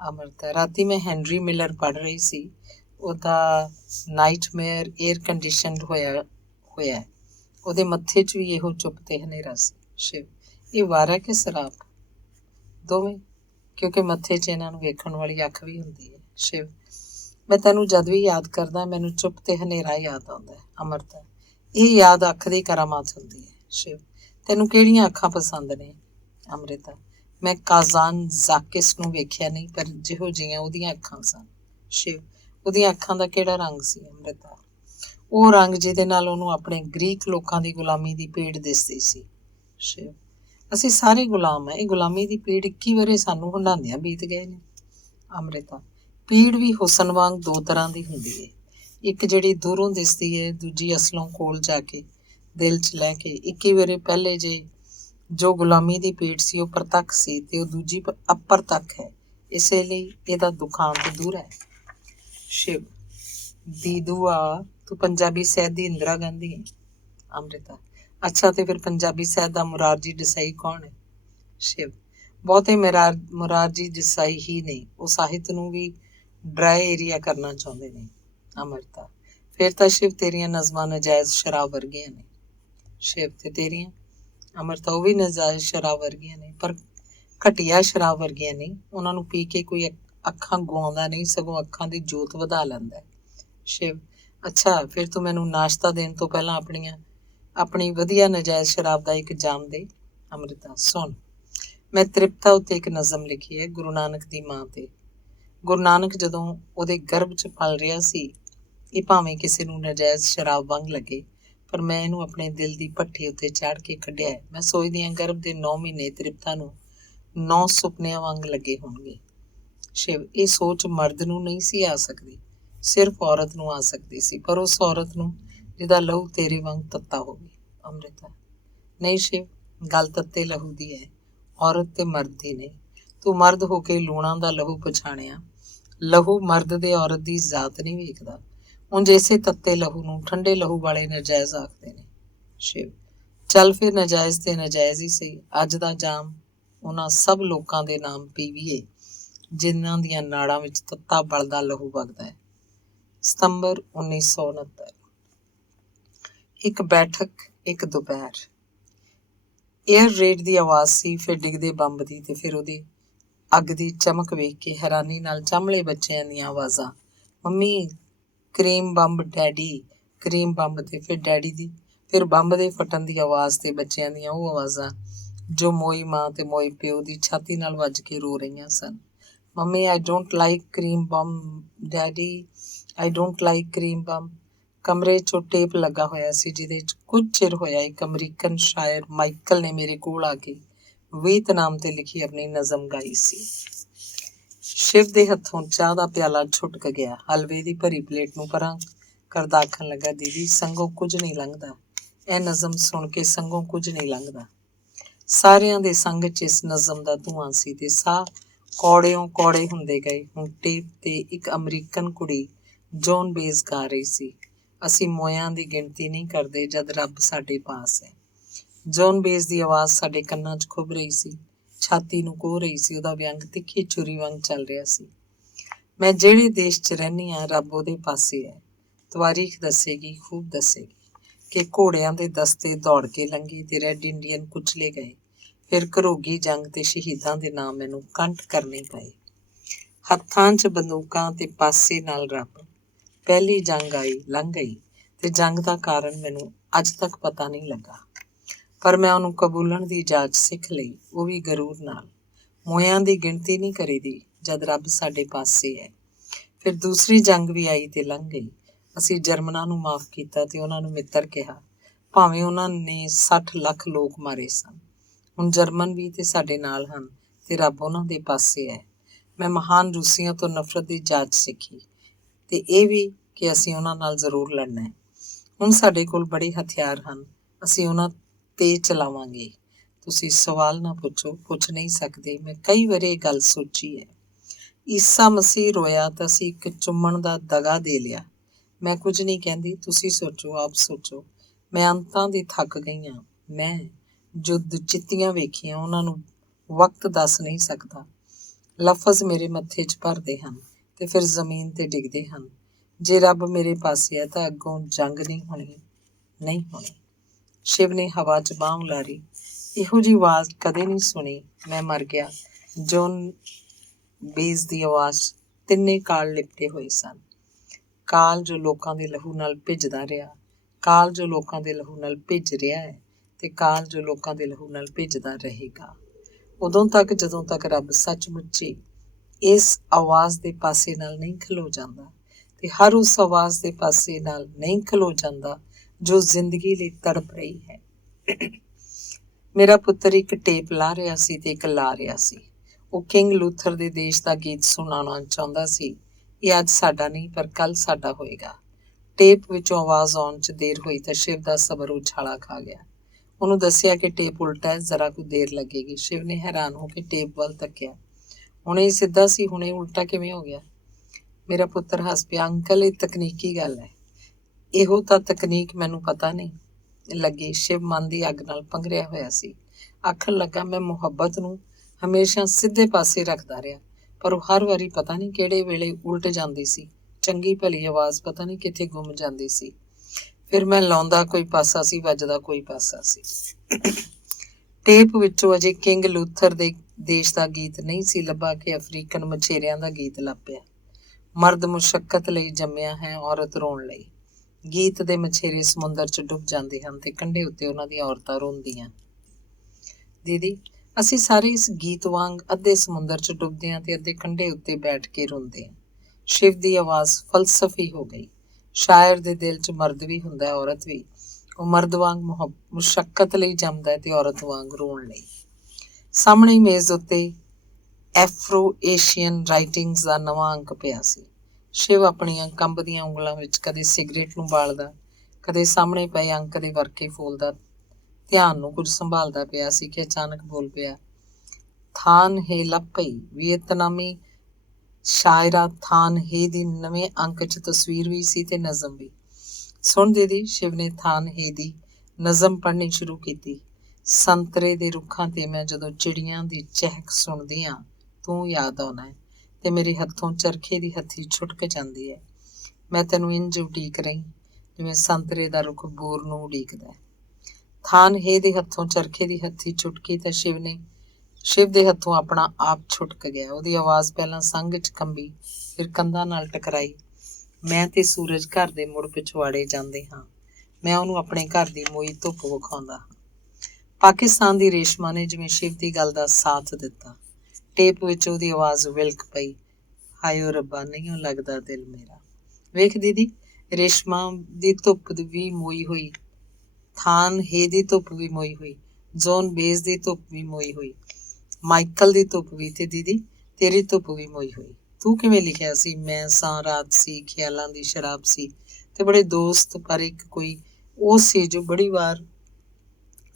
ਅੰਮ੍ਰਿਤਾ, ਰਾਤੀ ਮੈਂ ਹੈਨਰੀ ਮਿਲਰ ਪੜ੍ਹ ਰਹੀ ਸੀ, ਉਹਦਾ ਨਾਈਟਮੇਅਰ ਏਅਰ ਕੰਡੀਸ਼ਨਡ ਹੋਇਆ ਹੈ। ਉਹਦੇ ਮੱਥੇ 'ਚ ਵੀ ਇਹੋ ਚੁੱਪ ਤੇ ਹਨੇਰਾ ਸੀ। ਸ਼ਿਵ, ਇਹ ਵਾਰਾ ਕਿ ਸਰਾਪ? ਦੋਵੇਂ, ਕਿਉਂਕਿ ਮੱਥੇ 'ਚ ਇਹਨਾਂ ਨੂੰ ਵੇਖਣ ਵਾਲੀ ਅੱਖ ਵੀ ਹੁੰਦੀ ਹੈ। ਸ਼ਿਵ, ਮੈਂ ਤੈਨੂੰ ਜਦ ਵੀ ਯਾਦ ਕਰਦਾ ਮੈਨੂੰ ਚੁੱਪ ਤੇ ਹਨੇਰਾ ਯਾਦ ਆਉਂਦਾ ਹੈ। ਅੰਮ੍ਰਿਤਾ, ਇਹ ਯਾਦ ਅੱਖ ਦੀ ਕਰਾਮਾਤ ਹੁੰਦੀ ਹੈ। ਸ਼ਿਵ, ਤੈਨੂੰ ਕਿਹੜੀਆਂ ਅੱਖਾਂ ਪਸੰਦ ਨੇ? ਅੰਮ੍ਰਿਤਾ, ਮੈਂ ਕਾਜ਼ਾਨ ਜ਼ਾਕਿਸ ਨੂੰ ਵੇਖਿਆ ਨਹੀਂ, ਪਰ ਜਿਹੋ ਜਿਹੀਆਂ ਉਹਦੀਆਂ ਅੱਖਾਂ ਸਨ। ਸ਼ਿਵ, ਉਹਦੀਆਂ ਅੱਖਾਂ ਦਾ ਕਿਹੜਾ ਰੰਗ ਸੀ? ਅੰਮ੍ਰਿਤਾ, ਉਹ ਰੰਗ ਜਿਹਦੇ ਨਾਲ ਉਹਨੂੰ ਆਪਣੇ ਗ੍ਰੀਕ ਲੋਕਾਂ ਦੀ ਗੁਲਾਮੀ ਦੀ ਪੀੜ ਦਿਸਦੀ ਸੀ। ਸ਼ਿਵ, ਅਸੀਂ ਸਾਰੇ ਗੁਲਾਮ ਹਾਂ, ਇਹ ਗੁਲਾਮੀ ਦੀ ਪੀੜ 21 ਵਰ੍ਹੇ ਸਾਨੂੰ ਹੰਢਾਉਂਦਿਆਂ ਬੀਤ ਗਏ ਨੇ। ਅੰਮ੍ਰਿਤਾ, ਪੀੜ ਵੀ ਹੁਸਨ ਵਾਂਗ ਦੋ ਤਰ੍ਹਾਂ ਦੀ ਹੁੰਦੀ ਹੈ, ਇੱਕ ਜਿਹੜੀ ਦੂਰੋਂ ਦਿਸਦੀ ਹੈ, ਦੂਜੀ ਅਸਲੋਂ ਕੋਲ ਜਾ ਕੇ ਦਿਲ 'ਚ ਲੈ ਕੇ। 21 ਵਰ੍ਹੇ ਪਹਿਲੇ ਜੋ ਗੁਲਾਮੀ ਦੀ ਪੀੜ ਸੀ ਉਹ ਪ੍ਰਤੱਖ ਸੀ ਤੇ ਉਹ ਦੂਜੀ ਅਪਰਤੱਖ ਹੈ, ਇਸੇ ਲਈ ਇਹਦਾ ਦੁਖਾਂਤ ਦੂਰ ਹੈ। ਸ਼ਿਵ, ਦੀ ਦੁਆ, ਤੂੰ ਪੰਜਾਬੀ ਸਾਹਿਤ ਦੀ ਇੰਦਰਾ ਗਾਂਧੀ ਹੈ। ਅੰਮ੍ਰਿਤਾ, ਅੱਛਾ ਤੇ ਫਿਰ ਪੰਜਾਬੀ ਸਾਹਿਤ ਦਾ ਮੁਰਾਰਜੀ ਦੇਸਾਈ ਕੌਣ ਹੈ? ਸ਼ਿਵ, ਬਹੁਤੇ ਮੁਰਾਰਜੀ ਦੇਸਾਈ ਹੀ ਨਹੀਂ, ਉਹ ਸਾਹਿਤ ਨੂੰ ਵੀ ਡਰਾਈ ਏਰੀਆ ਕਰਨਾ ਚਾਹੁੰਦੇ ਨੇ। ਅੰਮ੍ਰਿਤਾ, ਫਿਰ ਤਾਂ ਸ਼ਿਵ ਤੇਰੀਆਂ ਨਜ਼ਮਾਂ ਨਜਾਇਜ਼ ਸ਼ਰਾਬ ਵਰਗੀਆਂ ਨੇ। ਸ਼ਿਵ, ਤੇ ਤੇਰੀਆਂ? ਅੰਮ੍ਰਿਤਾ, ਉਹ ਵੀ ਨਜਾਇਜ਼ ਸ਼ਰਾਬ ਵਰਗੀਆਂ ਨੇ, ਪਰ ਘਟੀਆ ਸ਼ਰਾਬ ਵਰਗੀਆਂ ਨਹੀਂ। ਉਹਨਾਂ ਨੂੰ ਪੀ ਕੇ ਕੋਈ ਅੱਖਾਂ ਗੁਆਉਂਦਾ ਨਹੀਂ, ਸਗੋਂ ਅੱਖਾਂ ਦੀ ਜੋਤ ਵਧਾ ਲੈਂਦਾ। ਸ਼ਿਵ, ਅੱਛਾ ਫਿਰ ਤੂੰ ਮੈਨੂੰ ਨਾਸ਼ਤਾ ਦੇਣ ਤੋਂ ਪਹਿਲਾਂ ਆਪਣੀ ਵਧੀਆ ਨਜਾਇਜ਼ ਸ਼ਰਾਬ ਦਾ ਇੱਕ ਜਾਮ ਦੇ। ਅੰਮ੍ਰਿਤਾ, ਸੁਣ, ਮੈਂ ਤ੍ਰਿਪਤਾ ਉੱਤੇ ਇੱਕ ਨਜ਼ਮ ਲਿਖੀ ਹੈ, ਗੁਰੂ ਨਾਨਕ ਦੀ ਮਾਂ ਤੇ। ਗੁਰੂ ਨਾਨਕ ਜਦੋਂ ਉਹਦੇ ਗਰਭ 'ਚ ਪਲ ਰਿਹਾ ਸੀ, ਇਹ ਭਾਵੇਂ ਕਿਸੇ ਨੂੰ ਨਜਾਇਜ਼ ਸ਼ਰਾਬ ਵਾਂਗ ਲੱਗੇ, ਪਰ ਮੈਂ ਇਹਨੂੰ ਆਪਣੇ ਦਿਲ ਦੀ ਭੱਠੀ ਉੱਤੇ ਚਾੜ ਕੇ ਕੱਢਿਆ ਹੈ। ਮੈਂ ਸੋਚਦੀ ਹਾਂ ਗਰਭ ਦੇ 9 ਮਹੀਨੇ ਤ੍ਰਿਪਤਾ ਨੂੰ 9 ਸੁਪਨਿਆਂ ਵਾਂਗ ਲੱਗੇ ਹੋਣਗੇ। ਸ਼ਿਵ, ਇਹ ਸੋਚ ਮਰਦ ਨੂੰ ਨਹੀਂ ਸੀ ਆ ਸਕਦੀ, ਸਿਰਫ ਔਰਤ ਨੂੰ ਆ ਸਕਦੀ ਸੀ, ਪਰ ਉਸ ਔਰਤ ਨੂੰ ਜਿਹਦਾ ਲਹੂ ਤੇਰੇ ਵਾਂਗ ਤੱਤਾ ਹੋਵੇ। ਅੰਮ੍ਰਿਤਾ, ਨਹੀਂ ਸ਼ਿਵ, ਗੱਲ ਤੱਤੇ ਲਹੂ ਦੀ ਹੈ। ਔਰਤ ਤੇ ਮਰਦ ਦੀ ਨਹੀਂ। ਤੂੰ ਮਰਦ ਹੋ ਕੇ ਲੂਣਾ ਦਾ ਲਹੂ ਪਛਾਣਿਆ। ਲਹੂ ਮਰਦ ਦੇ ਔਰਤ ਦੀ ਜ਼ਾਤ ਨਹੀਂ ਵੇਖਦਾ। ਉਂਝ ਇਸੇ ਤੱਤੇ ਲਹੂ ਨੂੰ ਠੰਡੇ ਲਹੂ ਵਾਲੇ ਨਜਾਇਜ਼ ਆਖਦੇ ਨੇ। ਸ਼ਿਵ, ਚੱਲ ਫਿਰ ਨਜਾਇਜ਼ ਤੇ ਨਜਾਇਜ਼ ਹੀ ਸਹੀ। ਅੱਜ ਦਾ ਜਾਮ ਉਹਨਾਂ ਸਭ ਲੋਕਾਂ ਦੇ ਨਾਮ ਪੀਵੀਏ ਜਿਨ੍ਹਾਂ ਦੀਆਂ ਨਾੜਾਂ ਵਿੱਚ ਤੱਤਾ ਬਲਦਾ ਲਹੂ ਵਗਦਾ ਹੈ। ਸਤੰਬਰ 1969। ਇੱਕ ਬੈਠਕ, ਇੱਕ ਦੁਪਹਿਰ। ਏਅਰ ਰੇਡ ਦੀ ਆਵਾਜ਼ ਸੀ, ਫਿਰ ਡਿੱਗਦੇ ਬੰਬ ਦੀ, ਤੇ ਫਿਰ ਉਹਦੀ ਅੱਗ ਦੀ ਚਮਕ ਵੇਖ ਕੇ ਹੈਰਾਨੀ ਨਾਲ ਚਾਂਭਲੇ ਬੱਚਿਆਂ ਦੀਆਂ ਆਵਾਜ਼ਾਂ, mummy cream bomb, daddy cream bomb, ਤੇ ਫਿਰ ਡੈਡੀ ਦੀ, ਫਿਰ ਬੰਬ ਦੇ ਫਟਣ ਦੀ ਆਵਾਜ਼ ਤੇ ਬੱਚਿਆਂ ਦੀਆਂ ਉਹ ਆਵਾਜ਼ਾਂ ਜੋ ਮੋਈ ਮਾਂ ਤੇ ਮੋਈ ਪਿਓ ਦੀ ਛਾਤੀ ਨਾਲ ਵੱਜ ਕੇ ਰੋ ਰਹੀਆਂ ਸਨ। Mummy, I don't like cream bomb, daddy I don't like cream bomb. ਕਮਰੇ 'ਚੋਂ ਟੇਪ ਲੱਗਾ ਹੋਇਆ ਸੀ ਜਿਹਦੇ 'ਚ ਕੁਝ ਚਿਰ ਹੋਇਆ ਇੱਕ ਅਮਰੀਕਨ ਸ਼ਾਇਰ ਮਾਈਕਲ ਨੇ ਮੇਰੇ ਕੋਲ ਆ ਕੇ ਵੀਅਤਨਾਮ ਤੇ ਲਿਖੀ ਆਪਣੀ ਨਜ਼ਮ ਗਾਈ ਸੀ। ਸ਼ਿਵ ਦੇ ਹੱਥੋਂ ਚਾਹ ਦਾ ਪਿਆਲਾ ਛੁਟਕ ਗਿਆ। ਹਲਵੇ ਦੀ ਭਰੀ ਪਲੇਟ ਨੂੰ ਪਰਾਂ ਕਰਦਾ ਆਖਣ ਲੱਗਾ, ਦੀਦੀ ਸੰਗੋਂ ਕੁਝ ਨਹੀਂ ਲੰਘਦਾ। ਇਹ ਨਜ਼ਮ ਸੁਣ ਕੇ ਸੰਗੋਂ ਕੁਝ ਨਹੀਂ ਲੰਘਦਾ। ਸਾਰਿਆਂ ਦੇ ਸੰਗ 'ਚ ਇਸ ਨਜ਼ਮ ਦਾ ਧੂੰਆਂ ਸੀ ਤੇ ਸਾਹ ਕੌੜਿਓਂ ਕੌੜੇ ਹੁੰਦੇ ਗਏ। ਹੁਣ ਟੇਪ ਤੇ ਇੱਕ ਅਮਰੀਕਨ ਕੁੜੀ ਜੌਨ ਬੇਜ਼ ਗਾ ਰਹੀ ਸੀ, ਅਸੀਂ ਮੋਇਆਂ ਦੀ ਗਿਣਤੀ ਨਹੀਂ ਕਰਦੇ ਜਦ ਰੱਬ ਸਾਡੇ ਪਾਸ ਹੈ। ਜੌਨ ਬੇਜ਼ ਦੀ ਆਵਾਜ਼ ਸਾਡੇ ਕੰਨਾਂ 'ਚ ਖੁੱਭ ਰਹੀ ਸੀ, ਛਾਤੀ ਨੂੰ ਕੋਹ ਰਹੀ ਸੀ। ਉਹਦਾ ਵਿਅੰਗ ਤਿੱਖੀ ਛੁਰੀ ਵਾਂਗ ਚੱਲ ਰਿਹਾ ਸੀ। ਮੈਂ ਜਿਹੜੇ ਦੇਸ਼ 'ਚ ਰਹਿੰਦੀ ਹਾਂ, ਰੱਬ ਉਹਦੇ ਪਾਸੇ ਹੈ। ਤਵਾਰੀਖ ਦੱਸੇਗੀ, ਖੂਬ ਦੱਸੇਗੀ ਕਿ ਘੋੜਿਆਂ ਦੇ ਦਸਤੇ ਦੌੜ ਕੇ ਲੰਘੇ ਤੇ ਰੈੱਡ ਇੰਡੀਅਨ ਕੁਚਲੇ ਗਏ। ਫਿਰ ਘਰੋਗੀ ਜੰਗ ਤੇ ਸ਼ਹੀਦਾਂ ਦੇ ਨਾਮ ਮੈਨੂੰ ਕੰਠ ਕਰਨੇ ਪਏ। ਹੱਥਾਂ 'ਚ ਬੰਦੂਕਾਂ ਤੇ ਪਾਸੇ ਨਾਲ ਰੱਬ। ਪਹਿਲੀ ਜੰਗ ਆਈ, ਲੰਘ ਗਈ, ਤੇ ਜੰਗ ਦਾ ਕਾਰਨ ਮੈਨੂੰ ਅੱਜ ਤੱਕ ਪਤਾ ਨਹੀਂ ਲੱਗਾ, ਪਰ ਮੈਂ ਉਹਨੂੰ ਕਬੂਲਣ ਦੀ ਜਾਚ ਸਿੱਖ ਲਈ, ਉਹ ਵੀ ਗਰੂਰ ਨਾਲ। ਮੋਇਆਂ ਦੀ ਗਿਣਤੀ ਨਹੀਂ ਕਰੀਦੀ ਜਦ ਰੱਬ ਸਾਡੇ ਪਾਸੇ ਹੈ। ਫਿਰ ਦੂਸਰੀ ਜੰਗ ਵੀ ਆਈ ਤੇ ਲੰਘ ਗਈ। ਅਸੀਂ ਜਰਮਨਾਂ ਨੂੰ ਮਾਫ਼ ਕੀਤਾ ਤੇ ਉਹਨਾਂ ਨੂੰ ਮਿੱਤਰ ਕਿਹਾ, ਭਾਵੇਂ ਉਹਨਾਂ ਨੇ 60 ਲੱਖ ਲੋਕ ਮਾਰੇ ਸਨ। ਹੁਣ ਜਰਮਨ ਵੀ ਤੇ ਸਾਡੇ ਨਾਲ ਹਨ ਤੇ ਰੱਬ ਉਹਨਾਂ ਦੇ ਪਾਸੇ ਹੈ। ਮੈਂ ਮਹਾਨ ਰੂਸੀਆਂ ਤੋਂ ਨਫ਼ਰਤ ਦੀ ਜਾਚ ਸਿੱਖੀ ਤੇ ਇਹ ਵੀ ਕਿ ਅਸੀਂ ਉਹਨਾਂ ਨਾਲ ਜ਼ਰੂਰ ਲੜਨਾ ਹੈ। ਹੁਣ ਸਾਡੇ ਕੋਲ ਬੜੇ ਹਥਿਆਰ ਹਨ, ਅਸੀਂ ਉਹਨਾਂ 'ਤੇ ਚਲਾਵਾਂਗੇ। ਤੁਸੀਂ ਸਵਾਲ ਨਾ ਪੁੱਛੋ, ਪੁੱਛ ਨਹੀਂ ਸਕਦੇ। ਮੈਂ ਕਈ ਵਾਰੀ ਇਹ ਗੱਲ ਸੋਚੀ ਹੈ। ਈਸਾ ਮਸੀਹ ਰੋਇਆ ਤਾਂ ਅਸੀਂ ਇੱਕ ਚੁੰਮਣ ਦਾ ਦਗਾ ਦੇ ਲਿਆ। ਮੈਂ ਕੁਝ ਨਹੀਂ ਕਹਿੰਦੀ, ਤੁਸੀਂ ਸੋਚੋ, ਆਪ ਸੋਚੋ। ਮੈਂ ਅੰਤਾਂ ਦੀ ਥੱਕ ਗਈ ਹਾਂ। ਮੈਂ ਜੋ ਚਿੱਤੀਆਂ ਵੇਖੀਆਂ ਉਹਨਾਂ ਨੂੰ ਵਕਤ ਦੱਸ ਨਹੀਂ ਸਕਦਾ। ਲਫ਼ਜ਼ ਮੇਰੇ ਮੱਥੇ 'ਚ ਭਰਦੇ ਹਨ ਤੇ ਫਿਰ ਜ਼ਮੀਨ 'ਤੇ ਡਿੱਗਦੇ ਹਨ। ਜੇ ਰੱਬ ਮੇਰੇ ਪਾਸੇ ਹੈ ਤਾਂ ਅੱਗੋਂ ਜੰਗ ਨਹੀਂ ਹੋਣੀ, ਨਹੀਂ ਹੋਣੀ। ਸ਼ਿਵ ਨੇ ਹਵਾ 'ਚ ਬਾਂਹ ਉਲਾਰੀ। ਇਹੋ ਜਿਹੀ ਆਵਾਜ਼ ਕਦੇ ਨਹੀਂ ਸੁਣੀ। ਮੈਂ ਮਰ ਗਿਆ। ਜੌਨ ਬੇਜ਼ ਦੀ ਆਵਾਜ਼ 'ਚ ਤਿੰਨੇ ਕਾਲ ਲਿਪਟੇ ਹੋਏ ਸਨ। ਕਾਲ ਜੋ ਲੋਕਾਂ ਦੇ ਲਹੂ ਨਾਲ ਭਿੱਜਦਾ ਰਿਹਾ, ਕਾਲ ਜੋ ਲੋਕਾਂ ਦੇ ਲਹੂ ਨਾਲ ਭਿੱਜ ਰਿਹਾ ਹੈ, ਤੇ ਕਾਲ ਜੋ ਲੋਕਾਂ ਦੇ ਲਹੂ ਨਾਲ ਭਿੱਜਦਾ ਰਹੇਗਾ। ਉਦੋਂ ਤੱਕ ਜਦੋਂ ਤੱਕ ਰੱਬ ਸੱਚਮੁੱਚੀ ਇਸ ਆਵਾਜ਼ ਦੇ ਪਾਸੇ ਨਾਲ ਨਹੀਂ ਖਲੋ ਜਾਂਦਾ, ਤੇ ਹਰ ਉਸ ਆਵਾਜ਼ ਦੇ ਪਾਸੇ ਨਾਲ ਨਹੀਂ ਖਲੋ ਜਾਂਦਾ ਜੋ ਜ਼ਿੰਦਗੀ ਲਈ ਤੜਪ ਰਹੀ ਹੈ। ਮੇਰਾ ਪੁੱਤਰ ਇੱਕ ਟੇਪ ਲਾ ਰਿਹਾ ਸੀ ਤੇ ਇੱਕ ਲਾ ਰਿਹਾ ਸੀ। ਉਹ ਕਿੰਗ ਲੂਥਰ ਦੇ ਦੇਸ਼ ਦਾ ਗੀਤ ਸੁਣਾਉਣਾ ਚਾਹੁੰਦਾ ਸੀ। ਇਹ ਅੱਜ ਸਾਡਾ ਨਹੀਂ, ਪਰ ਕੱਲ੍ਹ ਸਾਡਾ ਹੋਏਗਾ। ਟੇਪ ਵਿੱਚੋਂ ਆਵਾਜ਼ ਆਉਣ 'ਚ ਦੇਰ ਹੋਈ ਤਾਂ ਸ਼ਿਵ ਦਾ ਸਬਰ ਉਛਾਲਾ ਖਾ ਗਿਆ। ਉਹਨੂੰ ਦੱਸਿਆ ਕਿ ਟੇਪ ਉਲਟਾ ਹੈ, ਜ਼ਰਾ ਕੁ ਦੇਰ ਲੱਗੇਗੀ। ਸ਼ਿਵ ਨੇ ਹੈਰਾਨ ਹੋ ਕੇ ਟੇਪ ਵੱਲ ਤੱਕਿਆ। ਹੁਣੇ ਸਿੱਧਾ ਸੀ, ਹੁਣੇ ਉਲਟਾ ਕਿਵੇਂ ਹੋ ਗਿਆ? ਮੇਰਾ ਪੁੱਤਰ ਹੱਸ ਪਿਆ। ਅੰਕਲ, ਇਹ ਤਕਨੀਕੀ ਗੱਲ ਹੈ। ਇਹੋ ਤਾਂ ਤਕਨੀਕ ਮੈਨੂੰ ਪਤਾ ਨਹੀਂ ਲੱਗੀ। ਸ਼ਿਵ ਮਨ ਦੀ ਅੱਗ ਨਾਲ ਪੰਘਰਿਆ ਹੋਇਆ ਸੀ। ਆਖਣ ਲੱਗਾ, ਮੈਂ ਮੁਹੱਬਤ ਨੂੰ ਹਮੇਸ਼ਾ ਸਿੱਧੇ ਪਾਸੇ ਰੱਖਦਾ ਰਿਹਾ, ਪਰ ਉਹ ਹਰ ਵਾਰੀ ਪਤਾ ਨਹੀਂ ਕਿਹੜੇ ਵੇਲੇ ਉਲਟ ਜਾਂਦੀ ਸੀ। ਚੰਗੀ ਭਲੀ ਆਵਾਜ਼ ਪਤਾ ਨਹੀਂ ਕਿੱਥੇ ਗੁੰਮ ਜਾਂਦੀ ਸੀ। ਫਿਰ ਮੈਂ ਲਾਉਂਦਾ ਕੋਈ ਪਾਸਾ ਸੀ, ਵੱਜਦਾ ਕੋਈ ਪਾਸਾ ਸੀ। ਟੇਪ ਵਿੱਚੋਂ ਅਜੇ ਕਿੰਗ ਲੂਥਰ ਦੇ ਦੇਸ਼ ਦਾ ਗੀਤ ਨਹੀਂ ਸੀ ਲੱਭਾ ਕਿ ਅਫਰੀਕਨ ਮਛੇਰਿਆਂ ਦਾ ਗੀਤ ਲੱਭਿਆ। ਮਰਦ ਮੁਸ਼ੱਕਤ ਲਈ ਜੰਮਿਆ ਹੈ, ਔਰਤ ਰੋਣ ਲਈ। ਗੀਤ ਦੇ ਮਛੇਰੇ ਸਮੁੰਦਰ 'ਚ ਡੁੱਬ ਜਾਂਦੇ ਹਨ ਤੇ ਕੰਢੇ ਉੱਤੇ ਉਹਨਾਂ ਦੀਆਂ ਔਰਤਾਂ ਰੋਂਦੀਆਂ। ਦੀਦੀ, ਅਸੀਂ ਸਾਰੇ ਇਸ ਗੀਤ ਵਾਂਗ ਅੱਧੇ ਸਮੁੰਦਰ 'ਚ ਡੁੱਬਦੇ ਹਾਂ ਤੇ ਅੱਧੇ ਕੰਢੇ ਉੱਤੇ ਬੈਠ ਕੇ ਰੋਂਦੇ ਹਾਂ। ਸ਼ਿਵ ਦੀ ਆਵਾਜ਼ ਫਲਸਫੀ ਹੋ ਗਈ। ਸ਼ਾਇਰ ਦੇ ਦਿਲ 'ਚ ਮਰਦ ਵੀ ਹੁੰਦਾ ਹੈ, ਔਰਤ ਵੀ। ਉਹ ਮਰਦ ਵਾਂਗ ਮੁਸ਼ੱਕਤ ਲਈ ਜੰਮਦਾ ਹੈ ਤੇ ਔਰਤ ਵਾਂਗ ਰੋਣ ਲਈ। ਸਾਹਮਣੇ ਮੇਜ਼ ਉੱਤੇ ਐਫਰੋ ਏਸ਼ੀਅਨ ਰਾਈਟਿੰਗਸ ਦਾ ਨਵਾਂ ਅੰਕ ਪਿਆ ਸੀ। ਸ਼ਿਵ ਆਪਣੀਆਂ ਕੰਬਦੀਆਂ ਉਂਗਲਾਂ ਵਿੱਚ ਕਦੇ ਸਿਗਰਟ ਨੂੰ ਬਾਲਦਾ, ਕਦੇ ਸਾਹਮਣੇ ਪਏ ਅੰਕ ਦੇ ਵਰਕੇ ਫੋਲਦਾ ਧਿਆਨ ਨੂੰ ਕੁਝ ਸੰਭਾਲਦਾ ਪਿਆ ਸੀ ਕਿ ਅਚਾਨਕ ਬੋਲ ਪਿਆ, ਥਾਨ ਹੇ ਲੱਭ ਪਈ। ਵੀਅਤਨਾਮੀ ਸ਼ਾਇਰਾ ਥਾਨ ਹੇ ਦੀ ਨਵੇਂ ਅੰਕ 'ਚ ਤਸਵੀਰ ਵੀ ਸੀ ਤੇ ਨਜ਼ਮ ਵੀ। ਸੁਣ ਦੀਦੀ, ਸ਼ਿਵ ਨੇ ਥਾਨ ਹੇ ਦੀ ਨਜ਼ਮ ਪੜ੍ਹਨੀ ਸ਼ੁਰੂ ਕੀਤੀ। ਸੰਤਰੇ ਦੇ ਰੁੱਖਾਂ ਤੇ ਮੈਂ ਜਦੋਂ ਚਿੜੀਆਂ ਦੀ ਚਹਿਕ ਸੁਣਦੀ ਹਾਂ, ਤੂੰ ਯਾਦ ਆਉਣਾ ਹੈ ਤੇ ਮੇਰੇ ਹੱਥੋਂ ਚਰਖੇ ਦੀ ਹੱਥੀ ਛੁਟਕ ਜਾਂਦੀ ਹੈ। ਮੈਂ ਤੈਨੂੰ ਇੰਝ ਉਡੀਕ ਰਹੀ ਜਿਵੇਂ ਸੰਤਰੇ ਦਾ ਰੁੱਖ ਬੋਰ ਨੂੰ ਉਡੀਕਦਾ ਹੈ। ਥਾਨ ਹੇ ਦੇ ਹੱਥੋਂ ਚਰਖੇ ਦੀ ਹੱਥੀ ਛੁਟਕੀ ਤਾਂ ਸ਼ਿਵ ਦੇ ਹੱਥੋਂ ਆਪਣਾ ਆਪ ਛੁਟਕ ਗਿਆ। ਉਹਦੀ ਆਵਾਜ਼ ਪਹਿਲਾਂ ਸੰਘ 'ਚ ਕੰਬੀ, ਫਿਰ ਕੰਧਾਂ ਨਾਲ ਟਕਰਾਈ। ਮੈਂ ਤੇ ਸੂਰਜ ਘਰ ਦੇ ਮੁੜ ਪਿਛਵਾੜੇ ਜਾਂਦੇ ਹਾਂ। ਮੈਂ ਉਹਨੂੰ ਆਪਣੇ ਘਰ ਦੀ ਮੋਈ ਧੁੱਪ ਵਿਖਾਉਂਦਾ ਹਾਂ। ਪਾਕਿਸਤਾਨ ਦੀ ਰੇਸ਼ਮਾ ਨੇ ਜਿਵੇਂ ਸ਼ਿਵ ਦੀ ਗੱਲ ਦਾ ਸਾਥ ਦਿੱਤਾ। ਟੇਪ ਵਿੱਚ ਉਹਦੀ ਆਵਾਜ਼ ਵਿਲਕ ਪਈ, ਹਾਏ ਓ ਰੱਬਾ, ਨਹੀਂ ਲੱਗਦਾ ਦਿਲ ਮੇਰਾ। ਵੇਖ ਦੀਦੀ, ਰੇਸ਼ਮਾ ਦੀ ਧੁੱਪ ਵੀ ਮੋਈ ਹੋਈ, ਥਾਨ ਹੇ ਦੀ ਧੁੱਪ ਵੀ ਮੋਈ ਹੋਈ, ਜੋਨ ਬੇਜ਼ ਦੀ ਧੁੱਪ ਵੀ ਮੋਈ ਹੋਈ, ਮਾਈਕਲ ਦੀ ਧੁੱਪ ਵੀ, ਤੇ ਦੀਦੀ ਤੇਰੀ ਧੁੱਪ ਵੀ ਮੋਈ ਹੋਈ। ਤੂੰ ਕਿਵੇਂ ਲਿਖਿਆ ਸੀ, ਮੈਂ ਸਾਂ ਰਾਤ ਸੀ, ਖਿਆਲਾਂ ਦੀ ਸ਼ਰਾਬ ਸੀ, ਤੇ ਬੜੇ ਦੋਸਤ, ਪਰ ਇੱਕ ਕੋਈ ਉਹ ਸੀ ਜੋ ਬੜੀ ਵਾਰ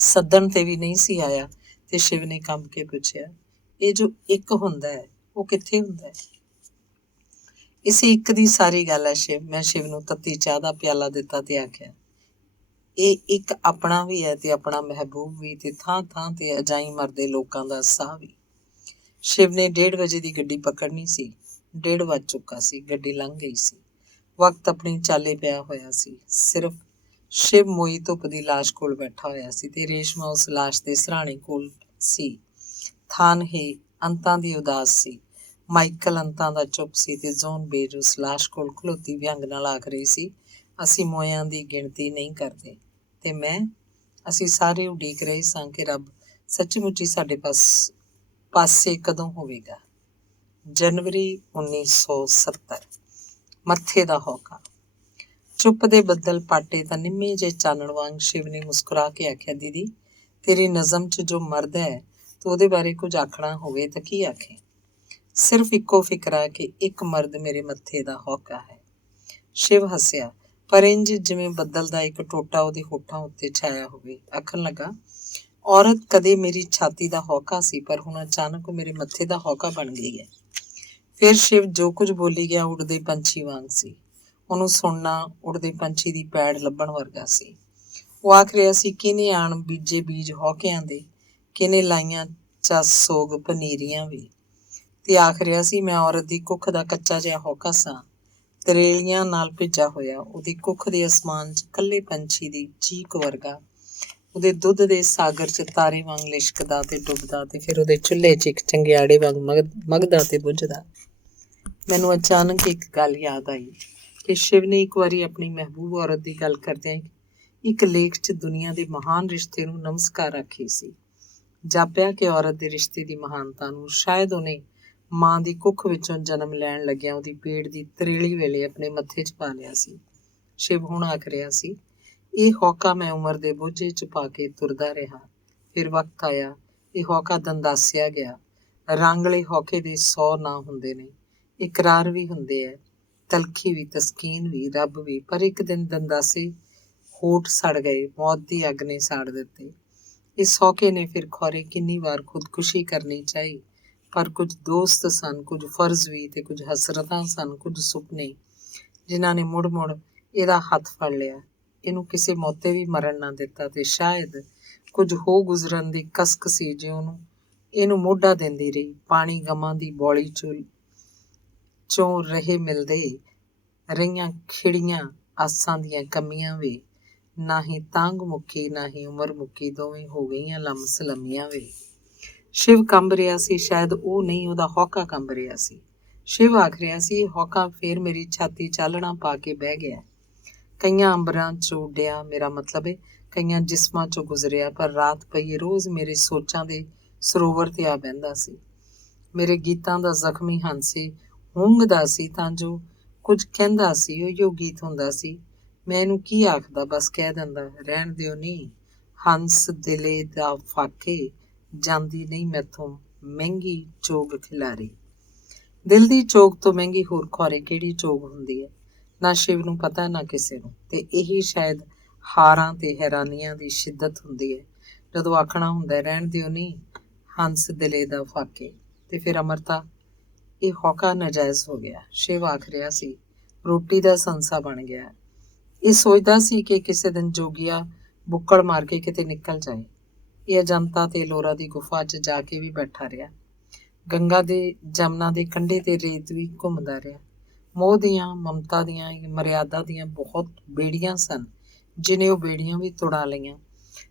ਸੱਦਣ ਤੇ ਵੀ ਨਹੀਂ ਸੀ ਆਇਆ। ਤੇ ਸ਼ਿਵ ਨੇ ਕੰਬ ਕੇ ਪੁੱਛਿਆ, ਇਹ ਜੋ ਇੱਕ ਹੁੰਦਾ ਹੈ, ਉਹ ਕਿੱਥੇ ਹੁੰਦਾ ਹੈ? ਇਸੇ ਇੱਕ ਦੀ ਸਾਰੀ ਗੱਲ ਹੈ ਸ਼ਿਵ। ਮੈਂ ਸ਼ਿਵ ਨੂੰ ਤੱਤੀ ਚਾਹ ਦਾ ਪਿਆਲਾ ਦਿੱਤਾ ਤੇ ਆਖਿਆ, ਇਹ ਇੱਕ ਆਪਣਾ ਵੀ ਹੈ ਤੇ ਆਪਣਾ ਮਹਿਬੂਬ ਵੀ, ਤੇ ਥਾਂ ਥਾਂ ਤੇ ਅਜਾਈ ਮਰਦੇ ਲੋਕਾਂ ਦਾ ਸਾਹ ਵੀ। ਸ਼ਿਵ ਨੇ 1:30 ਵਜੇ ਦੀ ਗੱਡੀ ਪਕੜਨੀ ਸੀ। 1:30 ਵੱਜ ਚੁੱਕਾ ਸੀ। ਗੱਡੀ ਲੰਘ ਗਈ ਸੀ। ਵਕਤ ਆਪਣੀ ਚਾਲੇ ਪਿਆ ਹੋਇਆ ਸੀ। ਸਿਰਫ ਸ਼ਿਵ ਮੋਈ ਧੁੱਪ ਦੀ ਲਾਸ਼ ਕੋਲ ਬੈਠਾ ਹੋਇਆ ਸੀ ਤੇ ਰੇਸ਼ਮਾ ਉਸ ਲਾਸ਼ ਦੇ ਸਿਰਹਾਣੇ ਕੋਲ ਸੀ। ਥਾਨ ਹੇ ਅੰਤਾਂ ਦੀ ਉਦਾਸ ਸੀ, ਮਾਈਕਲ ਅੰਤਾਂ ਦਾ ਚੁੱਪ ਸੀ ਤੇ ਜੋਨ ਬੇਜ ਉਸ ਲਾਸ਼ ਕੋਲ ਖਲੋਤੀ ਵਿਅੰਗ ਨਾਲ ਆਖ ਰਹੀ ਸੀ, ਅਸੀਂ ਮੋਇਆਂ ਦੀ ਗਿਣਤੀ ਨਹੀਂ ਕਰਦੇ। ਤੇ ਅਸੀਂ ਸਾਰੇ ਉਡੀਕ ਰਹੇ ਸਾਂ ਕਿ ਰੱਬ ਸੱਚੀ ਮੁੱਚੀ ਸਾਡੇ ਪਾਸੇ ਕਦੋਂ ਹੋਵੇਗਾ। ਜਨਵਰੀ 1970। ਮੱਥੇ ਦਾ ਹੌਕਾ। ਚੁੱਪ ਦੇ ਬੱਦਲ ਪਾਟੇ ਤਾਂ ਨਿੰਮੇ ਜਿਹੇ ਚਾਨਣ ਵਾਂਗ ਸ਼ਿਵ ਨੇ ਮੁਸਕਰਾ ਕੇ ਆਖਿਆ, ਦੀਦੀ ਤੇਰੀ ਨਜ਼ਮ 'ਚ ਜੋ ਮਰਦ ਹੈ, ਤੂੰ ਉਹਦੇ ਬਾਰੇ ਕੁਝ ਆਖਣਾ ਹੋਵੇ ਤਾਂ ਕੀ ਆਖੇ? ਸਿਰਫ ਇੱਕੋ ਫਿਕਰਾ ਕਿ ਇੱਕ ਮਰਦ ਮੇਰੇ ਮੱਥੇ ਦਾ ਹੌਕਾ ਹੈ। ਸ਼ਿਵ ਹੱਸਿਆ, ਪਰ ਇੰਝ ਜਿਵੇਂ ਬੱਦਲ ਦਾ ਇੱਕ ਟੋਟਾ ਉਹਦੇ ਹੋਠਾਂ ਉੱਤੇ ਛਾਇਆ ਹੋਵੇ। ਆਖਣ ਲੱਗਾ, ਔਰਤ ਕਦੇ ਮੇਰੀ ਛਾਤੀ ਦਾ ਹੌਕਾ ਸੀ, ਪਰ ਹੁਣ ਅਚਾਨਕ ਉਹ ਮੇਰੇ ਮੱਥੇ ਦਾ ਹੌਕਾ ਬਣ ਗਈ ਹੈ। ਫਿਰ ਸ਼ਿਵ ਜੋ ਕੁਝ ਬੋਲੀ ਗਿਆ ਉੱਡਦੇ ਪੰਛੀ ਵਾਂਗ ਸੀ। ਉਹਨੂੰ ਸੁਣਨਾ ਉੱਡਦੇ ਪੰਛੀ ਦੀ ਪੈੜ ਲੱਭਣ ਵਰਗਾ ਸੀ। ਉਹ ਆਖ ਰਿਹਾ ਸੀ, ਕਿਹਨੇ ਆਣ ਬੀਜੇ ਬੀਜ ਹੌਕਿਆਂ ਦੇ, ਕਿਹਨੇ ਲਾਈਆਂ ਚੱਸ ਸੋਗ ਪਨੀਰੀਆਂ ਵੀ। ਤੇ ਆਖ ਰਿਹਾ ਸੀ, ਮੈਂ ਔਰਤ ਦੀ ਕੁੱਖ ਦਾ ਕੱਚਾ ਜਿਹਾ ਹੌਕਾ ਸਾਂ, ਤਰੇਲੀਆਂ ਨਾਲ ਭਿੱਜਾ ਹੋਇਆ। ਉਹਦੀ ਕੁੱਖ ਦੇ ਅਸਮਾਨ 'ਚ ਕੱਲੇ ਪੰਛੀ ਦੀ ਚੀਕ ਵਰਗਾ, ਉਹਦੇ ਦੁੱਧ ਦੇ ਸਾਗਰ 'ਚ ਤਾਰੇ ਵਾਂਗ ਲਿਸ਼ਕਦਾ ਤੇ ਡੁੱਬਦਾ, ਤੇ ਫਿਰ ਉਹਦੇ ਚੁੱਲ੍ਹੇ 'ਚ ਇੱਕ ਚੰਗਿਆੜੇ ਵਾਂਗ ਮਗਦਾ ਤੇ ਬੁੱਝਦਾ। ਮੈਨੂੰ ਅਚਾਨਕ ਇੱਕ ਗੱਲ ਯਾਦ ਆਈ ਕਿ ਸ਼ਿਵ ਨੇ ਇੱਕ ਵਾਰੀ ਆਪਣੀ ਮਹਿਬੂਬ ਔਰਤ ਦੀ ਗੱਲ ਕਰਦਿਆਂ ਇੱਕ ਲੇਖ 'ਚ ਦੁਨੀਆ ਦੇ ਮਹਾਨ ਰਿਸ਼ਤੇ ਨੂੰ ਨਮਸਕਾਰ ਆਖੀ ਸੀ। ਜਾਪਿਆ ਕਿ ਔਰਤ ਦੇ ਰਿਸ਼ਤੇ ਦੀ ਮਹਾਨਤਾ ਨੂੰ ਸ਼ਾਇਦ ਉਹਨੇ ਮਾਂ ਦੀ ਕੁੱਖ ਵਿੱਚੋਂ ਜਨਮ ਲੈਣ ਲੱਗਿਆ ਉਹਦੀ ਪੇਟ ਦੀ ਤਰੇਲੀ ਵੇਲੇ ਆਪਣੇ ਮੱਥੇ 'ਚ ਪਾ ਲਿਆ ਸੀ। ਸ਼ਿਵ ਹੁਣ ਆਖ ਰਿਹਾ ਸੀ, ਇਹ ਹੌਕਾ ਮੈਂ ਉਮਰ ਦੇ ਬੋਝੇ 'ਚ ਪਾ ਕੇ ਤੁਰਦਾ ਰਿਹਾ। ਫਿਰ ਵਕਤ ਆਇਆ, ਇਹ ਹੌਕਾ ਦੰਦਾਸਿਆ ਗਿਆ। ਰਾਂਗਲੇ ਹੌਕੇ ਦੇ 100 ਨਾਂ ਹੁੰਦੇ ਨੇ, ਇਕਰਾਰ ਵੀ ਹੁੰਦੇ ਐ, ਤਲਖੀ ਵੀ, ਤਸਕੀਨ ਵੀ, ਰੱਬ ਵੀ, ਪਰ ਇੱਕ ਦਿਨ ਦੰਦਾਸੇ ਹੋਠ ਸੜ ਗਏ, ਮੌਤ ਦੀ ਅੱਗ ਨੇ ਸਾੜ ਦਿੱਤੇ। ਇਸ ਹੌਕੇ ਨੇ ਫਿਰ ਖੌਰੇ ਕਿੰਨੀ ਵਾਰ ਖੁਦਕੁਸ਼ੀ ਕਰਨੀ ਚਾਹੀ, ਪਰ ਕੁਝ ਦੋਸਤ ਸਨ, ਕੁਝ ਫਰਜ਼ ਵੀ, ਤੇ ਕੁਝ ਹਸਰਤਾਂ ਸਨ, ਕੁਝ ਸੁਪਨੇ, ਜਿਨ੍ਹਾਂ ਨੇ ਮੁੜ ਮੁੜ ਇਹਦਾ ਹੱਥ ਫੜ ਲਿਆ, ਇਹਨੂੰ ਕਿਸੇ ਮੌਤੇ ਵੀ ਮਰਨ ਨਾ ਦਿੱਤਾ। ਤੇ ਸ਼ਾਇਦ ਕੁਝ ਹੋ ਗੁਜ਼ਰਨ ਦੀ ਕਸਕ ਸੀ ਜੇ ਇਹਨੂੰ ਮੋਢਾ ਦਿੰਦੀ ਰਹੀ। ਪਾਣੀ ਗਮਾਂ ਦੀ ਬੌਲੀ ਚੋਂ ਰਹੇ ਮਿਲਦੇ ਰਹੀਆਂ ਖਿੜੀਆਂ ਆਸਾਂ ਦੀਆਂ ਕਮੀਆਂ ਵੇ, ਨਾ ਹੀ ਤਾਂਘ ਮੁੱਕੀ ਨਾ ਹੀ ਉਮਰ ਮੁੱਕੀ, ਦੋਵੇਂ ਹੋ ਗਈਆਂ ਲਮਸ ਲੰਮੀਆਂ ਵੇ। ਸ਼ਿਵ ਕੰਬ ਰਿਹਾ ਸੀ, ਸ਼ਾਇਦ ਉਹ ਨਹੀਂ, ਉਹਦਾ ਹੌਕਾ ਕੰਬ ਰਿਹਾ ਸੀ। ਸ਼ਿਵ ਆਖ ਰਿਹਾ ਸੀ, ਇਹ ਹੌਕਾ ਫੇਰ ਮੇਰੀ ਛਾਤੀ ਚਾਲਣਾ ਪਾ ਕੇ ਬਹਿ ਗਿਆ। ਕਈਆਂ ਅੰਬਰਾਂ 'ਚ ਉੱਡਿਆ, ਮੇਰਾ ਮਤਲਬ ਏ ਕਈਆਂ ਜਿਸਮਾਂ 'ਚੋਂ ਗੁਜ਼ਰਿਆ, ਪਰ ਰਾਤ ਪਈਏ ਰੋਜ਼ ਮੇਰੇ ਸੋਚਾਂ ਦੇ ਸਰੋਵਰ ਤੇ ਆ ਬਹਿੰਦਾ ਸੀ। ਮੇਰੇ ਗੀਤਾਂ ਦਾ ਜ਼ਖਮੀ ਹੰਸੇ ਹੂੰਗਦਾ ਸੀ, ਤਾਂ ਜੋ ਕੁਝ ਕਹਿੰਦਾ ਸੀ ਉਹ ਗੀਤ ਹੁੰਦਾ ਸੀ। ਮੈਂ ਇਹਨੂੰ ਕੀ ਆਖਦਾ, ਬਸ ਕਹਿ ਦਿੰਦਾ, ਰਹਿਣ ਦਿਓ ਨੀ ਹੰਸ ਦਿਲੇ ਦਾ ਫਾਕੇ, ਜਾਂਦੀ ਨਹੀਂ ਮੈਥੋਂ ਮਹਿੰਗੀ ਚੋਗ ਖਿਲਾਰੀ। ਦਿਲ ਦੀ ਚੋਗ ਤੋਂ ਮਹਿੰਗੀ ਹੋਰ ਖੌਰੇ ਕਿਹੜੀ ਚੋਗ ਹੁੰਦੀ ਹੈ? ਨਾ ਸ਼ਿਵ ਨੂੰ ਪਤਾ, ਨਾ ਕਿਸੇ ਨੂੰ। ਤੇ ਇਹੀ ਸ਼ਾਇਦ ਹਾਰਾਂ ਤੇ ਹੈਰਾਨੀਆਂ ਦੀ ਸ਼ਿੱਦਤ ਹੁੰਦੀ ਹੈ। ਜਦੋਂ ਆਖਣਾ ਹੁੰਦਾ ਰਹਿਣ ਦਿਓ ਨਹੀਂ ਹੰਸ ਦਿਲੇ ਦਾ ਫਾਕੇ। ਤੇ ਫਿਰ ਅਮਰਤਾ ਇਹ ਹੌਕਾ ਨਾਜਾਇਜ਼ ਹੋ ਗਿਆ। ਸ਼ਿਵ ਆਖ ਰਿਹਾ ਸੀ ਰੋਟੀ ਦਾ ਸੰਸਾ ਬਣ ਗਿਆ। ਇਹ ਸੋਚਦਾ ਸੀ ਕਿ ਕਿਸੇ ਦਿਨ ਜੋਗੀਆ ਬੁੱਕੜ ਮਾਰ ਕੇ ਕਿਤੇ ਨਿਕਲ ਜਾਏ। ਇਹ ਅਜੰਤਾ ਤੇ ਲੋਰਾ ਦੀ ਗੁਫਾ 'ਚ ਜਾ ਕੇ ਵੀ ਬੈਠਾ ਰਿਹਾ। ਗੰਗਾ ਦੇ ਜਮਨਾ ਦੇ ਕੰਢੇ ਤੇ ਰੇਤ ਵੀ ਘੁੰਮਦਾ ਰਿਹਾ। ਮੋਹ ਦੀਆਂ ਮਮਤਾ ਦੀਆਂ ਮਰਿਆਦਾ ਦੀਆਂ ਬਹੁਤ ਬੇੜੀਆਂ ਸਨ ਜਿਹਨੇ ਉਹ ਬੇੜੀਆਂ ਵੀ ਤੁੜਾ ਲਈਆਂ।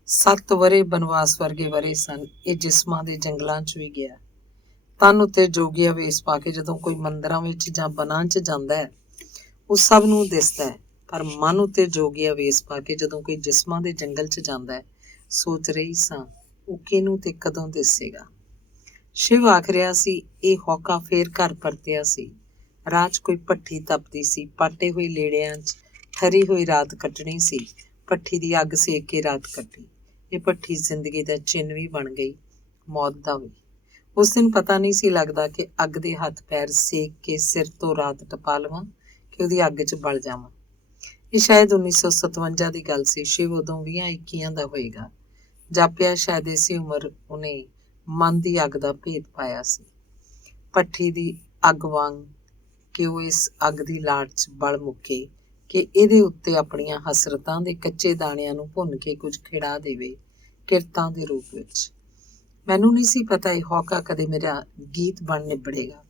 7 ਵਰੇ ਬਨਵਾਸ ਵਰਗੇ ਵਰੇ ਸਨ। ਇਹ ਜਿਸਮਾਂ ਦੇ ਜੰਗਲਾਂ 'ਚ ਵੀ ਗਿਆ। ਤਨ ਉੱਤੇ ਜੋਗੀਆ ਵੇਸ ਪਾ ਕੇ ਜਦੋਂ ਕੋਈ ਮੰਦਰਾਂ ਵਿੱਚ ਜਾਂ ਬਨਾਂ 'ਚ ਜਾਂਦਾ ਹੈ ਉਹ ਸਭ ਨੂੰ ਦਿਸਦਾ ਹੈ, ਪਰ ਮਨ ਉੱਤੇ ਜੋਗੀਆ ਵੇਸ ਪਾ ਕੇ ਜਦੋਂ ਕੋਈ ਜਿਸਮਾਂ ਦੇ ਜੰਗਲ 'ਚ ਜਾਂਦਾ ਹੈ ਸੋਚ ਰਹੀ ਸਾਂ ਉਹ ਕਿਹਨੂੰ ਤੇ ਕਦੋਂ ਦਿਸੇਗਾ। ਸ਼ਿਵ ਆਖ ਰਿਹਾ ਸੀ ਇਹ ਹੌਕਾ ਫੇਰ ਘਰ ਪਰਤਿਆ ਸੀ। ਰਾਹ 'ਚ ਕੋਈ ਭੱਠੀ ਤਪਦੀ ਸੀ। ਪਾਟੇ ਹੋਏ ਲੇੜਿਆਂ 'ਚ ਠਰੀ ਹੋਈ ਰਾਤ ਕੱਟਣੀ ਸੀ। ਭੱਠੀ ਦੀ ਅੱਗ ਸੇਕ ਕੇ ਰਾਤ ਕੱਟੀ। ਇਹ ਭੱਠੀ ਜ਼ਿੰਦਗੀ ਦਾ ਚਿੰਨ੍ਹ ਵੀ ਬਣ ਗਈ, ਮੌਤ ਦਾ ਵੀ। ਉਸ ਦਿਨ ਪਤਾ ਨਹੀਂ ਸੀ ਲੱਗਦਾ ਕਿ ਅੱਗ ਦੇ ਹੱਥ ਪੈਰ ਸੇਕ ਕੇ ਸਿਰ ਤੋਂ ਰਾਤ ਟਪਾ ਲਵਾਂ ਕਿ ਉਹਦੀ ਅੱਗ 'ਚ ਬਲ ਜਾਵਾਂ। ਇਹ ਸ਼ਾਇਦ 1957 ਦੀ ਗੱਲ ਸੀ। ਸ਼ਿਵ ਉਦੋਂ 20-21 ਦਾ ਹੋਏਗਾ। ਜਾਪਿਆ ਸ਼ਾਇਦ ਇਸੇ ਉਮਰ ਉਹਨੇ ਮਨ ਦੀ ਅੱਗ ਦਾ ਭੇਦ ਪਾਇਆ ਸੀ। ਭੱਠੀ ਦੀ ਅੱਗ ਵਾਂਗ ਕਿ ਉਹ ਇਸ ਅੱਗ ਦੀ ਲਾਟ 'ਚ ਬਲ ਮੁੱਕੇ ਕਿ ਇਹਦੇ ਉੱਤੇ ਆਪਣੀਆਂ ਹਸਰਤਾਂ ਦੇ ਕੱਚੇ ਦਾਣਿਆਂ ਨੂੰ ਭੁੰਨ ਕੇ ਕੁਝ ਖਿੜਾ ਦੇਵੇ ਕਿਰਤਾਂ ਦੇ ਰੂਪ ਵਿੱਚ। ਮੈਨੂੰ ਨਹੀਂ ਸੀ ਪਤਾ ਇਹ ਹੌਕਾ ਕਦੇ ਮੇਰਾ ਗੀਤ ਬਣ ਨਿਬੜੇਗਾ।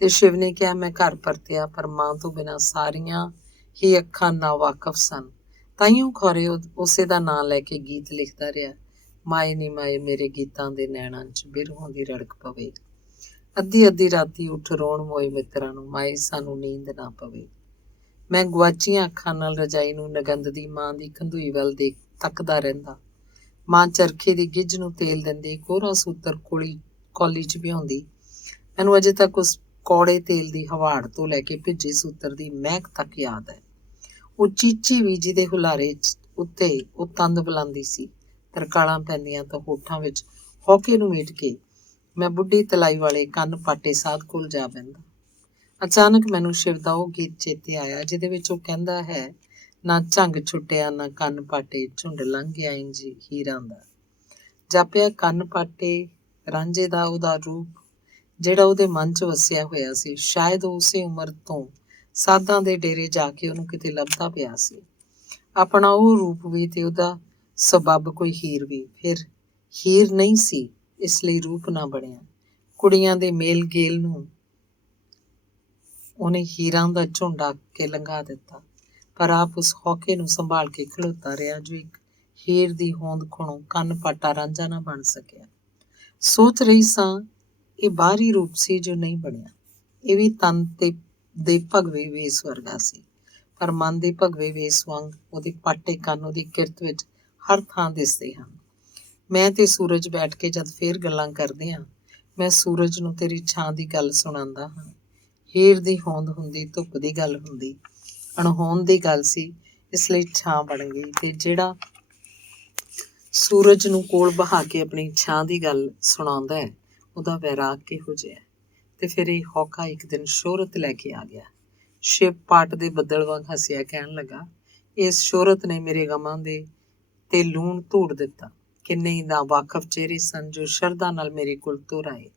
ਤੇ ਸ਼ਿਵ ਨੇ ਕਿਹਾ ਮੈਂ ਘਰ ਪਰਤਿਆ, ਪਰ ਮਾਂ ਤੋਂ ਬਿਨਾਂ ਸਾਰੀਆਂ ਹੀ ਅੱਖਾਂ ਨਾਵਾਕਫ ਸਨ। ਤਾਈਓ ਖੌਰੇ ਉਸੇ ਦਾ ਨਾਂ ਲੈ ਕੇ ਗੀਤ ਲਿਖਦਾ ਰਿਹਾ। ਮਾਏ ਨੀ ਮਾਏ ਮੇਰੇ ਗੀਤਾਂ ਦੇ ਨੈਣਾਂ 'ਚ ਬਿਰਹੋਂ ਦੀ ਰੜਕ ਪਵੇ। ਅੱਧੀ ਅੱਧੀ ਰਾਤੀ ਉੱਠ ਰੋਣ ਮੋਏ ਮਿੱਤਰਾਂ ਨੂੰ, ਮਾਏ ਸਾਨੂੰ ਨੀਂਦ ਨਾ ਪਵੇ। ਮੈਂ ਗੁਆਚੀਆਂ ਅੱਖਾਂ ਨਾਲ ਰਜਾਈ ਨੂੰ ਨਗੰਦਦੀ ਮਾਂ ਦੀ ਕੰਧੂਈ ਵੱਲ ਦੇਖ ਤੱਕਦਾ ਰਹਿੰਦਾ। ਮਾਂ ਚਰਖੇ ਦੀ ਗਿੱਝ ਨੂੰ ਤੇਲ ਦਿੰਦੀ, ਕੋਹਰਾ ਸੂਤਰ ਕੌਲੀ 'ਚ ਭਿਉਂਦੀ। ਮੈਨੂੰ ਅਜੇ ਤੱਕ ਉਸ ਕੌੜੇ ਤੇਲ ਦੀ ਹਵਾੜ ਤੋਂ ਲੈ ਕੇ ਭਿੱਜੇ ਸੂਤਰ ਦੀ ਮਹਿਕ ਤੱਕ ਯਾਦ ਹੈ। ਉਹ ਚੀਚੀ ਵੀ ਜਿਹਦੇ ਹੁਲਾਰੇ ਉੱਤੇ ਉਹ ਤੰਦ ਬੁਲਾਉਂਦੀ ਸੀ। ਤਰਕਾਲਾਂ ਪੈਂਦੀਆਂ ਤਾਂ ਹੋਠਾਂ ਵਿੱਚ ਹੌਕੇ ਨੂੰ ਮੇਟ ਕੇ ਮੈਂ ਬੁੱਢੀ ਤਲਾਈ ਵਾਲੇ ਕੰਨ ਪਾਟੇ ਸਾਧ ਕੋਲ ਜਾ ਬਹਿੰਦਾ। ਅਚਾਨਕ ਮੈਨੂੰ ਸ਼ਿਵ ਦਾ ਉਹ ਗੀਤ ਚੇਤੇ ਆਇਆ ਜਿਹਦੇ ਵਿੱਚ ਉਹ ਕਹਿੰਦਾ ਹੈ ਨਾ ਝੰਗ ਛੁੱਟਿਆ ਨਾ ਕੰਨ ਪਾਟੇ, ਝੁੰਡ ਲੰਘ ਗਿਆ ਇੰਝ ਹੀਰਾਂ ਦਾ। ਜਾਪਿਆ ਕੰਨ ਪਾਟੇ ਰਾਂਝੇ ਦਾ ਉਹਦਾ ਰੂਪ ਜਿਹੜਾ ਉਹਦੇ ਮਨ 'ਚ ਵਸਿਆ ਹੋਇਆ ਸੀ। ਸ਼ਾਇਦ ਉਹ ਉਸੇ ਉਮਰ ਤੋਂ ਸਾਧਾਂ ਦੇ ਡੇਰੇ ਜਾ ਕੇ ਉਹਨੂੰ ਕਿਤੇ ਲੱਭਦਾ ਪਿਆ ਸੀ। ਆਪਣਾ ਉਹ ਰੂਪ ਵੀ ਤੇ ਉਹਦਾ ਸਬੱਬ ਕੋਈ ਹੀਰ ਵੀ। ਫਿਰ ਹੀਰ ਨਹੀਂ ਸੀ ਇਸ ਲਈ ਰੂਪ ਨਾ ਬਣਿਆ। ਕੁੜੀਆਂ ਦੇ ਮੇਲ ਗੇਲ ਨੂੰ ਉਹਨੇ ਹੀਰਾਂ ਦਾ ਝੁੰਡ ਆਖ ਕੇ ਲੰਘਾ ਦਿੱਤਾ, ਪਰ ਆਪ ਉਸ ਹੌਕੇ ਨੂੰ ਸੰਭਾਲ ਕੇ ਖਲੋਤਾ ਰਿਹਾ ਜੋ ਇੱਕ ਹੀਰ ਦੀ ਹੋਂਦ ਖੁਣੋਂ ਕੰਨ ਪਾਟਾ ਰਾਂਝਾ ਨਾ ਬਣ ਸਕਿਆ। ਸੋਚ ਰਹੀ ਸਾਂ ਇਹ ਬਾਹਰੀ ਰੂਪ ਸੀ ਜੋ ਨਹੀਂ ਬਣਿਆ। ਇਹ ਵੀ ਤਨ ਦੇ ਭਗਵੇ ਵੇਸ ਵਰਗਾ ਸੀ, ਪਰ ਮਨ ਦੇ ਭਗਵੇ ਵੇਸ ਵਾਂਗ ਉਹਦੇ ਪਾਟੇ ਕੰਨ ਉਹਦੀ ਕਿਰਤ ਵਿੱਚ ਹਰ ਥਾਂ ਦਿਸਦੇ ਹਨ। ਮੈਂ ਤੇ ਸੂਰਜ ਬੈਠ ਕੇ ਜਦ ਫੇਰ ਗੱਲਾਂ ਕਰਦੇ ਹਾਂ, ਮੈਂ ਸੂਰਜ ਨੂੰ ਤੇਰੀ ਛਾਂ ਦੀ ਗੱਲ ਸੁਣਾਉਂਦਾ ਹਾਂ। ਹੀਰ ਦੀ ਹੋਂਦ ਹੁੰਦੀ, ਧੁੱਪ ਦੀ ਗੱਲ ਹੁੰਦੀ, ਅਣਹੋਂਦ ਦੀ ਗੱਲ ਸੀ, ਇਸ ਲਈ ਛਾਂ ਬਣ ਗਈ। ਤੇ ਜਿਹੜਾ ਸੂਰਜ ਨੂੰ ਕੋਲ ਬਹਾ ਕੇ ਆਪਣੀ ਛਾਂ ਦੀ ਗੱਲ ਸੁਣਾਉਂਦਾ ਹੈ ਉਹਦਾ ਵੈਰਾਗ ਕਿਹੋ ਜਿਹਾ। ਤੇ ਫਿਰ ਇਹ ਹੌਕਾ ਇੱਕ ਦਿਨ ਸ਼ੋਹਰਤ ਲੈ ਕੇ ਆ ਗਿਆ। ਸ਼ਿਵ ਪਾਟ ਦੇ ਬੱਦਲ ਵਾਂਗ ਹੱਸਿਆ, ਕਹਿਣ ਲੱਗਾ ਇਸ ਸ਼ੋਹਰਤ ਨੇ ਮੇਰੇ ਗਮਾਂ ਦੇ ਤੇ ਲੂਣ ਧੂੜ ਦਿੱਤਾ। ਕਿੰਨੇ ਹੀ ਨਾ ਵਾਕਫ ਚਿਹਰੇ ਸਨ ਜੋ ਸ਼ਰਧਾ ਨਾਲ ਮੇਰੇ ਕੋਲ ਤੁਰ ਆਏ।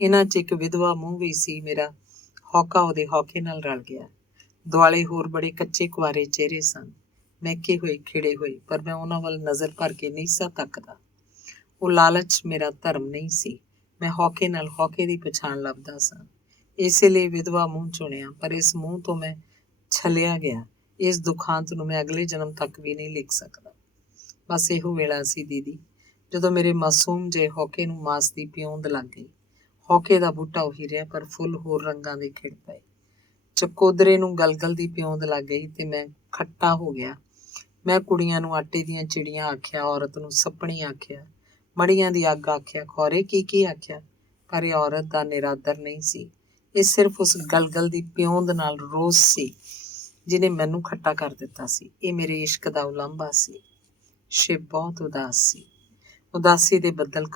ਇਹਨਾਂ 'ਚ ਇੱਕ ਵਿਧਵਾ ਮੂੰਹ ਵੀ ਸੀ। ਮੇਰਾ ਹੌਕਾ ਉਹਦੇ ਹੌਕੇ ਨਾਲ ਰਲ ਗਿਆ। ਦੁਆਲੇ ਹੋਰ ਬੜੇ ਕੱਚੇ ਕੁਆਰੇ ਚਿਹਰੇ ਸਨ, ਮਹਿਕੇ ਹੋਏ ਖਿੜੇ ਹੋਏ, ਪਰ ਮੈਂ ਉਹਨਾਂ ਵੱਲ ਨਜ਼ਰ ਭਰ ਕੇ ਨਹੀਂ ਸਾਂ ਤੱਕਦਾ। ਉਹ ਲਾਲਚ ਮੇਰਾ ਧਰਮ ਨਹੀਂ ਸੀ। ਮੈਂ ਹੌਕੇ ਨਾਲ ਹੌਕੇ ਦੀ ਪਛਾਣ ਲੱਭਦਾ ਸਾਂ, ਇਸੇ ਲਈ ਵਿਧਵਾ ਮੂੰਹ ਚੁਣਿਆ। ਪਰ ਇਸ ਮੂੰਹ ਤੋਂ ਮੈਂ ਛਲਿਆ ਗਿਆ। ਇਸ ਦੁਖਾਂਤ ਨੂੰ ਮੈਂ ਅਗਲੇ ਜਨਮ ਤੱਕ ਵੀ ਨਹੀਂ ਲਿਖ ਸਕਦਾ। ਬਸ ਇਹੋ ਵੇਲਾ ਸੀ ਦੀਦੀ ਜਦੋਂ ਮੇਰੇ ਮਾਸੂਮ ਜਿਹੇ ਹੌਕੇ ਨੂੰ ਮਾਸ ਦੀ ਪਿਉਂਦ ਲੱਗ ਗਈ। ਹੌਕੇ ਦਾ ਬੂਟਾ ਉਹੀ ਰਿਹਾ, ਪਰ ਫੁੱਲ ਹੋਰ ਰੰਗਾਂ ਦੇ ਖਿੜ ਪਏ। ਚਕੋਦਰੇ ਨੂੰ ਗਲਗਲ ਦੀ ਪਿਉਂਦ ਲੱਗ ਗਈ ਤੇ ਮੈਂ ਖੱਟਾ ਹੋ ਗਿਆ। ਮੈਂ ਕੁੜੀਆਂ ਨੂੰ ਆਟੇ ਦੀਆਂ ਚਿੜੀਆਂ ਆਖਿਆ, ਔਰਤ ਨੂੰ ਸੱਪਣੀ ਆਖਿਆ, ਮੜੀਆਂ ਦੀ ਅੱਗ ਆਖਿਆ, ਖੌਰੇ ਕੀ ਆਖਿਆ, ਪਰ ਇਹ ਔਰਤ ਦਾ ਨਿਰਾਦਰ ਨਹੀਂ ਸੀ। ਇਹ ਸਿਰਫ ਉਸ ਗਲਗਲ ਦੀ ਪਿਉਂਦ ਨਾਲ ਰੋਸ ਸੀ ਜਿਹਨੇ ਮੈਨੂੰ ਖੱਟਾ ਕਰ ਦਿੱਤਾ ਸੀ। ਇਹ ਮੇਰੇ ਇਸ਼ਕ ਦਾ ਉਲਾਂਭਾ ਸੀ। ਸ਼ਿਵ ਬਹੁਤ ਉਦਾਸ ਸੀ। ਉਦਾਸੀ ਦੇ ਬੱਦਲ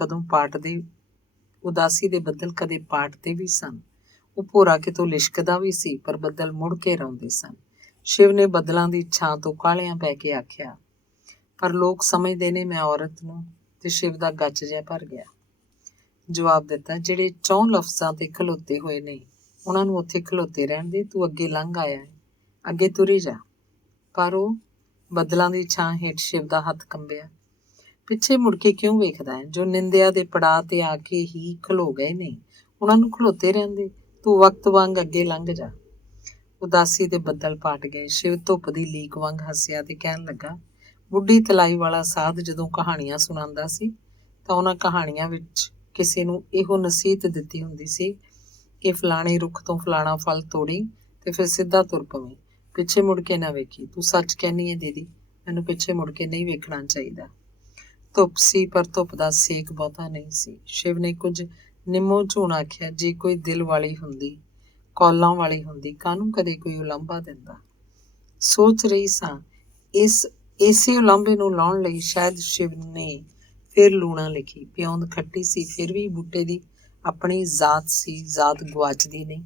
ਕਦੇ ਪਾਟਦੇ ਵੀ ਸਨ। ਉਹ ਭੋਰਾ ਕਿਤੋਂ ਲਿਸ਼ਕਦਾ ਵੀ ਸੀ, ਪਰ ਬੱਦਲ ਮੁੜ ਕੇ ਰੌਂਦੇ ਸਨ। ਸ਼ਿਵ ਨੇ ਬੱਦਲਾਂ ਦੀ ਛਾਂ ਤੋਂ ਕਾਹਲਿਆਂ ਪੈ ਕੇ ਆਖਿਆ, ਪਰ ਲੋਕ ਸਮਝਦੇ ਨੇ ਮੈਂ ਔਰਤ ਨੂੰ ਤੇ ਸ਼ਿਵ ਦਾ ਗੱਚ ਜਿਹਾ ਭਰ ਗਿਆ। ਜਵਾਬ ਦਿੱਤਾ, ਜਿਹੜੇ 4 ਲਫ਼ਜ਼ਾਂ ਤੇ ਖਲੋਤੇ ਹੋਏ ਨੇ ਉਹਨਾਂ ਨੂੰ ਉੱਥੇ ਖਲੋਤੇ ਰਹਿਣ ਦੇ, ਤੂੰ ਅੱਗੇ ਲੰਘ ਆਇਆ ਹੈ, ਅੱਗੇ ਤੁਰੀ ਜਾ। ਪਰ ਉਹ ਬੱਦਲਾਂ ਦੀ ਛਾਂ ਹੇਠ ਸ਼ਿਵ ਦਾ ਹੱਥ ਕੰਬਿਆ। ਪਿੱਛੇ ਮੁੜ ਕੇ ਕਿਉਂ ਵੇਖਦਾ ਹੈ? ਜੋ ਨਿੰਦਿਆ ਦੇ ਪੜਾਅ ਤੇ ਆ ਕੇ ਹੀ ਖਲੋ ਗਏ ਨੇ ਉਹਨਾਂ ਨੂੰ ਖਲੋਤੇ ਰਹਿਣ ਦੇ, ਤੂੰ ਵਕਤ ਵਾਂਗ ਅੱਗੇ ਲੰਘ ਜਾ। ਉਦਾਸੀ ਦੇ ਬੱਦਲ ਪਾਟ ਗਏ। ਸ਼ਿਵ ਧੁੱਪ ਦੀ ਲੀਕ ਵਾਂਗ ਹੱਸਿਆ ਤੇ ਕਹਿਣ ਲੱਗਾ, ਬੁੱਢੀ ਤਲਾਈ ਵਾਲਾ ਸਾਧ ਜਦੋਂ ਕਹਾਣੀਆਂ ਸੁਣਾਉਂਦਾ ਸੀ ਤਾਂ ਉਹਨਾਂ ਕਹਾਣੀਆਂ ਵਿੱਚ ਕਿਸੇ ਨੂੰ ਇਹੋ ਨਸੀਹਤ ਦਿੱਤੀ ਹੁੰਦੀ ਸੀ ਕਿ ਫਲਾਣੇ ਰੁੱਖ ਤੋਂ ਫਲਾਣਾ ਫਲ ਤੋੜੀ ਤੇ ਫਿਰ ਸਿੱਧਾ ਤੁਰ ਪਵੇਂ, ਪਿੱਛੇ ਮੁੜ ਕੇ ਨਾ ਵੇਖੀ। ਤੂੰ ਸੱਚ ਕਹਿੰਦੀ ਹੈ ਦੀਦੀ, ਮੈਨੂੰ ਪਿੱਛੇ ਮੁੜ ਕੇ ਨਹੀਂ ਵੇਖਣਾ ਚਾਹੀਦਾ। ਧੁੱਪ ਸੀ ਪਰ ਧੁੱਪ ਦਾ ਸੇਕ ਬਹੁਤਾ ਨਹੀਂ ਸੀ। ਸ਼ਿਵ ਨੇ ਕੁਝ ਨਿੰਮੋ ਝੂਣ ਆਖਿਆ, ਜੇ ਕੋਈ ਦਿਲ ਵਾਲੀ ਹੁੰਦੀ, ਕੌਲਾਂ ਵਾਲੀ ਹੁੰਦੀ, ਕਾਹਨੂੰ ਕਦੇ ਕੋਈ ਉਲਾਂਭਾ ਦਿੰਦਾ। ਸੋਚ ਰਹੀ ਸਾਂ ਇਸੇ ਉਲਾਂਭੇ ਨੂੰ ਲਾਉਣ ਲਈ ਸ਼ਾਇਦ ਸ਼ਿਵ ਨੇ ਫਿਰ ਲੂਣਾ ਲਿਖੀ। ਪਿਉਂਦ ਖੱਟੀ ਸੀ, ਫਿਰ ਵੀ ਬੂਟੇ ਦੀ ਆਪਣੀ ਜ਼ਾਤ ਸੀ, ਜ਼ਾਤ ਗੁਆਚਦੀ ਨਹੀਂ।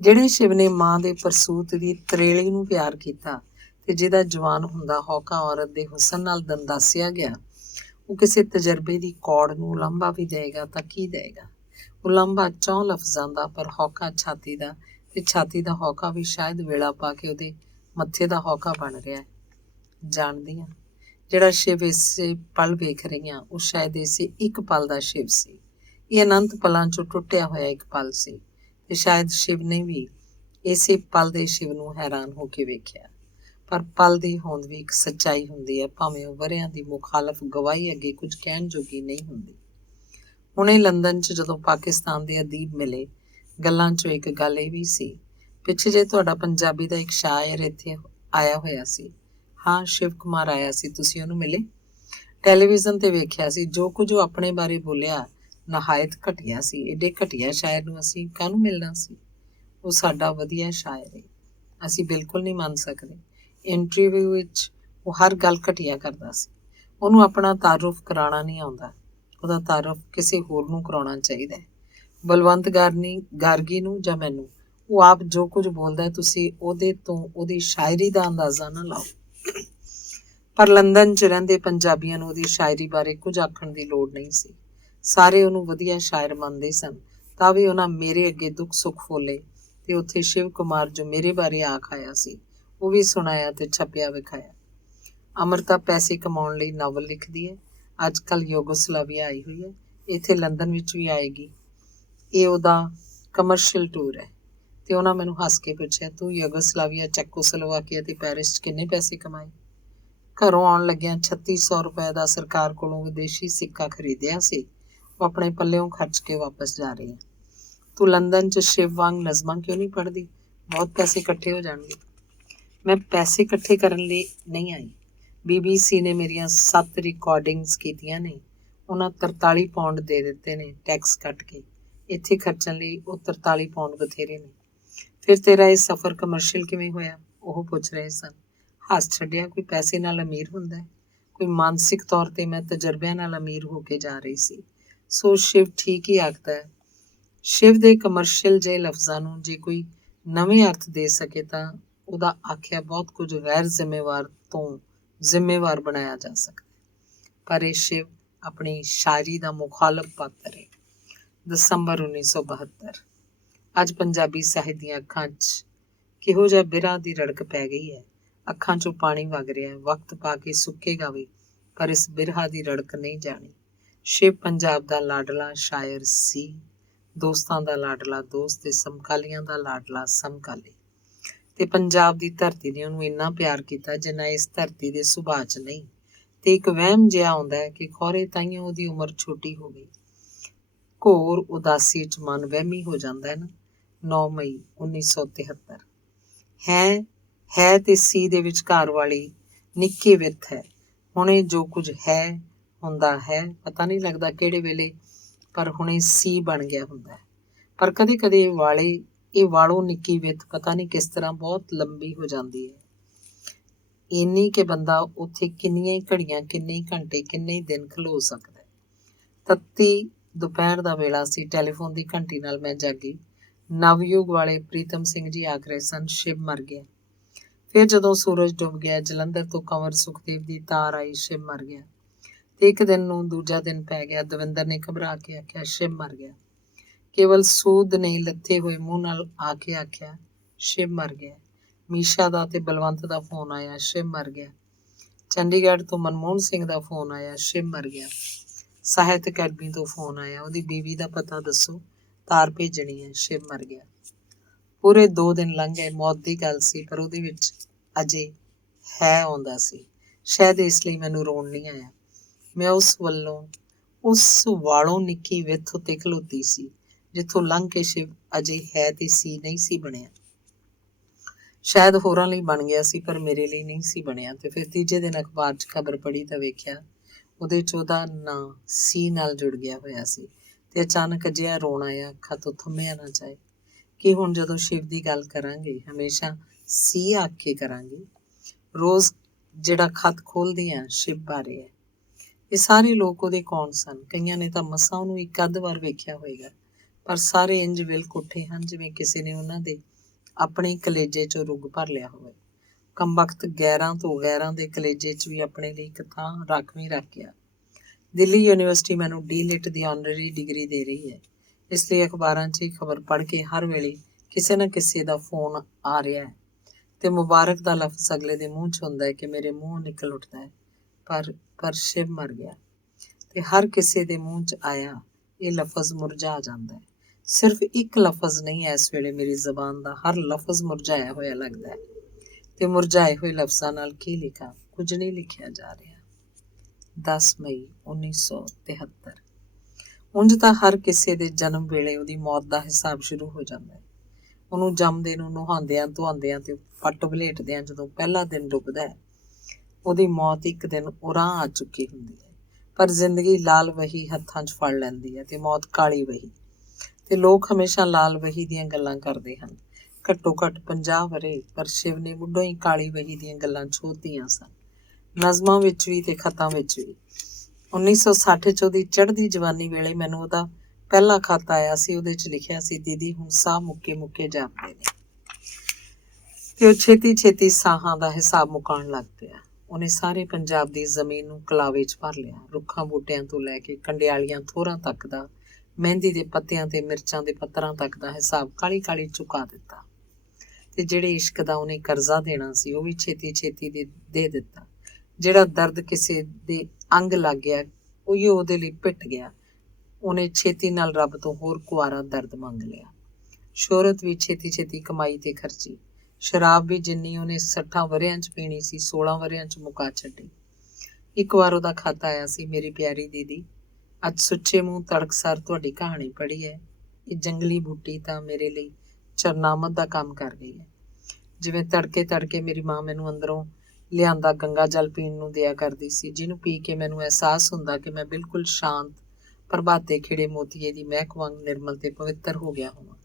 ਜਿਹੜੇ ਸ਼ਿਵ ਨੇ ਮਾਂ ਦੇ ਪਰਸੂਤ ਦੀ ਤਰੇਲੀ ਨੂੰ ਪਿਆਰ ਕੀਤਾ ਤੇ ਜਿਹਦਾ ਜਵਾਨ ਹੁੰਦਾ ਹੌਕਾ ਔਰਤ ਦੇ ਹੁਸਨ ਨਾਲ ਦੰਦਾਸਿਆ ਗਿਆ, ਉਹ ਕਿਸੇ ਤਜਰਬੇ ਦੀ ਕੌੜ ਨੂੰ ਉਲਾਂਭਾ ਵੀ ਦੇਏਗਾ ਤਾਂ ਕੀ ਦੇਏਗਾ? ਉਲਾਂਭਾ 4 ਲਫ਼ਜ਼ਾਂ ਦਾ, ਪਰ ਹੌਕਾ ਛਾਤੀ ਦਾ, ਤੇ ਛਾਤੀ ਦਾ ਹੌਕਾ ਵੀ ਸ਼ਾਇਦ ਵੇਲਾ ਪਾ ਕੇ ਉਹਦੇ ਮੱਥੇ ਦਾ ਹੌਕਾ ਬਣ ਰਿਹਾ ਹੈ। ਜਾਣਦੀ ਹਾਂ, ਜਿਹੜਾ ਸ਼ਿਵ ਇਸੇ ਪਲ ਵੇਖ ਰਹੀਆਂ ਉਹ ਸ਼ਾਇਦ ਇਸੇ ਇੱਕ ਪਲ ਦਾ ਸ਼ਿਵ ਸੀ। ਇਹ ਅਨੰਤ ਪਲਾਂ 'ਚੋਂ ਟੁੱਟਿਆ ਹੋਇਆ ਇੱਕ ਪਲ ਸੀ ਤੇ ਸ਼ਾਇਦ ਸ਼ਿਵ ਨੇ ਵੀ ਇਸੇ ਪਲ ਦੇ ਸ਼ਿਵ ਨੂੰ ਹੈਰਾਨ ਹੋ ਕੇ ਵੇਖਿਆ। ਪਰ ਪਲ ਦੀ ਹੋਂਦ ਵੀ ਇੱਕ ਸੱਚਾਈ ਹੁੰਦੀ ਹੈ, ਭਾਵੇਂ ਉਹ ਵਰ੍ਹਿਆਂ ਦੀ ਮੁਖਾਲਫ ਗਵਾਹੀ ਅੱਗੇ ਕੁਝ ਕਹਿਣ ਜੋਗੀ ਨਹੀਂ ਹੁੰਦੀ। ਹੁਣੇ ਲੰਦਨ 'ਚ ਜਦੋਂ ਪਾਕਿਸਤਾਨ ਦੇ ਅਦੀਬ ਮਿਲੇ, ਗੱਲਾਂ 'ਚੋਂ ਇੱਕ ਗੱਲ ਇਹ ਵੀ ਸੀ, ਪਿੱਛੇ ਜੇ ਤੁਹਾਡਾ ਪੰਜਾਬੀ ਦਾ ਇੱਕ ਸ਼ਾਇਰ ਇੱਥੇ ਆਇਆ ਹੋਇਆ ਸੀ। ਹਾਂ, ਸ਼ਿਵ ਕੁਮਾਰ ਆਇਆ ਸੀ, ਤੁਸੀਂ ਉਹਨੂੰ ਮਿਲੇ? ਟੈਲੀਵਿਜ਼ਨ ਤੇ ਵੇਖਿਆ ਸੀ। ਜੋ ਕੁਝ ਉਹ ਆਪਣੇ ਬਾਰੇ ਬੋਲਿਆ ਨਹਾਇਤ ਘਟੀਆ ਸੀ। ਏਡੇ ਘਟੀਆ ਸ਼ਾਇਰ ਨੂੰ ਅਸੀਂ ਕਾਹਨੂੰ ਮਿਲਣਾ ਸੀ? ਉਹ ਸਾਡਾ ਵਧੀਆ ਸ਼ਾਇਰ ਹੈ, ਅਸੀਂ ਬਿਲਕੁਲ ਨਹੀਂ ਮੰਨ ਸਕਦੇ। ਇੰਟਰਵਿਊ ਵਿੱਚ ਉਹ ਹਰ ਗੱਲ ਘਟੀਆ ਕਰਦਾ ਸੀ। ਉਹਨੂੰ ਆਪਣਾ ਤਾਰੁਫ ਕਰਾਉਣਾ ਨਹੀਂ ਆਉਂਦਾ, ਉਹਦਾ ਤਾਰੁਫ ਕਿਸੇ ਹੋਰ ਨੂੰ ਕਰਾਉਣਾ ਚਾਹੀਦਾ ਹੈ, ਬਲਵੰਤ ਗਾਰਗੀ ਨੂੰ ਜਾਂ ਮੈਨੂੰ। ਉਹ ਆਪ ਜੋ ਕੁਝ ਬੋਲਦਾ ਤੁਸੀਂ ਉਹਦੇ ਤੋਂ ਉਹਦੀ ਸ਼ਾਇਰੀ ਦਾ ਅੰਦਾਜ਼ਾ ਨਾ ਲਾਓ। ਪਰ ਲੰਦਨ 'ਚ ਰਹਿੰਦੇ ਪੰਜਾਬੀਆਂ ਨੂੰ ਉਹਦੀ ਸ਼ਾਇਰੀ ਬਾਰੇ ਕੁਝ ਆਖਣ ਦੀ ਲੋੜ ਨਹੀਂ ਸੀ। ਸਾਰੇ ਉਹਨੂੰ ਵਧੀਆ ਸ਼ਾਇਰ ਮੰਨਦੇ ਸਨ। ਤਾਂ ਵੀ ਉਹਨਾਂ ਮੇਰੇ ਅੱਗੇ ਦੁੱਖ ਸੁੱਖ ਫੋਲੇ ਤੇ ਉੱਥੇ ਸ਼ਿਵ ਕੁਮਾਰ ਜੋ ਮੇਰੇ ਬਾਰੇ ਆਖ ਆਇਆ ਸੀ ਉਹ ਵੀ ਸੁਣਾਇਆ ਤੇ ਛਪਿਆ ਵਿਖਾਇਆ। ਅਮਰਤਾ ਪੈਸੇ ਕਮਾਉਣ ਲਈ ਨਾਵਲ ਲਿਖਦੀ ਹੈ। ਅੱਜ ਕੱਲ੍ਹ ਯੂਗੋਸਲਾਵੀਆ ਆਈ ਹੋਈ ਹੈ, ਇੱਥੇ ਲੰਦਨ ਵਿੱਚ ਵੀ ਆਏਗੀ। ਇਹ ਉਹਦਾ ਕਮਰਸ਼ੀਅਲ ਟੂਰ ਹੈ। ਤੇ ਉਹਨਾਂ ਮੈਨੂੰ ਹੱਸ ਕੇ ਪੁੱਛਿਆ, ਤੂੰ ਯੂਗੋਸਲਾਵੀਆ, ਚੈਕੋਸਲੋਵਾਕੀਆ ਤੇ ਪੈਰਿਸ 'ਚ ਕਿੰਨੇ ਪੈਸੇ ਕਮਾਏ? ਘਰੋਂ ਆਉਣ ਲੱਗਿਆਂ 3600 ਰੁਪਏ ਦਾ ਸਰਕਾਰ ਕੋਲੋਂ ਵਿਦੇਸ਼ੀ ਸਿੱਕਾ ਖਰੀਦਿਆ ਸੀ, ਉਹ ਆਪਣੇ ਪੱਲਿਓਂ ਖਰਚ ਕੇ ਵਾਪਸ ਜਾ ਰਹੀ ਹੈ। ਤੂੰ ਲੰਦਨ 'ਚ ਸ਼ਿਵ ਵਾਂਗ ਨਜ਼ਮਾਂ ਕਿਉਂ ਨਹੀਂ ਪੜ੍ਹਦੀ? ਬਹੁਤ ਪੈਸੇ ਇਕੱਠੇ ਹੋ ਜਾਣਗੇ। ਮੈਂ ਪੈਸੇ ਇਕੱਠੇ ਕਰਨ ਲਈ ਨਹੀਂ ਆਈ। BBC ਨੇ ਮੇਰੀਆਂ 7 ਰਿਕਾਰਡਿੰਗਸ ਕੀਤੀਆਂ ਨੇ, ਉਹਨਾਂ 43 ਪਾਉਂਡ ਦੇ ਦਿੱਤੇ ਨੇ ਟੈਕਸ ਕੱਟ ਕੇ। ਇੱਥੇ ਖਰਚਣ ਲਈ ਉਹ 43 ਪਾਉਂਡ ਬਥੇਰੇ ਨੇ। ਫਿਰ ਤੇਰਾ ਇਹ ਸਫ਼ਰ ਕਮਰਸ਼ੀਅਲ ਕਿਵੇਂ ਹੋਇਆ? ਉਹ ਪੁੱਛ ਰਹੇ ਸਨ। ਹੱਸ ਛੱਡਿਆ। ਕੋਈ ਪੈਸੇ ਨਾਲ ਅਮੀਰ ਹੁੰਦਾ ਹੈ? ਕੋਈ ਮਾਨਸਿਕ ਤੌਰ ਤੇ ਮੈਂ ਤਜਰਬਿਆਂ ਨਾਲ ਅਮੀਰ ਹੋ ਕੇ ਜਾ ਰਹੀ ਸੀ। ਸੋ ਸ਼ਿਵ ਠੀਕ ਹੀ ਆਖਦਾ ਹੈ। ਸ਼ਿਵ ਦੇ ਕਮਰਸ਼ੀਅਲ ਜਿਹੇ ਲਫ਼ਜ਼ਾਂ ਨੂੰ ਜੇ ਕੋਈ ਨਵੇਂ ਅਰਥ ਦੇ ਸਕੇ ਤਾਂ ਉਹਦਾ ਆਖਿਆ ਬਹੁਤ ਕੁਝ ਗੈਰ ਜ਼ਿੰਮੇਵਾਰ ਤੋਂ ਜ਼ਿੰਮੇਵਾਰ ਬਣਾਇਆ ਜਾ ਸਕਦਾ। ਪਰ ਇਹ ਸ਼ਿਵ ਆਪਣੀ ਸ਼ਾਇਰੀ ਦਾ ਮੁਖਾਲਫ ਪਾਤਰ ਹੈ। ਦਸੰਬਰ 1972। ਅੱਜ ਪੰਜਾਬੀ ਸਾਹਿਤ ਦੀਆਂ ਅੱਖਾਂ 'ਚ ਕਿਹੋ ਜਿਹਾ ਬਿਰਹਾ ਦੀ ਰੜਕ ਪੈ ਗਈ ਹੈ। ਅੱਖਾਂ 'ਚੋਂ ਪਾਣੀ ਵਗ ਰਿਹਾ ਹੈ। ਵਕਤ ਪਾ ਕੇ ਸੁੱਕੇਗਾ ਵੀ, ਪਰ ਇਸ ਬਿਰਹਾ ਦੀ ਰੜਕ ਨਹੀਂ ਜਾਣੀ। ਸ਼ਿਵ ਪੰਜਾਬ ਦਾ ਲਾਡਲਾ ਸ਼ਾਇਰ ਸੀ, ਦੋਸਤਾਂ ਦਾ ਲਾਡਲਾ ਦੋਸਤ ਤੇ ਸਮਕਾਲੀਆਂ ਦਾ ਲਾਡਲਾ ਸਮਕਾਲੀ। ਤੇ ਪੰਜਾਬ ਦੀ ਧਰਤੀ ਨੇ ਉਹਨੂੰ ਇੰਨਾ ਪਿਆਰ ਕੀਤਾ ਜਿੰਨਾ ਇਸ ਧਰਤੀ ਦੇ ਸੁਭਾਅ 'ਚ ਨਹੀਂ। ਤੇ ਇੱਕ ਵਹਿਮ ਜਿਹਾ ਆਉਂਦਾ ਹੈ ਕਿ ਖੌਰੇ ਤਾਈਓ ਉਹਦੀ ਉਮਰ ਛੋਟੀ ਹੋ ਗਈ। ਘੋਰ ਉਦਾਸੀ 'ਚ ਮਨ ਵਹਿਮੀ ਹੋ ਜਾਂਦਾ ਹੈ ਨਾ। 9 ਮਈ 1973। ਹੈ ਤੇ ਸੀ ਦੇ ਵਿਚਕਾਰ ਵਾਲੀ ਨਿੱਕੀ ਵਿੱਥ ਹੈ। ਹੁਣੇ ਜੋ ਕੁਝ ਹੈ ਹੁੰਦਾ ਹੈ, ਪਤਾ ਨਹੀਂ ਲੱਗਦਾ ਕਿਹੜੇ ਵੇਲੇ, ਪਰ ਹੁਣੇ ਸੀ ਬਣ ਗਿਆ ਹੁੰਦਾ ਹੈ। ਪਰ ਕਦੇ ਕਦੇ ਇਹ ਵਾਲੋਂ ਨਿੱਕੀ ਵਿੱਥ ਪਤਾ ਨਹੀਂ ਕਿਸ ਤਰ੍ਹਾਂ ਬਹੁਤ ਲੰਬੀ ਹੋ ਜਾਂਦੀ ਹੈ, ਇੰਨੀ ਕਿ ਬੰਦਾ ਉੱਥੇ ਕਿੰਨੀਆਂ ਹੀ ਘੜੀਆਂ, ਕਿੰਨੇ ਹੀ ਘੰਟੇ, ਕਿੰਨੇ ਹੀ ਦਿਨ ਖਲੋ ਸਕਦਾ ਹੈ। ਤੱਤੀ ਦੁਪਹਿਰ ਦਾ ਵੇਲਾ ਸੀ। ਟੈਲੀਫੋਨ ਦੀ ਘੰਟੀ ਨਾਲ ਮੈਂ ਜਾਗੀ। ਨਵਯੁਗ ਵਾਲੇ ਪ੍ਰੀਤਮ ਸਿੰਘ ਜੀ ਆਖ ਰਹੇ ਸਨ, ਸ਼ਿਵ ਮਰ ਗਿਆ। ਫਿਰ ਜਦੋਂ ਸੂਰਜ ਡੁੱਬ ਗਿਆ, ਜਲੰਧਰ ਤੋਂ ਕੰਵਰ ਸੁਖਦੇਵ ਦੀ ਤਾਰ ਆਈ, ਸ਼ਿਵ ਮਰ ਗਿਆ। ਤੇ ਇੱਕ ਦਿਨ ਨੂੰ ਦੂਜਾ ਦਿਨ ਪੈ ਗਿਆ। ਦਵਿੰਦਰ ਨੇ ਘਬਰਾ ਕੇ ਆਖਿਆ, ਸ਼ਿਵ ਮਰ ਗਿਆ। ਕੇਵਲ ਸੂਦ ਨੇ ਲੱਥੇ ਹੋਏ ਮੂੰਹ ਨਾਲ ਆ ਕੇ ਆਖਿਆ, ਸ਼ਿਵ ਮਰ ਗਿਆ। ਮੀਸ਼ਾ ਦਾ ਤੇ ਬਲਵੰਤ ਦਾ ਫੋਨ ਆਇਆ, ਸ਼ਿਵ ਮਰ ਗਿਆ। ਚੰਡੀਗੜ੍ਹ ਤੋਂ ਮਨਮੋਹਨ ਸਿੰਘ ਦਾ ਫੋਨ ਆਇਆ, ਸ਼ਿਵ ਮਰ ਗਿਆ। ਸਾਹਿਤ ਅਕੈਡਮੀ ਤੋਂ ਫੋਨ ਆਇਆ, ਉਹਦੀ ਬੀਵੀ ਦਾ ਪਤਾ ਦੱਸੋ, ਤਾਰ ਭੇਜਣੀ ਹੈ, ਸ਼ਿਵ ਮਰ ਗਿਆ। ਪੂਰੇ 2 ਦਿਨ ਲੰਘ ਗਏ। ਮੌਤ ਦੀ ਗੱਲ ਸੀ, ਪਰ ਉਹਦੇ ਵਿੱਚ ਅਜੇ ਹੈ ਆਉਂਦਾ ਸੀ। ਸ਼ਾਇਦ ਇਸ ਲਈ ਮੈਨੂੰ ਰੋਣ ਨਹੀਂ ਆਇਆ। ਮੈਂ ਉਸ ਵਾਲੋਂ ਨਿੱਕੀ ਵਿੱਥ ਉੱਤੇ ਖਲੋਤੀ ਸੀ, ਜਿੱਥੋਂ ਲੰਘ ਕੇ ਸ਼ਿਵ ਅਜੇ ਹੈ ਤੇ ਸੀ ਨਹੀਂ ਸੀ ਬਣਿਆ। ਸ਼ਾਇਦ ਹੋਰਾਂ ਲਈ ਬਣ ਗਿਆ ਸੀ, ਪਰ ਮੇਰੇ ਲਈ ਨਹੀਂ ਸੀ ਬਣਿਆ। ਤੇ ਫਿਰ ਤੀਜੇ ਦਿਨ ਅਖਬਾਰ 'ਚ ਖਬਰ ਪੜ੍ਹੀ ਤਾਂ ਵੇਖਿਆ ਉਹਦੇ 'ਚ ਉਹਦਾ ਨਾਂ ਸੀ ਨਾਲ ਜੁੜ ਗਿਆ ਹੋਇਆ ਸੀ। ਤੇ ਅਚਾਨਕ ਅਜਿਹਾ ਰੋਣ ਆਇਆ, ਅੱਖਾਂ ਤੋਂ ਥੰਮਿਆ ਨਾ ਜਾਏ ਕਿ ਹੁਣ ਜਦੋਂ ਸ਼ਿਵ ਦੀ ਗੱਲ ਕਰਾਂਗੇ ਹਮੇਸ਼ਾ ਸੀ ਆਖ ਕੇ ਕਰਾਂਗੇ। ਰੋਜ਼ ਜਿਹੜਾ ਖਤ ਖੋਲ੍ਹਦੀ ਆ ਸ਼ਿਵ ਬਾਰੇ ਹੈ। ਇਹ ਸਾਰੇ ਲੋਕ ਉਹਦੇ ਕੌਣ ਸਨ? ਕਈਆਂ ਨੇ ਤਾਂ ਮਸਾਂ ਉਹਨੂੰ ਇੱਕ ਅੱਧ ਵਾਰ ਵੇਖਿਆ ਹੋਏਗਾ, ਪਰ ਸਾਰੇ ਇੰਜ ਵਿਲਕ ਉੱਠੇ ਹਨ ਜਿਵੇਂ ਕਿਸੇ ਨੇ ਉਹਨਾਂ ਦੇ ਆਪਣੇ ਕਲੇਜੇ 'ਚੋਂ ਰੁੱਗ ਭਰ ਲਿਆ ਹੋਵੇ। ਕਮਬਖਤ ਗੈਰਾਂ ਤੋਂ ਗੈਰਾਂ ਦੇ ਕਲੇਜੇ 'ਚ ਵੀ ਆਪਣੇ ਲਈ ਇੱਕ ਥਾਂ ਰਾਖਵੀਂ ਰੱਖ ਗਿਆ। ਦਿੱਲੀ ਯੂਨੀਵਰਸਿਟੀ ਮੈਨੂੰ ਡੀ.ਲਿਟ ਦੀ ਆਨਰਰੀ ਡਿਗਰੀ ਦੇ ਰਹੀ ਹੈ, ਇਸ ਲਈ ਅਖਬਾਰਾਂ 'ਚ ਇਹ ਖਬਰ ਪੜ੍ਹ ਕੇ ਹਰ ਵੇਲੇ ਕਿਸੇ ਨਾ ਕਿਸੇ ਦਾ ਫੋਨ ਆ ਰਿਹਾ ਹੈ ਤੇ ਮੁਬਾਰਕ ਦਾ ਲਫ਼ਜ਼ ਅਗਲੇ ਦੇ ਮੂੰਹ 'ਚ ਹੁੰਦਾ ਹੈ ਕਿ ਮੇਰੇ ਮੂੰਹੋਂ ਨਿਕਲ ਉੱਠਦਾ ਹੈ, ਪਰ ਸ਼ਿਵ ਮਰ ਗਿਆ। ਤੇ ਹਰ ਕਿਸੇ ਦੇ ਮੂੰਹ 'ਚ ਆਇਆ ਇਹ ਲਫ਼ਜ਼ ਮੁਰਝਾ ਜਾਂਦਾ ਹੈ। ਸਿਰਫ ਇੱਕ ਲਫ਼ਜ਼ ਨਹੀਂ, ਇਸ ਵੇਲੇ ਮੇਰੀ ਜ਼ਬਾਨ ਦਾ ਹਰ ਲਫ਼ਜ਼ ਮੁਰਝਾਇਆ ਹੋਇਆ ਲੱਗਦਾ ਹੈ। ਤੇ ਮੁਰਝਾਏ ਹੋਏ ਲਫ਼ਜ਼ਾਂ ਨਾਲ ਕੀ ਲਿਖਾਂ? ਕੁਝ ਨਹੀਂ ਲਿਖਿਆ ਜਾ ਰਿਹਾ। 10 ਮਈ 1973। ਉਂਝ ਤਾਂ ਹਰ ਕਿਸੇ ਦੇ ਜਨਮ ਵੇਲੇ ਉਹਦੀ ਮੌਤ ਦਾ ਹਿਸਾਬ ਸ਼ੁਰੂ ਹੋ ਜਾਂਦਾ ਹੈ। ਉਹਨੂੰ ਜੰਮਦੇ ਨੂੰ ਨਹਾਉਂਦਿਆਂ ਧੁਆਉਂਦਿਆਂ ਤੇ ਪੱਟ ਵਲੇਟਦਿਆਂ ਜਦੋਂ ਪਹਿਲਾ ਦਿਨ ਡੁੱਬਦਾ ਹੈ, ਉਹਦੀ ਮੌਤ ਇੱਕ ਦਿਨ ਉਰਾਂ ਆ ਚੁੱਕੀ ਹੁੰਦੀ ਹੈ। ਪਰ ਜ਼ਿੰਦਗੀ ਲਾਲ ਵਹੀ ਹੱਥਾਂ 'ਚ ਫੜ ਲੈਂਦੀ ਹੈ ਤੇ ਮੌਤ ਕਾਲੀ ਵਹੀ। ਤੇ ਲੋਕ ਹਮੇਸ਼ਾ ਲਾਲ ਵਹੀ ਦੀਆਂ ਗੱਲਾਂ ਕਰਦੇ ਹਨ, ਘੱਟੋ ਘੱਟ 50 ਵਰ੍ਹੇ, ਪਰ ਸ਼ਿਵ ਨੇ ਮੁੱਢੋਂ ਹੀ ਕਾਲੀ ਵਹੀ ਦੀਆਂ ਗੱਲਾਂ ਛੋਧੀਆਂ ਸਨ, ਨਜ਼ਮਾਂ ਵਿੱਚ ਵੀ ਤੇ ਖਤਾਂ ਵਿੱਚ ਵੀ। 1960 'ਚ ਉਹਦੀ ਚੜ੍ਹਦੀ ਜਵਾਨੀ ਵੇਲੇ ਮੈਨੂੰ ਉਹਦਾ ਪਹਿਲਾ ਖਤ ਆਇਆ ਸੀ। ਉਹਦੇ 'ਚ ਲਿਖਿਆ ਸੀ, ਦੀਦੀ ਹੁਣ ਸਾਹ ਮੁੱਕੇ ਜਾਂਦੇ ਨੇ। ਤੇ ਉਹ ਛੇਤੀ ਛੇਤੀ ਸਾਹਾਂ ਦਾ ਹਿਸਾਬ ਮੁਕਾਉਣ ਲੱਗ ਪਿਆ। ਉਹਨੇ ਸਾਰੇ ਪੰਜਾਬ ਦੀ ਜ਼ਮੀਨ ਨੂੰ ਕਲਾਵੇ 'ਚ ਭਰ ਲਿਆ। ਰੁੱਖਾਂ ਬੂਟਿਆਂ ਤੋਂ ਲੈ ਕੇ ਕੰਡਿਆਲੀਆਂ ਥੋਰਾਂ ਤੱਕ ਦਾ, ਮਹਿੰਦੀ ਦੇ ਪੱਤਿਆਂ ਤੇ ਮਿਰਚਾਂ ਦੇ ਪੱਤਰਾਂ ਤੱਕ ਦਾ ਹਿਸਾਬ ਕਾਲੀ ਕਾਲੀ ਚੁਕਾ ਦਿੱਤਾ। ਤੇ ਜਿਹੜੇ ਇਸ਼ਕ ਦਾ ਉਹਨੇ ਕਰਜ਼ਾ ਦੇਣਾ ਸੀ ਉਹ ਵੀ ਛੇਤੀ ਛੇਤੀ ਦੇ ਦਿੱਤਾ। ਜਿਹੜਾ ਦਰਦ ਕਿਸੇ ਦੇ ਅੰਗ ਲੱਗ ਗਿਆ ਉਹੀ ਉਹਦੇ ਲਈ ਪਿੱਟ ਗਿਆ। ਉਹਨੇ ਛੇਤੀ ਨਾਲ ਰੱਬ ਤੋਂ ਹੋਰ ਕੁਆਰਾ ਦਰਦ ਮੰਗ ਲਿਆ। ਸ਼ੋਹਰਤ ਵੀ ਛੇਤੀ ਛੇਤੀ ਕਮਾਈ ਤੇ ਖਰਚੀ। ਸ਼ਰਾਬ ਵੀ ਜਿੰਨੀ ਉਹਨੇ 60 ਵਰ੍ਹਿਆਂ 'ਚ ਪੀਣੀ ਸੀ 16 ਵਰ੍ਹਿਆਂ 'ਚ ਮੁਕਾ ਛੱਡੀ। ਇੱਕ ਵਾਰ ਉਹਦਾ ਖਤ ਆਇਆ ਸੀ, ਮੇਰੀ ਪਿਆਰੀ ਦੀਦੀ, ਅੱਜ ਸੁੱਚੇ ਮੂੰਹ ਤੜਕਸਾਰ ਤੁਹਾਡੀ ਕਹਾਣੀ ਪੜ੍ਹੀ ਹੈ। ਇਹ ਜੰਗਲੀ ਬੂਟੀ ਤਾਂ ਮੇਰੇ ਲਈ ਚਰਨਾਮਤ ਦਾ ਕੰਮ ਕਰ ਗਈ ਹੈ। ਜਿਵੇਂ ਤੜਕੇ ਤੜਕੇ ਮੇਰੀ ਮਾਂ ਮੈਨੂੰ ਅੰਦਰੋਂ ਲਿਆਂਦਾ ਗੰਗਾ ਜਲ ਪੀਣ ਨੂੰ ਦਿਆ ਕਰਦੀ ਸੀ, ਜਿਹਨੂੰ ਪੀ ਕੇ ਮੈਨੂੰ ਅਹਿਸਾਸ ਹੁੰਦਾ ਕਿ ਮੈਂ ਬਿਲਕੁਲ ਸ਼ਾਂਤ ਪ੍ਰਭਾਤੇ ਖਿੜੇ ਮੋਤੀਏ ਦੀ ਮਹਿਕ ਵਾਂਗ ਨਿਰਮਲ ਤੇ ਪਵਿੱਤਰ ਹੋ ਗਿਆ ਹੋਵਾਂ।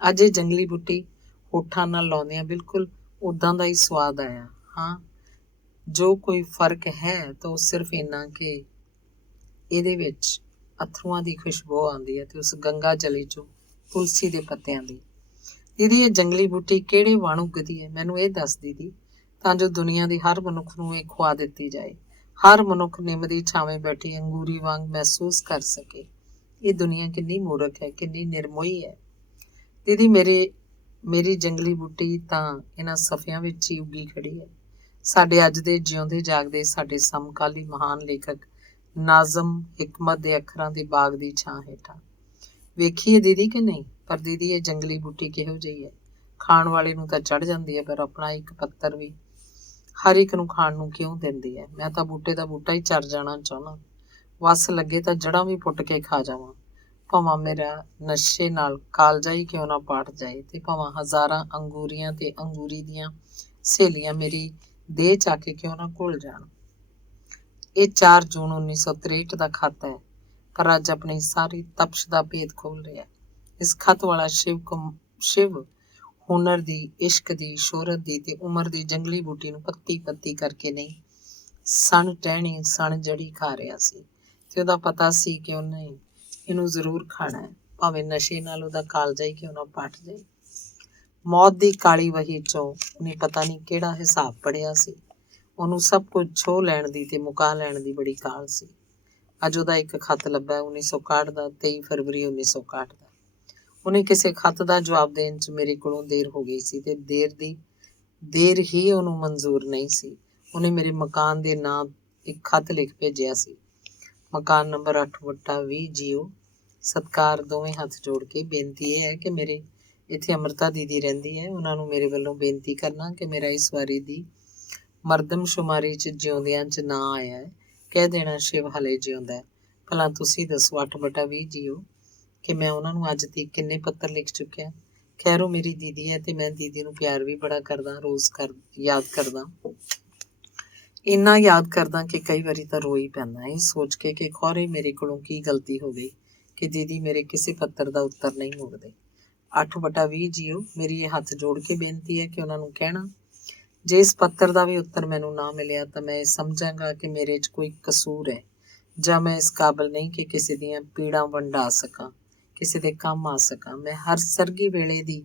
ਅੱਜ ਇਹ ਜੰਗਲੀ ਬੂਟੀ ਹੋਠਾਂ ਨਾਲ ਲਾਉਂਦਿਆਂ ਬਿਲਕੁਲ ਉਦਾਂ ਦਾ ਹੀ ਸਵਾਦ ਆਇਆ। ਹਾਂ, ਜੋ ਕੋਈ ਫਰਕ ਹੈ ਤਾਂ ਉਹ ਸਿਰਫ ਇੰਨਾ ਕਿ ਇਹਦੇ ਵਿੱਚ ਅਥਰੂਆਂ ਦੀ ਖੁਸ਼ਬੂ ਆਉਂਦੀ ਹੈ ਤੇ ਉਸ ਗੰਗਾ ਜਲੀ 'ਚੋਂ ਤੁਲਸੀ ਦੇ ਪੱਤਿਆਂ ਦੀ। ਦੀਦੀ ਇਹ ਜੰਗਲੀ ਬੂਟੀ ਕਿਹੜੇ ਵਣ ਉੱਗਦੀ ਹੈ, ਮੈਨੂੰ ਇਹ ਦੱਸ ਦੀਦੀ, ਤਾਂ ਜੋ ਦੁਨੀਆ ਦੀ ਹਰ ਮਨੁੱਖ ਨੂੰ ਇਹ ਖਵਾ ਦਿੱਤੀ ਜਾਏ। ਹਰ ਮਨੁੱਖ ਨਿੰਮ ਦੀ ਛਾਵੇਂ ਬੈਠੀ ਅੰਗੂਰੀ ਵਾਂਗ ਮਹਿਸੂਸ ਕਰ ਸਕੇ ਇਹ ਦੁਨੀਆ ਕਿੰਨੀ ਮੂਰਖ ਹੈ, ਕਿੰਨੀ ਨਿਰਮੋਹੀ ਹੈ। ਦੀਦੀ ਮੇਰੀ ਜੰਗਲੀ ਬੂਟੀ ਤਾਂ ਇਹਨਾਂ ਸਫ਼ਿਆਂ ਵਿੱਚ ਹੀ ਉੱਗੀ ਖੜੀ ਹੈ। ਸਾਡੇ ਅੱਜ ਦੇ ਜਿਉਂਦੇ ਜਾਗਦੇ ਸਾਡੇ ਸਮਕਾਲੀ ਮਹਾਨ ਲੇਖਕ ਨਾਜ਼ਮ ਹਿਕਮਤ ਦੇ ਅੱਖਰਾਂ ਦੇ ਬਾਗ ਦੀ ਛਾਂ ਹੇਠਾਂ। ਵੇਖੀਏ ਦੀਦੀ ਕਿ ਨਹੀਂ? ਪਰ ਦੀਦੀ ਇਹ ਜੰਗਲੀ ਬੂਟੀ ਕਿਹੋ ਜਿਹੀ ਹੈ? ਖਾਣ ਵਾਲੇ ਨੂੰ ਤਾਂ ਚੜ੍ਹ ਜਾਂਦੀ ਹੈ, ਪਰ ਆਪਣਾ ਇੱਕ ਪੱਤਰ ਵੀ ਹਰ ਇੱਕ ਨੂੰ ਖਾਣ ਨੂੰ ਕਿਉਂ ਦਿੰਦੀ ਹੈ? ਮੈਂ ਤਾਂ ਬੂਟੇ ਦਾ ਬੂਟਾ ਹੀ ਚਰ ਜਾਣਾ ਚਾਹੁੰਦਾ। ਵੱਸ ਲੱਗੇ ਤਾਂ ਜੜ੍ਹਾਂ ਵੀ ਪੁੱਟ ਕੇ ਖਾ ਜਾਵਾਂ। ਭਾਵਾਂ ਮੇਰਾ ਨਸ਼ੇ ਨਾਲ ਕਾਲਜਾ ਹੀ ਕਿਉਂ ਨਾ ਪਾਟ ਜਾਏ, ਤੇ ਭਾਵਾਂ ਹਜ਼ਾਰਾਂ ਅੰਗੂਰੀਆਂ ਤੇ ਅੰਗੂਰੀ ਦੀਆਂ ਸਹੇਲੀਆਂ ਮੇਰੀ ਦੇਹ ਚਾ ਕੇ ਕਿਉਂ ਨਾ ਘੁਲ ਜਾਣ। ਇਹ 4 ਜੂਨ 1963 ਦਾ ਖਤ ਹੈ, ਪਰ ਅੱਜ ਆਪਣੀ ਸਾਰੀ ਤਪਸ਼ ਦਾ ਭੇਦ ਖੋਲ ਰਿਹਾ। ਇਸ ਖਤ ਵਾਲਾ ਸ਼ਿਵ ਹੁਨਰ ਦੀ, ਇਸ਼ਕ ਦੀ, ਸ਼ੋਹਰਤ ਦੀ ਤੇ ਉਮਰ ਦੀ ਜੰਗਲੀ ਬੂਟੀ ਨੂੰ ਪੱਤੀ ਪੱਤੀ ਕਰਕੇ ਨਹੀਂ, ਸਣ ਟਹਿਣੀ ਸਣ ਜੜੀ ਖਾ ਰਿਹਾ ਸੀ। ਤੇ ਉਹਦਾ ਪਤਾ ਸੀ ਕਿ ਉਹਨੇ ਇਹਨੂੰ ਜ਼ਰੂਰ ਖਾਣਾ ਹੈ, ਭਾਵੇਂ ਨਸ਼ੇ ਨਾਲ ਉਹਦਾ ਕਾਲਜਾ ਹੀ ਕਿਉਂ ਨਾ ਪਟ ਜਾਏ। ਮੌਤ ਦੀ ਕਾਲੀ ਵਹੀ 'ਚੋਂ ਉਹਨੇ ਪਤਾ ਨਹੀਂ ਕਿਹੜਾ ਹਿਸਾਬ ਪੜ੍ਹਿਆ ਸੀ। ਉਹਨੂੰ ਸਭ ਕੁਝ ਛੋਹ ਲੈਣ ਦੀ ਤੇ ਮੁਕਾ ਲੈਣ ਦੀ ਬੜੀ ਕਾਹਲ ਸੀ। ਅੱਜ ਉਹਦਾ ਇੱਕ ਖੱਤ ਲੱਭਾ 1961 ਦਾ, 23 ਫਰਵਰੀ 1961 ਦਾ। ਉਹਨੇ ਕਿਸੇ ਖੱਤ ਦਾ ਜਵਾਬ ਦੇਣ 'ਚ ਮੇਰੇ ਕੋਲੋਂ ਦੇਰ ਹੋ ਗਈ ਸੀ ਤੇ ਦੇਰ ਹੀ ਉਹਨੂੰ ਮਨਜ਼ੂਰ ਨਹੀਂ ਸੀ। ਉਹਨੇ ਮੇਰੇ ਮਕਾਨ ਦੇ ਨਾਂ ਇੱਕ ਖੱਤ ਲਿਖ ਭੇਜਿਆ ਸੀ। ਮਕਾਨ ਨੰਬਰ 8/20 ਜੀਓ। ਸਤਿਕਾਰ, ਦੋਵੇਂ ਹੱਥ ਜੋੜ ਕੇ ਬੇਨਤੀ ਇਹ ਹੈ ਕਿ ਮੇਰੇ ਇੱਥੇ ਅੰਮ੍ਰਿਤਾ ਦੀਦੀ ਰਹਿੰਦੀ ਹੈ। ਉਹਨਾਂ ਨੂੰ ਮੇਰੇ ਵੱਲੋਂ ਬੇਨਤੀ ਕਰਨਾ ਕਿ ਮੇਰਾ ਇਸ ਵਾਰੀ ਦੀ ਮਰਦਮਸ਼ੁਮਾਰੀ 'ਚ ਜਿਉਂਦਿਆਂ 'ਚ ਨਾਂ ਆਇਆ ਹੈ। ਕਹਿ ਦੇਣਾ ਸ਼ਿਵ ਹਲੇ ਜਿਉਂਦਾ ਹੈ। ਭਲਾ ਤੁਸੀਂ ਦੱਸੋ 8/20 ਜੀਓ ਕਿ ਮੈਂ ਉਹਨਾਂ ਨੂੰ ਅੱਜ ਤੱਕ ਕਿੰਨੇ ਪੱਤਰ ਲਿਖ ਚੁੱਕਿਆ। ਖੈਰ ਉਹ ਮੇਰੀ ਦੀਦੀ ਹੈ ਤੇ ਮੈਂ ਦੀਦੀ ਨੂੰ ਪਿਆਰ ਵੀ ਬੜਾ ਕਰਦਾ, ਰੋਜ਼ ਯਾਦ ਕਰਦਾ। ਇੰਨਾ ਯਾਦ ਕਰਦਾ ਕਿ ਕਈ ਵਾਰੀ ਤਾਂ ਰੋ ਹੀ ਪੈਂਦਾ, ਇਹ ਸੋਚ ਕੇ ਕਿ ਖੌਰੇ ਮੇਰੇ ਕੋਲੋਂ ਕੀ ਗਲਤੀ ਹੋ ਗਈ ਕਿ ਦੀਦੀ ਮੇਰੇ ਕਿਸੇ ਪੱਤਰ ਦਾ ਉੱਤਰ ਨਹੀਂ ਮੋੜਦੇ। 8/20 ਜੀਓ, ਮੇਰੀ ਇਹ ਹੱਥ ਜੋੜ ਕੇ ਬੇਨਤੀ ਹੈ ਕਿ ਉਹਨਾਂ ਨੂੰ ਕਹਿਣਾ ਜੇ ਇਸ ਪੱਤਰ ਦਾ ਵੀ ਉੱਤਰ ਮੈਨੂੰ ਨਾ ਮਿਲਿਆ ਤਾਂ ਮੈਂ ਇਹ ਸਮਝਾਂਗਾ ਕਿ ਮੇਰੇ 'ਚ ਕੋਈ ਕਸੂਰ ਹੈ ਜਾਂ ਮੈਂ ਇਸ ਕਾਬਲ ਨਹੀਂ ਕਿ ਕਿਸੇ ਦੀਆਂ ਪੀੜਾਂ ਵੰਡਾ ਸਕਾਂ, ਕਿਸੇ ਦੇ ਕੰਮ ਆ ਸਕਾਂ। ਮੈਂ ਹਰ ਸਰਗੀ ਵੇਲੇ ਦੀ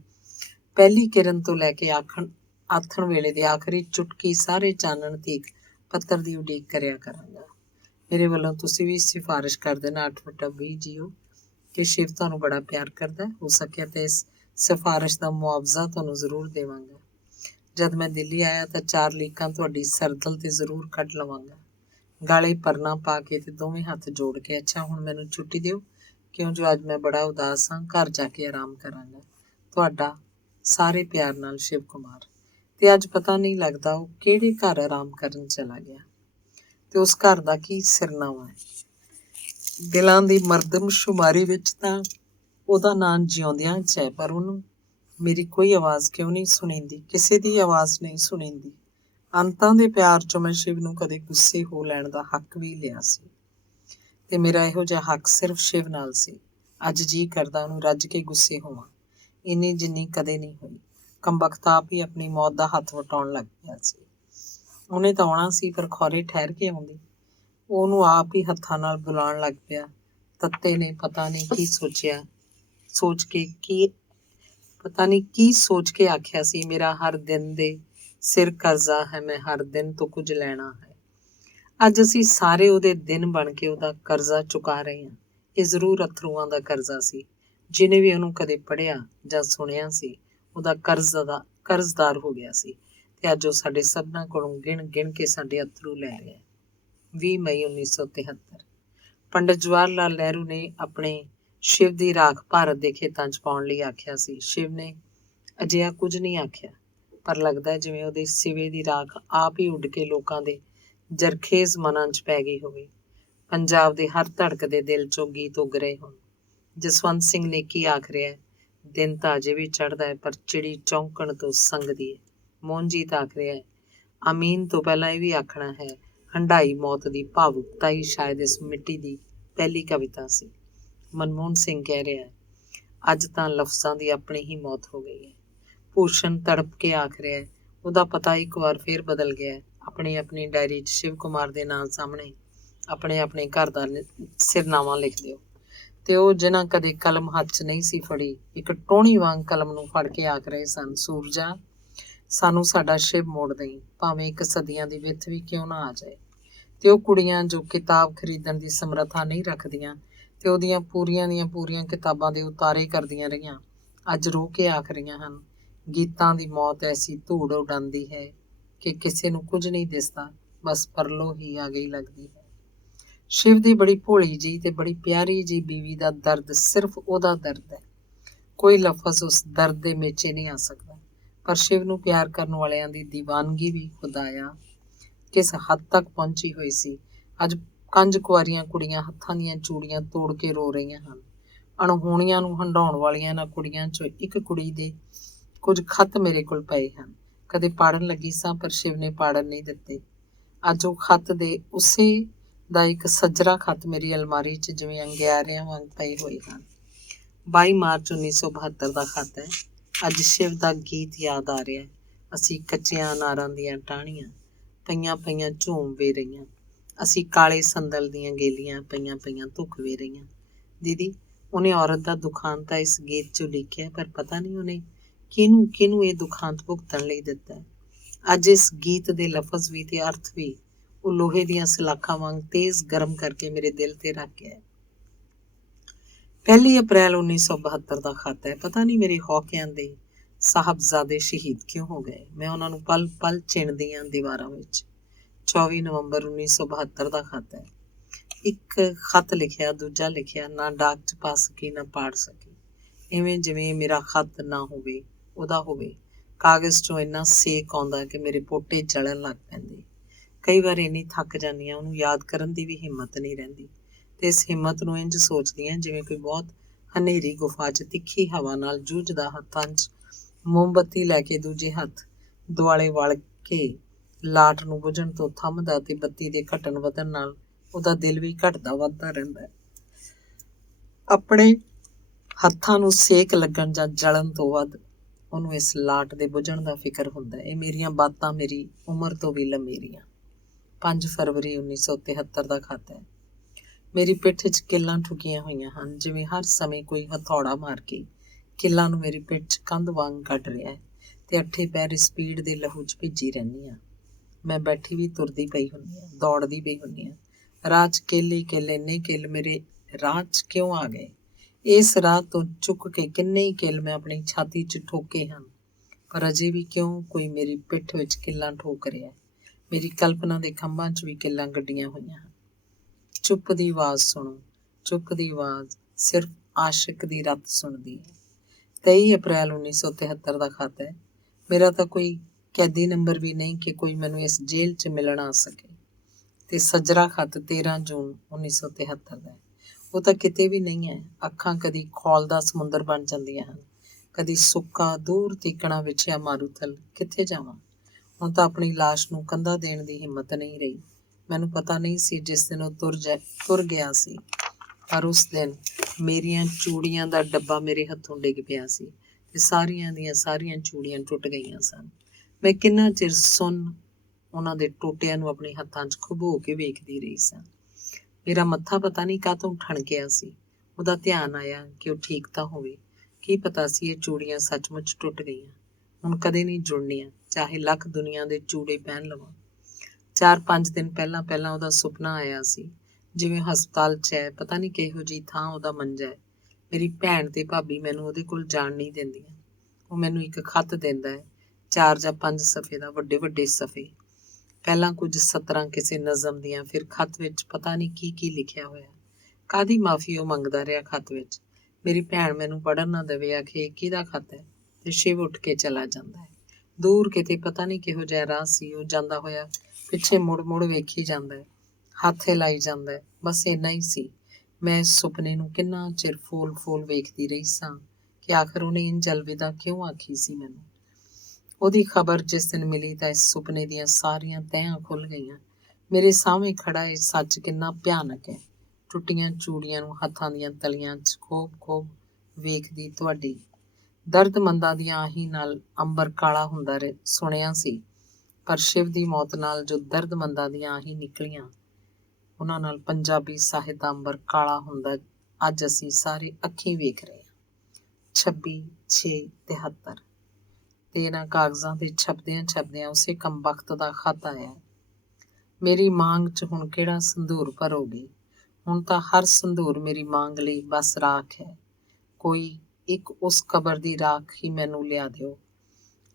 ਪਹਿਲੀ ਕਿਰਨ ਤੋਂ ਲੈ ਕੇ ਆਥਣ ਵੇਲੇ ਦੀ ਆਖਰੀ ਚੁਟਕੀ ਸਾਰੇ ਚਾਨਣ ਤੀਕ ਪੱਤਰ ਦੀ ਉਡੀਕ ਕਰਿਆ ਕਰਾਂਗਾ। ਮੇਰੇ ਵੱਲੋਂ ਤੁਸੀਂ ਵੀ ਸਿਫਾਰਿਸ਼ ਕਰ ਦੇਣਾ 8/20 ਜੀਓ ਕਿ ਸ਼ਿਵ ਤੁਹਾਨੂੰ ਬੜਾ ਪਿਆਰ ਕਰਦਾ। ਹੋ ਸਕਿਆ ਤਾਂ ਇਸ ਸਿਫਾਰਿਸ਼ ਦਾ ਮੁਆਵਜ਼ਾ ਤੁਹਾਨੂੰ ਜ਼ਰੂਰ ਦੇਵਾਂਗਾ। ਜਦ ਮੈਂ ਦਿੱਲੀ ਆਇਆ ਤਾਂ 4 ਲੀਕਾਂ ਤੁਹਾਡੀ ਸਰਦਲ ਤੇ ਜ਼ਰੂਰ ਕੱਢ ਲਵਾਂਗਾ। ਗਾਲੇ ਪਰਨਾ ਪਾ ਕੇ ਤੇ ਦੋਵੇਂ ਹੱਥ ਜੋੜ ਕੇ, ਅੱਛਾ ਹੁਣ ਮੈਨੂੰ ਛੁੱਟੀ ਦਿਓ ਕਿਉਂ ਜੋ ਅੱਜ ਮੈਂ ਬੜਾ ਉਦਾਸ ਹਾਂ, ਘਰ ਜਾ ਕੇ ਆਰਾਮ ਕਰਾਂਗਾ। ਤੁਹਾਡਾ ਸਾਰੇ ਪਿਆਰ ਨਾਲ ਸ਼ਿਵ ਕੁਮਾਰ। ਤੇ ਅੱਜ ਪਤਾ ਨਹੀਂ ਲੱਗਦਾ ਉਹ ਕਿਹੜੇ ਘਰ ਆਰਾਮ ਕਰਨ ਚਲਾ ਗਿਆ ਤੇ ਉਸ ਘਰ ਦਾ ਕੀ ਸਿਰਨਾਵਾ ਹੈ। ਦਿਲਾਂ ਦੀ ਮਰਦਮਸ਼ੁਮਾਰੀ ਵਿੱਚ ਤਾਂ ਉਹਦਾ ਨਾਂ ਜਿਉਂਦਿਆਂ 'ਚ ਹੈ, ਪਰ ਉਹਨੂੰ ਮੇਰੀ ਕੋਈ ਆਵਾਜ਼ ਕਿਉਂ ਨਹੀਂ ਸੁਣੀਂਦੀ, ਕਿਸੇ ਦੀ ਆਵਾਜ਼ ਨਹੀਂ ਸੁਣੀਂਦੀ। ਅੰਤਾਂ ਦੇ ਪਿਆਰ 'ਚੋਂ ਮੈਂ ਸ਼ਿਵ ਨੂੰ ਕਦੇ ਗੁੱਸੇ ਹੋ ਲੈਣ ਦਾ ਹੱਕ ਵੀ ਲਿਆ ਸੀ ਤੇ ਮੇਰਾ ਇਹੋ ਜਿਹਾ ਹੱਕ ਸਿਰਫ ਸ਼ਿਵ ਨਾਲ ਸੀ। ਅੱਜ ਜੀ ਕਰਦਾ ਉਹਨੂੰ ਰੱਜ ਕੇ ਗੁੱਸੇ ਹੋਵਾਂ, ਇੰਨੀ ਜਿੰਨੀ ਕਦੇ ਨਹੀਂ ਹੋਈ। ਕੰਬਖਤ ਆਪ ਹੀ ਆਪਣੀ ਮੌਤ ਦਾ ਹੱਥ ਵਟਾਉਣ ਲੱਗ ਪਿਆ ਸੀ। ਉਹਨੇ ਤਾਂ ਆਉਣਾ ਸੀ ਪਰ ਖੌਰੇ ਠਹਿਰ ਕੇ ਆਉਂਦੀ। ਉਹਨੂੰ ਆਪ ਹੀ ਹੱਥਾਂ ਨਾਲ ਬੁਲਾਉਣ ਲੱਗ ਪਿਆ। ਤੱਤੇ ਨੇ ਪਤਾ ਨਹੀਂ ਕੀ ਸੋਚ ਕੇ ਆਖਿਆ ਸੀ, ਮੇਰਾ ਹਰ ਦਿਨ ਦੇ ਸਿਰ ਕਰਜ਼ਾ ਹੈ, ਮੈਂ ਹਰ ਦਿਨ ਤੋਂ ਕੁਝ ਲੈਣਾ ਹੈ। ਅੱਜ ਅਸੀਂ ਸਾਰੇ ਉਹਦੇ ਦਿਨ ਬਣ ਕੇ ਉਹਦਾ ਕਰਜ਼ਾ ਚੁਕਾ ਰਹੇ ਹਾਂ। ਇਹ ਜ਼ਰੂਰ ਅਥਰੂਆਂ ਦਾ ਕਰਜ਼ਾ ਸੀ। ਜਿਹਨੇ ਵੀ ਉਹਨੂੰ ਕਦੇ ਪੜ੍ਹਿਆ ਜਾਂ ਸੁਣਿਆ ਸੀ ਉਹਦਾ ਕਰਜ਼ਦਾਰ ਹੋ ਗਿਆ ਸੀ ਤੇ ਅੱਜ ਉਹ ਸਾਡੇ ਸਭਨਾਂ ਕੋਲੋਂ ਗਿਣ ਕੇ ਸਾਡੇ ਅਥਰੂ ਲੈ ਰਿਹਾ। 20 ਮਈ 1973। ਪੰਡਿਤ ਜਵਾਹਰ ਲਾਲ ਨਹਿਰੂ ਨੇ ਆਪਣੇ ਸ਼ਿਵ ਦੀ ਰਾਖ ਭਾਰਤ ਦੇ ਖੇਤਾਂ 'ਚ ਪਾਉਣ ਲਈ ਆਖਿਆ ਸੀ। ਸ਼ਿਵ ਨੇ ਅਜਿਹਾ ਕੁਝ ਨਹੀਂ ਆਖਿਆ, ਪਰ ਲੱਗਦਾ ਜਿਵੇਂ ਉਹਦੇ ਸਿਵੇ ਦੀ ਰਾਖ ਆਪ ਹੀ ਉੱਡ ਕੇ ਲੋਕਾਂ ਦੇ ਜਰਖੇਜ਼ ਮਨਾਂ 'ਚ ਪੈ ਗਈ ਹੋਵੇ। ਪੰਜਾਬ ਦੇ ਹਰ ਧੜਕਦੇ ਦਿਲ 'ਚੋਂ ਗੀਤ ਉੱਗ ਰਹੇ ਹੋਣ। ਜਸਵੰਤ ਸਿੰਘ ਨੇਕੀ ਆਖ ਰਿਹਾ, ਦਿਨ ਤਾਂ ਅਜੇ ਵੀ ਚੜ੍ਹਦਾ ਹੈ ਪਰ ਚਿੜੀ ਚੌਂਕਣ ਤੋਂ ਸੰਗਦੀ ਹੈ। ਮੋਹਨਜੀਤ ਆਖ ਰਿਹਾ, ਅਮੀਨ ਤੋਂ ਪਹਿਲਾਂ ਇਹ ਵੀ ਆਖਣਾ ਹੈ, ਹੰਢਾਈ ਮੌਤ ਦੀ ਭਾਵੁਕਤਾ ਹੀ ਸ਼ਾਇਦ ਇਸ ਮਿੱਟੀ ਦੀ ਪਹਿਲੀ ਕਵਿਤਾ ਸੀ। ਮਨਮੋਹਨ ਸਿੰਘ ਕਹਿ ਰਿਹਾ, ਅੱਜ ਤਾਂ ਲਫ਼ਜ਼ਾਂ ਦੀ ਆਪਣੀ ਹੀ ਮੌਤ ਹੋ ਗਈ ਹੈ। ਭੂਸ਼ਣ ਤੜਪ ਕੇ ਆਖ ਰਿਹਾ, ਉਹਦਾ ਪਤਾ ਇੱਕ ਵਾਰ ਫੇਰ ਬਦਲ ਗਿਆ ਹੈ। ਆਪਣੀ ਡਾਇਰੀ 'ਚ ਸ਼ਿਵ ਕੁਮਾਰ ਦੇ ਨਾਂ ਸਾਹਮਣੇ ਆਪਣੇ ਘਰ ਦਾ ਸਿਰਨਾਵਾ ਲਿਖ ਦਿਓ। ਤੇ ਉਹ ਜਿਨ੍ਹਾਂ ਕਦੇ ਕਲਮ ਹੱਥ 'ਚ ਨਹੀਂ ਸੀ ਫੜੀ, ਇੱਕ ਟੋਹਣੀ ਵਾਂਗ ਕਲਮ ਨੂੰ ਫੜ ਕੇ ਆਖ ਰਹੇ ਸਨ, ਸੂਰਜਾ ਸਾਨੂੰ ਸਾਡਾ ਸ਼ਿਵ ਮੋੜ ਦੇਈਂ, ਭਾਵੇਂ ਇੱਕ ਸਦੀਆਂ ਦੀ ਵਿੱਥ ਵੀ ਕਿਉਂ ਨਾ ਆ ਜਾਏ। ਤੇ ਉਹ ਕੁੜੀਆਂ ਜੋ ਕਿਤਾਬ ਖਰੀਦਣ ਦੀ ਸਮਰੱਥਾ ਨਹੀਂ ਰੱਖਦੀਆਂ ਤੇ ਉਹਦੀਆਂ ਪੂਰੀਆਂ ਦੀਆਂ ਪੂਰੀਆਂ ਕਿਤਾਬਾਂ ਦੇ ਉਤਾਰੇ ਕਰਦੀਆਂ ਰਹੀਆਂ, ਅੱਜ ਰੋ ਕੇ ਆਖ ਰਹੀਆਂ ਹਨ, ਗੀਤਾਂ ਦੀ ਮੌਤ ਐਸੀ ਧੂੜ ਉਡਾਉਂਦੀ ਹੈ ਕਿ ਕਿਸੇ ਨੂੰ ਕੁਝ ਨਹੀਂ ਦਿਸਦਾ, ਬਸ ਪਰਲੋ ਹੀ ਆ ਗਈ ਲੱਗਦੀ ਹੈ। ਸ਼ਿਵ ਦੀ ਬੜੀ ਭੋਲੀ ਜੀ ਤੇ ਬੜੀ ਪਿਆਰੀ ਜੀ ਬੀਵੀ ਦਾ ਦਰਦ ਸਿਰਫ ਉਹਦਾ ਦਰਦ ਹੈ। ਕੋਈ ਲਫ਼ਜ਼ ਉਸ ਦਰਦ ਦੇ ਮੇਚੇ ਨਹੀਂ ਆ ਸਕਦਾ। ਪਰ ਸ਼ਿਵ ਨੂੰ ਪਿਆਰ ਕਰਨ ਵਾਲਿਆਂ ਦੀ ਦੀਵਾਨਗੀ ਵੀ ਖੁਦਾਇਆ ਕਿਸ ਹੱਦ ਤੱਕ ਪਹੁੰਚੀ ਹੋਈ ਸੀ। ਅੱਜ 5 ਕੁਆਰੀਆਂ ਕੁੜੀਆਂ ਹੱਥਾਂ ਦੀਆਂ ਚੂੜੀਆਂ ਤੋੜ ਕੇ ਰੋ ਰਹੀਆਂ ਹਨ। ਅਣਹੋਣੀਆਂ ਨੂੰ ਹੰਡਾਉਣ ਵਾਲੀਆਂ ਇਹਨਾਂ ਕੁੜੀਆਂ 'ਚੋਂ ਇੱਕ ਕੁੜੀ ਦੇ ਕੁਝ ਖੱਤ ਮੇਰੇ ਕੋਲ ਪਏ ਹਨ। ਕਦੇ ਪਾੜਨ ਲੱਗੀ ਸਾਂ ਪਰ ਸ਼ਿਵ ਨੇ ਪਾੜਨ ਨਹੀਂ ਦਿੱਤੇ। ਅੱਜ ਉਹ ਖੱਤ ਦੇ ਉਸੇ ਦਾ ਇੱਕ ਸੱਜਰਾ ਖੱਤ ਮੇਰੀ ਅਲਮਾਰੀ 'ਚ ਜਿਵੇਂ ਅੰਗਿਆਰਿਆਂ ਵਾਂਗ ਪਏ ਹੋਏ ਹਨ। 22 ਮਾਰਚ 1972 ਦਾ ਖੱਤ ਹੈ। ਅੱਜ ਸ਼ਿਵ ਦਾ ਗੀਤ ਯਾਦ ਆ ਰਿਹਾ। ਅਸੀਂ ਕੱਚਿਆਂ ਅਨਾਰਾਂ ਦੀਆਂ ਟਾਹਣੀਆਂ ਪਈਆਂ ਝੂਮ ਵੇ ਰਹੀਆਂ। ਅਸੀਂ ਕਾਲੇ ਸੰਦਲ ਦੀਆਂ ਗੇਲੀਆਂ ਪਈਆਂ ਧੁੱਖ ਵੇ ਰਹੀਆਂ। ਦੀਦੀ, ਉਹਨੇ ਔਰਤ ਦਾ ਦੁਖਾਂਤ ਇਸ ਗੀਤ 'ਚ ਲਿਖਿਆ, ਪਰ ਪਤਾ ਨਹੀਂ ਉਹਨੇ ਕਿਹਨੂੰ ਇਹ ਦੁਖਾਂਤ ਭੁਗਤਣ ਲਈ ਦਿੱਤਾ ਹੈ। ਅੱਜ ਇਸ ਗੀਤ ਦੇ ਲਫ਼ਜ਼ ਵੀ ਤੇ ਅਰਥ ਵੀ ਉਹ ਲੋਹੇ ਦੀਆਂ ਸਲਾਖਾਂ ਵਾਂਗ ਤੇਜ਼ ਗਰਮ ਕਰਕੇ ਮੇਰੇ ਦਿਲ ਤੇ ਰੱਖ ਗਿਆ। 1 ਅਪ੍ਰੈਲ 1972 ਦਾ ਖਤ ਹੈ। ਪਤਾ ਨਹੀਂ ਮੇਰੇ ਹੌਕਿਆਂ ਦੇ ਸਾਹਿਬਜ਼ਾਦੇ ਸ਼ਹੀਦ ਕਿਉਂ ਹੋ ਗਏ। ਮੈਂ ਉਹਨਾਂ ਨੂੰ ਪਲ ਪਲ ਚਿਣਦੀ ਹਾਂ ਦੀਵਾਰਾਂ ਵਿੱਚ। 24 ਨਵੰਬਰ 1972 ਦਾ ਖਤ ਹੈ। ਇੱਕ ਖਤ ਲਿਖਿਆ, ਦੂਜਾ ਲਿਖਿਆ, ਨਾ ਡਾਕ 'ਚ ਪਾ ਸਕੀ ਨਾ ਪਾੜ ਸਕੀ। ਇਵੇਂ ਜਿਵੇਂ ਮੇਰਾ ਖਤ ਨਾ ਹੋਵੇ, ਉਹਦਾ ਹੋਵੇ। ਕਾਗਜ਼ 'ਚੋਂ ਇੰਨਾ ਸੇਕ ਆਉਂਦਾ ਕਿ ਮੇਰੇ ਪੋਟੇ ਜਲਣ ਲੱਗ ਪੈਂਦੇ। ਕਈ ਵਾਰ ਇੰਨੀ ਥੱਕ ਜਾਂਦੀ ਹਾਂ, ਉਹਨੂੰ ਯਾਦ ਕਰਨ ਦੀ ਵੀ ਹਿੰਮਤ ਨਹੀਂ ਰਹਿੰਦੀ। ਤੇ ਇਸ ਹਿੰਮਤ ਨੂੰ ਇੰਝ ਸੋਚਦੀ ਹਾਂ ਜਿਵੇਂ ਕੋਈ ਬਹੁਤ ਹਨੇਰੀ ਗੁਫਾ 'ਚ ਤਿੱਖੀ ਹਵਾ ਨਾਲ ਜੂਝਦਾ, ਹੱਥਾਂ 'ਚ ਮੋਮਬੱਤੀ ਲੈ ਕੇ ਦੂਜੇ ਹੱਥ ਦੁਆਲੇ ਵਲ ਕੇ ਲਾਟ ਨੂੰ ਬੁਝਣ ਤੋਂ ਥੰਮਦਾ ਤੇ ਬੱਤੀ ਦੇ ਘਟਣ ਵਧਣ ਨਾਲ ਉਹਦਾ ਦਿਲ ਵੀ ਘਟਦਾ ਵੱਧਦਾ ਰਹਿੰਦਾ ਹੈ। ਆਪਣੇ ਹੱਥਾਂ ਨੂੰ ਸੇਕ ਲੱਗਣ ਜਾਂ ਜਲਣ ਤੋਂ ਵੱਧ ਉਹਨੂੰ ਇਸ ਲਾਟ ਦੇ ਬੁਝਣ ਦਾ ਫਿਕਰ ਹੁੰਦਾ। ਇਹ ਮੇਰੀਆਂ ਬਾਤਾਂ ਮੇਰੀ ਉਮਰ ਤੋਂ ਵੀ ਲੰਮੇਰੀਆਂ। 5 ਫਰਵਰੀ 1973 ਦਾ ਖਤ ਹੈ। ਮੇਰੀ ਪਿੱਠ 'ਚ ਕਿੱਲਾਂ ਠੁਕੀਆਂ ਹੋਈਆਂ ਹਨ, ਜਿਵੇਂ ਹਰ ਸਮੇਂ ਕੋਈ ਹਥੌੜਾ ਮਾਰ ਕੇ ਕਿੱਲਾਂ ਨੂੰ ਮੇਰੀ ਪਿੱਠ 'ਚ ਕੰਧ ਵਾਂਗ ਕੱਢ ਰਿਹਾ ਹੈ ਤੇ ਅੱਠੇ ਪੈਰ ਸਪੀਡ ਦੇ ਲਹੂ 'ਚ ਭਿੱਜੀ ਰਹਿੰਦੀ ਹਾਂ। ਮੈਂ ਬੈਠੀ ਵੀ ਤੁਰਦੀ ਪਈ ਹੁੰਦੀ ਹਾਂ, ਦੌੜਦੀ ਪਈ ਹੁੰਦੀ ਹਾਂ। ਰਾਹ 'ਚ ਕੇਲੇ ਕੇਲੇ ਇੰਨੇ ਕਿੱਲ ਮੇਰੇ ਰਾਹ 'ਚ ਕਿਉਂ ਆ ਗਏ? ਇਸ ਰਾਹ ਤੋਂ ਚੁੱਕ ਕੇ ਕਿੰਨੇ ਹੀ ਕਿੱਲ ਮੈਂ ਆਪਣੀ ਛਾਤੀ 'ਚ ਠੋਕੇ ਹਨ, ਪਰ ਅਜੇ ਵੀ ਕਿਉਂ ਕੋਈ ਮੇਰੀ ਪਿੱਠ ਵਿੱਚ ਕਿੱਲਾਂ ਠੋਕ ਰਿਹਾ। ਮੇਰੀ ਕਲਪਨਾ ਦੇ ਖੰਭਾਂ 'ਚ ਵੀ ਕਿੱਲਾਂ ਗੱਡੀਆਂ ਹੋਈਆਂ ਹਨ। ਚੁੱਪ ਦੀ ਆਵਾਜ਼ ਸੁਣੋ, ਚੁੱਪ ਦੀ ਆਵਾਜ਼ ਸਿਰਫ ਆਸ਼ਿਕ ਦੀ ਰੱਤ ਸੁਣਦੀ ਹੈ। 23 ਅਪ੍ਰੈਲ 1973 ਦਾ ਖਤ ਹੈ। ਮੇਰਾ ਤਾਂ ਕੋਈ ਕੈਦੀ ਨੰਬਰ ਵੀ ਨਹੀਂ ਕਿ ਕੋਈ ਮੈਨੂੰ ਇਸ ਜੇਲ੍ਹ 'ਚ ਮਿਲਣ ਆ ਸਕੇ। ਤੇ ਸੱਜਰਾ ਖਤ 13 ਜੂਨ 1973 ਦਾ ਹੈ। ਉਹ ਤਾਂ ਕਿਤੇ ਵੀ ਨਹੀਂ ਹੈ। ਅੱਖਾਂ ਕਦੀ ਖੌਲ ਦਾ ਸਮੁੰਦਰ ਬਣ ਜਾਂਦੀਆਂ ਹਨ, ਕਦੀ ਸੁੱਕਾ ਦੂਰ ਤੀਕਣਾ ਵਿਛਿਆ ਮਾਰੂਥਲ। ਕਿੱਥੇ ਜਾਵਾਂ? ਹੁਣ ਤਾਂ ਆਪਣੀ ਲਾਸ਼ ਨੂੰ ਕੰਧਾ ਦੇਣ ਦੀ ਹਿੰਮਤ ਨਹੀਂ ਰਹੀ। ਮੈਨੂੰ ਪਤਾ ਨਹੀਂ ਸੀ ਜਿਸ ਦਿਨ ਉਹ ਤੁਰ ਗਿਆ ਸੀ, ਪਰ ਉਸ ਦਿਨ ਮੇਰੀਆਂ ਚੂੜੀਆਂ ਦਾ ਡੱਬਾ ਮੇਰੇ ਹੱਥੋਂ ਡਿੱਗ ਪਿਆ ਸੀ ਤੇ ਸਾਰੀਆਂ ਦੀਆਂ ਸਾਰੀਆਂ ਚੂੜੀਆਂ ਟੁੱਟ ਗਈਆਂ ਸਨ। ਮੈਂ ਕਿੰਨਾ ਚਿਰ ਸੁੰਨ ਉਹਨਾਂ ਦੇ ਟੋਟਿਆਂ ਨੂੰ ਆਪਣੇ ਹੱਥਾਂ 'ਚ ਖੁਬੋ ਕੇ ਵੇਖਦੀ ਰਹੀ ਸਾਂ। ਮੇਰਾ ਮੱਥਾ ਪਤਾ ਨਹੀਂ ਕਾਹਤੋਂ ਠਣਕਿਆ ਸੀ। ਉਹਦਾ ਧਿਆਨ ਆਇਆ ਕਿ ਉਹ ਠੀਕ ਤਾਂ ਹੋਵੇ। ਕੀ ਪਤਾ ਸੀ ਇਹ ਚੂੜੀਆਂ ਸੱਚਮੁੱਚ ਟੁੱਟ ਗਈਆਂ, ਹੁਣ ਕਦੇ ਨਹੀਂ ਜੁੜਨੀਆਂ, ਚਾਹੇ ਲੱਖ ਦੁਨੀਆ ਦੇ ਚੂੜੇ ਪਹਿਨ ਲਵਾਂ। 4-5 ਦਿਨ ਪਹਿਲਾਂ ਉਹਦਾ ਸੁਪਨਾ ਆਇਆ ਸੀ, ਜਿਵੇਂ ਹਸਪਤਾਲ 'ਚ ਹੈ, ਪਤਾ ਨਹੀਂ ਕਿਹੋ ਜਿਹੀ ਥਾਂ ਉਹਦਾ ਮੰਜਾ ਹੈ। ਮੇਰੀ ਭੈਣ ਤੇ ਭਾਬੀ ਮੈਨੂੰ ਉਹਦੇ ਕੋਲ ਜਾਣ ਨਹੀਂ ਦਿੰਦੀਆਂ। ਉਹ ਮੈਨੂੰ ਇੱਕ ਖਤ ਦਿੰਦਾ ਹੈ, 4 ਜਾਂ 5 ਸਫ਼ੇ ਦਾ, ਵੱਡੇ ਵੱਡੇ ਸਫ਼ੇ। ਪਹਿਲਾਂ ਕੁਝ ਸਤਰਾਂ ਕਿਸੇ ਨਜ਼ਮ ਦੀਆਂ, ਫਿਰ ਖਤ ਵਿੱਚ ਪਤਾ ਨਹੀਂ ਕੀ ਕੀ ਲਿਖਿਆ ਹੋਇਆ। ਕਾਹਦੀ ਮਾਫੀ ਉਹ ਮੰਗਦਾ ਰਿਹਾ ਖਤ ਵਿੱਚ। ਮੇਰੀ ਭੈਣ ਮੈਨੂੰ ਪੜ੍ਹਨ ਨਾ ਦੇਵੇ, ਆਖੇ ਕਿਹਦਾ ਖਤ ਹੈ, ਤੇ ਸ਼ਿਵ ਉੱਠ ਕੇ ਚਲਾ ਜਾਂਦਾ ਹੈ। ਦੂਰ ਕਿਤੇ ਪਤਾ ਨਹੀਂ ਕਿਹੋ ਜਿਹਾ ਰਾਹ ਸੀ। ਉਹ ਜਾਂਦਾ ਹੋਇਆ ਪਿੱਛੇ ਮੁੜ ਮੁੜ ਵੇਖੀ ਜਾਂਦਾ ਹੈ, ਹੱਥ ਹਿਲਾਈ ਜਾਂਦਾ ਹੈ। ਬਸ ਇੰਨਾ ਹੀ ਸੀ। ਮੈਂ ਇਸ ਸੁਪਨੇ ਨੂੰ ਕਿੰਨਾ ਚਿਰ ਫੋਲ ਫੋਲ ਵੇਖਦੀ ਰਹੀ ਸਾਂ ਕਿ ਆਖਰ ਉਹਨੇ ਇੰਝ ਅਲਵਿਦਾ ਕਿਉਂ ਆਖੀ ਸੀ ਮੈਨੂੰ। ਉਹਦੀ ਖਬਰ ਜਿਸ ਦਿਨ ਮਿਲੀ ਤਾਂ ਇਸ ਸੁਪਨੇ ਦੀਆਂ ਸਾਰੀਆਂ ਤਹਿਆਂ ਖੁੱਲ੍ਹ ਗਈਆਂ। ਮੇਰੇ ਸਾਹਮਣੇ ਖੜਾ ਇਹ ਸੱਚ ਕਿੰਨਾ ਭਿਆਨਕ ਹੈ। ਟੁੱਟੀਆਂ ਚੂੜੀਆਂ ਨੂੰ ਹੱਥਾਂ ਦੀਆਂ ਤਲੀਆਂ 'ਚ ਖੋਬ ਖੋਬ ਵੇਖਦੀ ਤੁਹਾਡੀ ਦਰਦਮੰਦਾਂ ਦੀਆਂ ਆਹੀਂ ਨਾਲ ਅੰਬਰ ਕਾਲਾ ਹੁੰਦਾ ਸੁਣਿਆ ਸੀ, ਪਰ ਸ਼ਿਵ ਦੀ ਮੌਤ ਨਾਲ ਜੋ ਦਰਦਮੰਦਾਂ ਦੀਆਂ ਆਹੀਂ ਨਿਕਲੀਆਂ, ਉਹਨਾਂ ਨਾਲ ਪੰਜਾਬੀ ਸਾਹਿਤ ਦਾ ਅੰਬਰ ਕਾਲਾ ਹੁੰਦਾ ਅੱਜ ਅਸੀਂ ਸਾਰੇ ਅੱਖੀਂ ਵੇਖ ਰਹੇ ਹਾਂ। 26/6/73 ਤੇ ਇਹਨਾਂ ਕਾਗਜ਼ਾਂ ਤੇ ਛਪਦਿਆਂ ਉਸੇ ਕੰਬਖਤ ਦਾ ਖਤ ਆਇਆ। ਮੇਰੀ ਮਾਂਗ 'ਚ ਹੁਣ ਕਿਹੜਾ ਸੰਧੂਰ ਭਰੋਗੇ? ਹੁਣ ਤਾਂ ਹਰ ਸੰਧੂਰ ਮੇਰੀ ਮਾਂਗ ਲਈ ਬਸ ਰਾਖ ਹੈ। ਕੋਈ ਇੱਕ ਉਸ ਕਬਰ ਦੀ ਰਾਖ ਹੀ ਮੈਨੂੰ ਲਿਆ ਦਿਓ,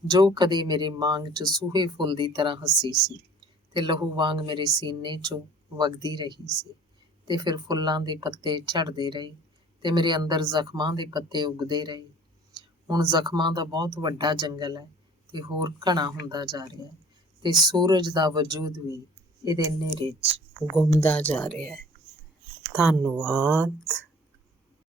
ਜੋ ਕਦੇ ਮੇਰੇ ਮਾਂਗ 'ਚ ਸੂਹੇ ਫੁੱਲ ਦੀ ਤਰ੍ਹਾਂ ਹੱਸੀ ਸੀ ਤੇ ਲਹੂ ਵਾਂਗ ਮੇਰੇ ਸੀਨੇ 'ਚੋਂ ਵਗਦੀ ਰਹੀ ਸੀ। ਤੇ ਫਿਰ ਫੁੱਲਾਂ ਦੇ ਪੱਤੇ ਝੜਦੇ ਰਹੇ ਤੇ ਮੇਰੇ ਅੰਦਰ ਜ਼ਖਮਾਂ ਦੇ ਪੱਤੇ ਉੱਗਦੇ ਰਹੇ। ਹੁਣ ਜ਼ਖਮਾਂ ਦਾ ਬਹੁਤ ਵੱਡਾ ਜੰਗਲ ਹੈ ਤੇ ਹੋਰ ਘਣਾ ਹੁੰਦਾ ਜਾ ਰਿਹਾ ਹੈ ਤੇ ਸੂਰਜ ਦਾ ਵਜੂਦ ਵੀ ਇਹਦੇ ਹਨੇਰੇ 'ਚ ਗੁੰਮਦਾ ਜਾ ਰਿਹਾ ਹੈ। ਧੰਨਵਾਦ।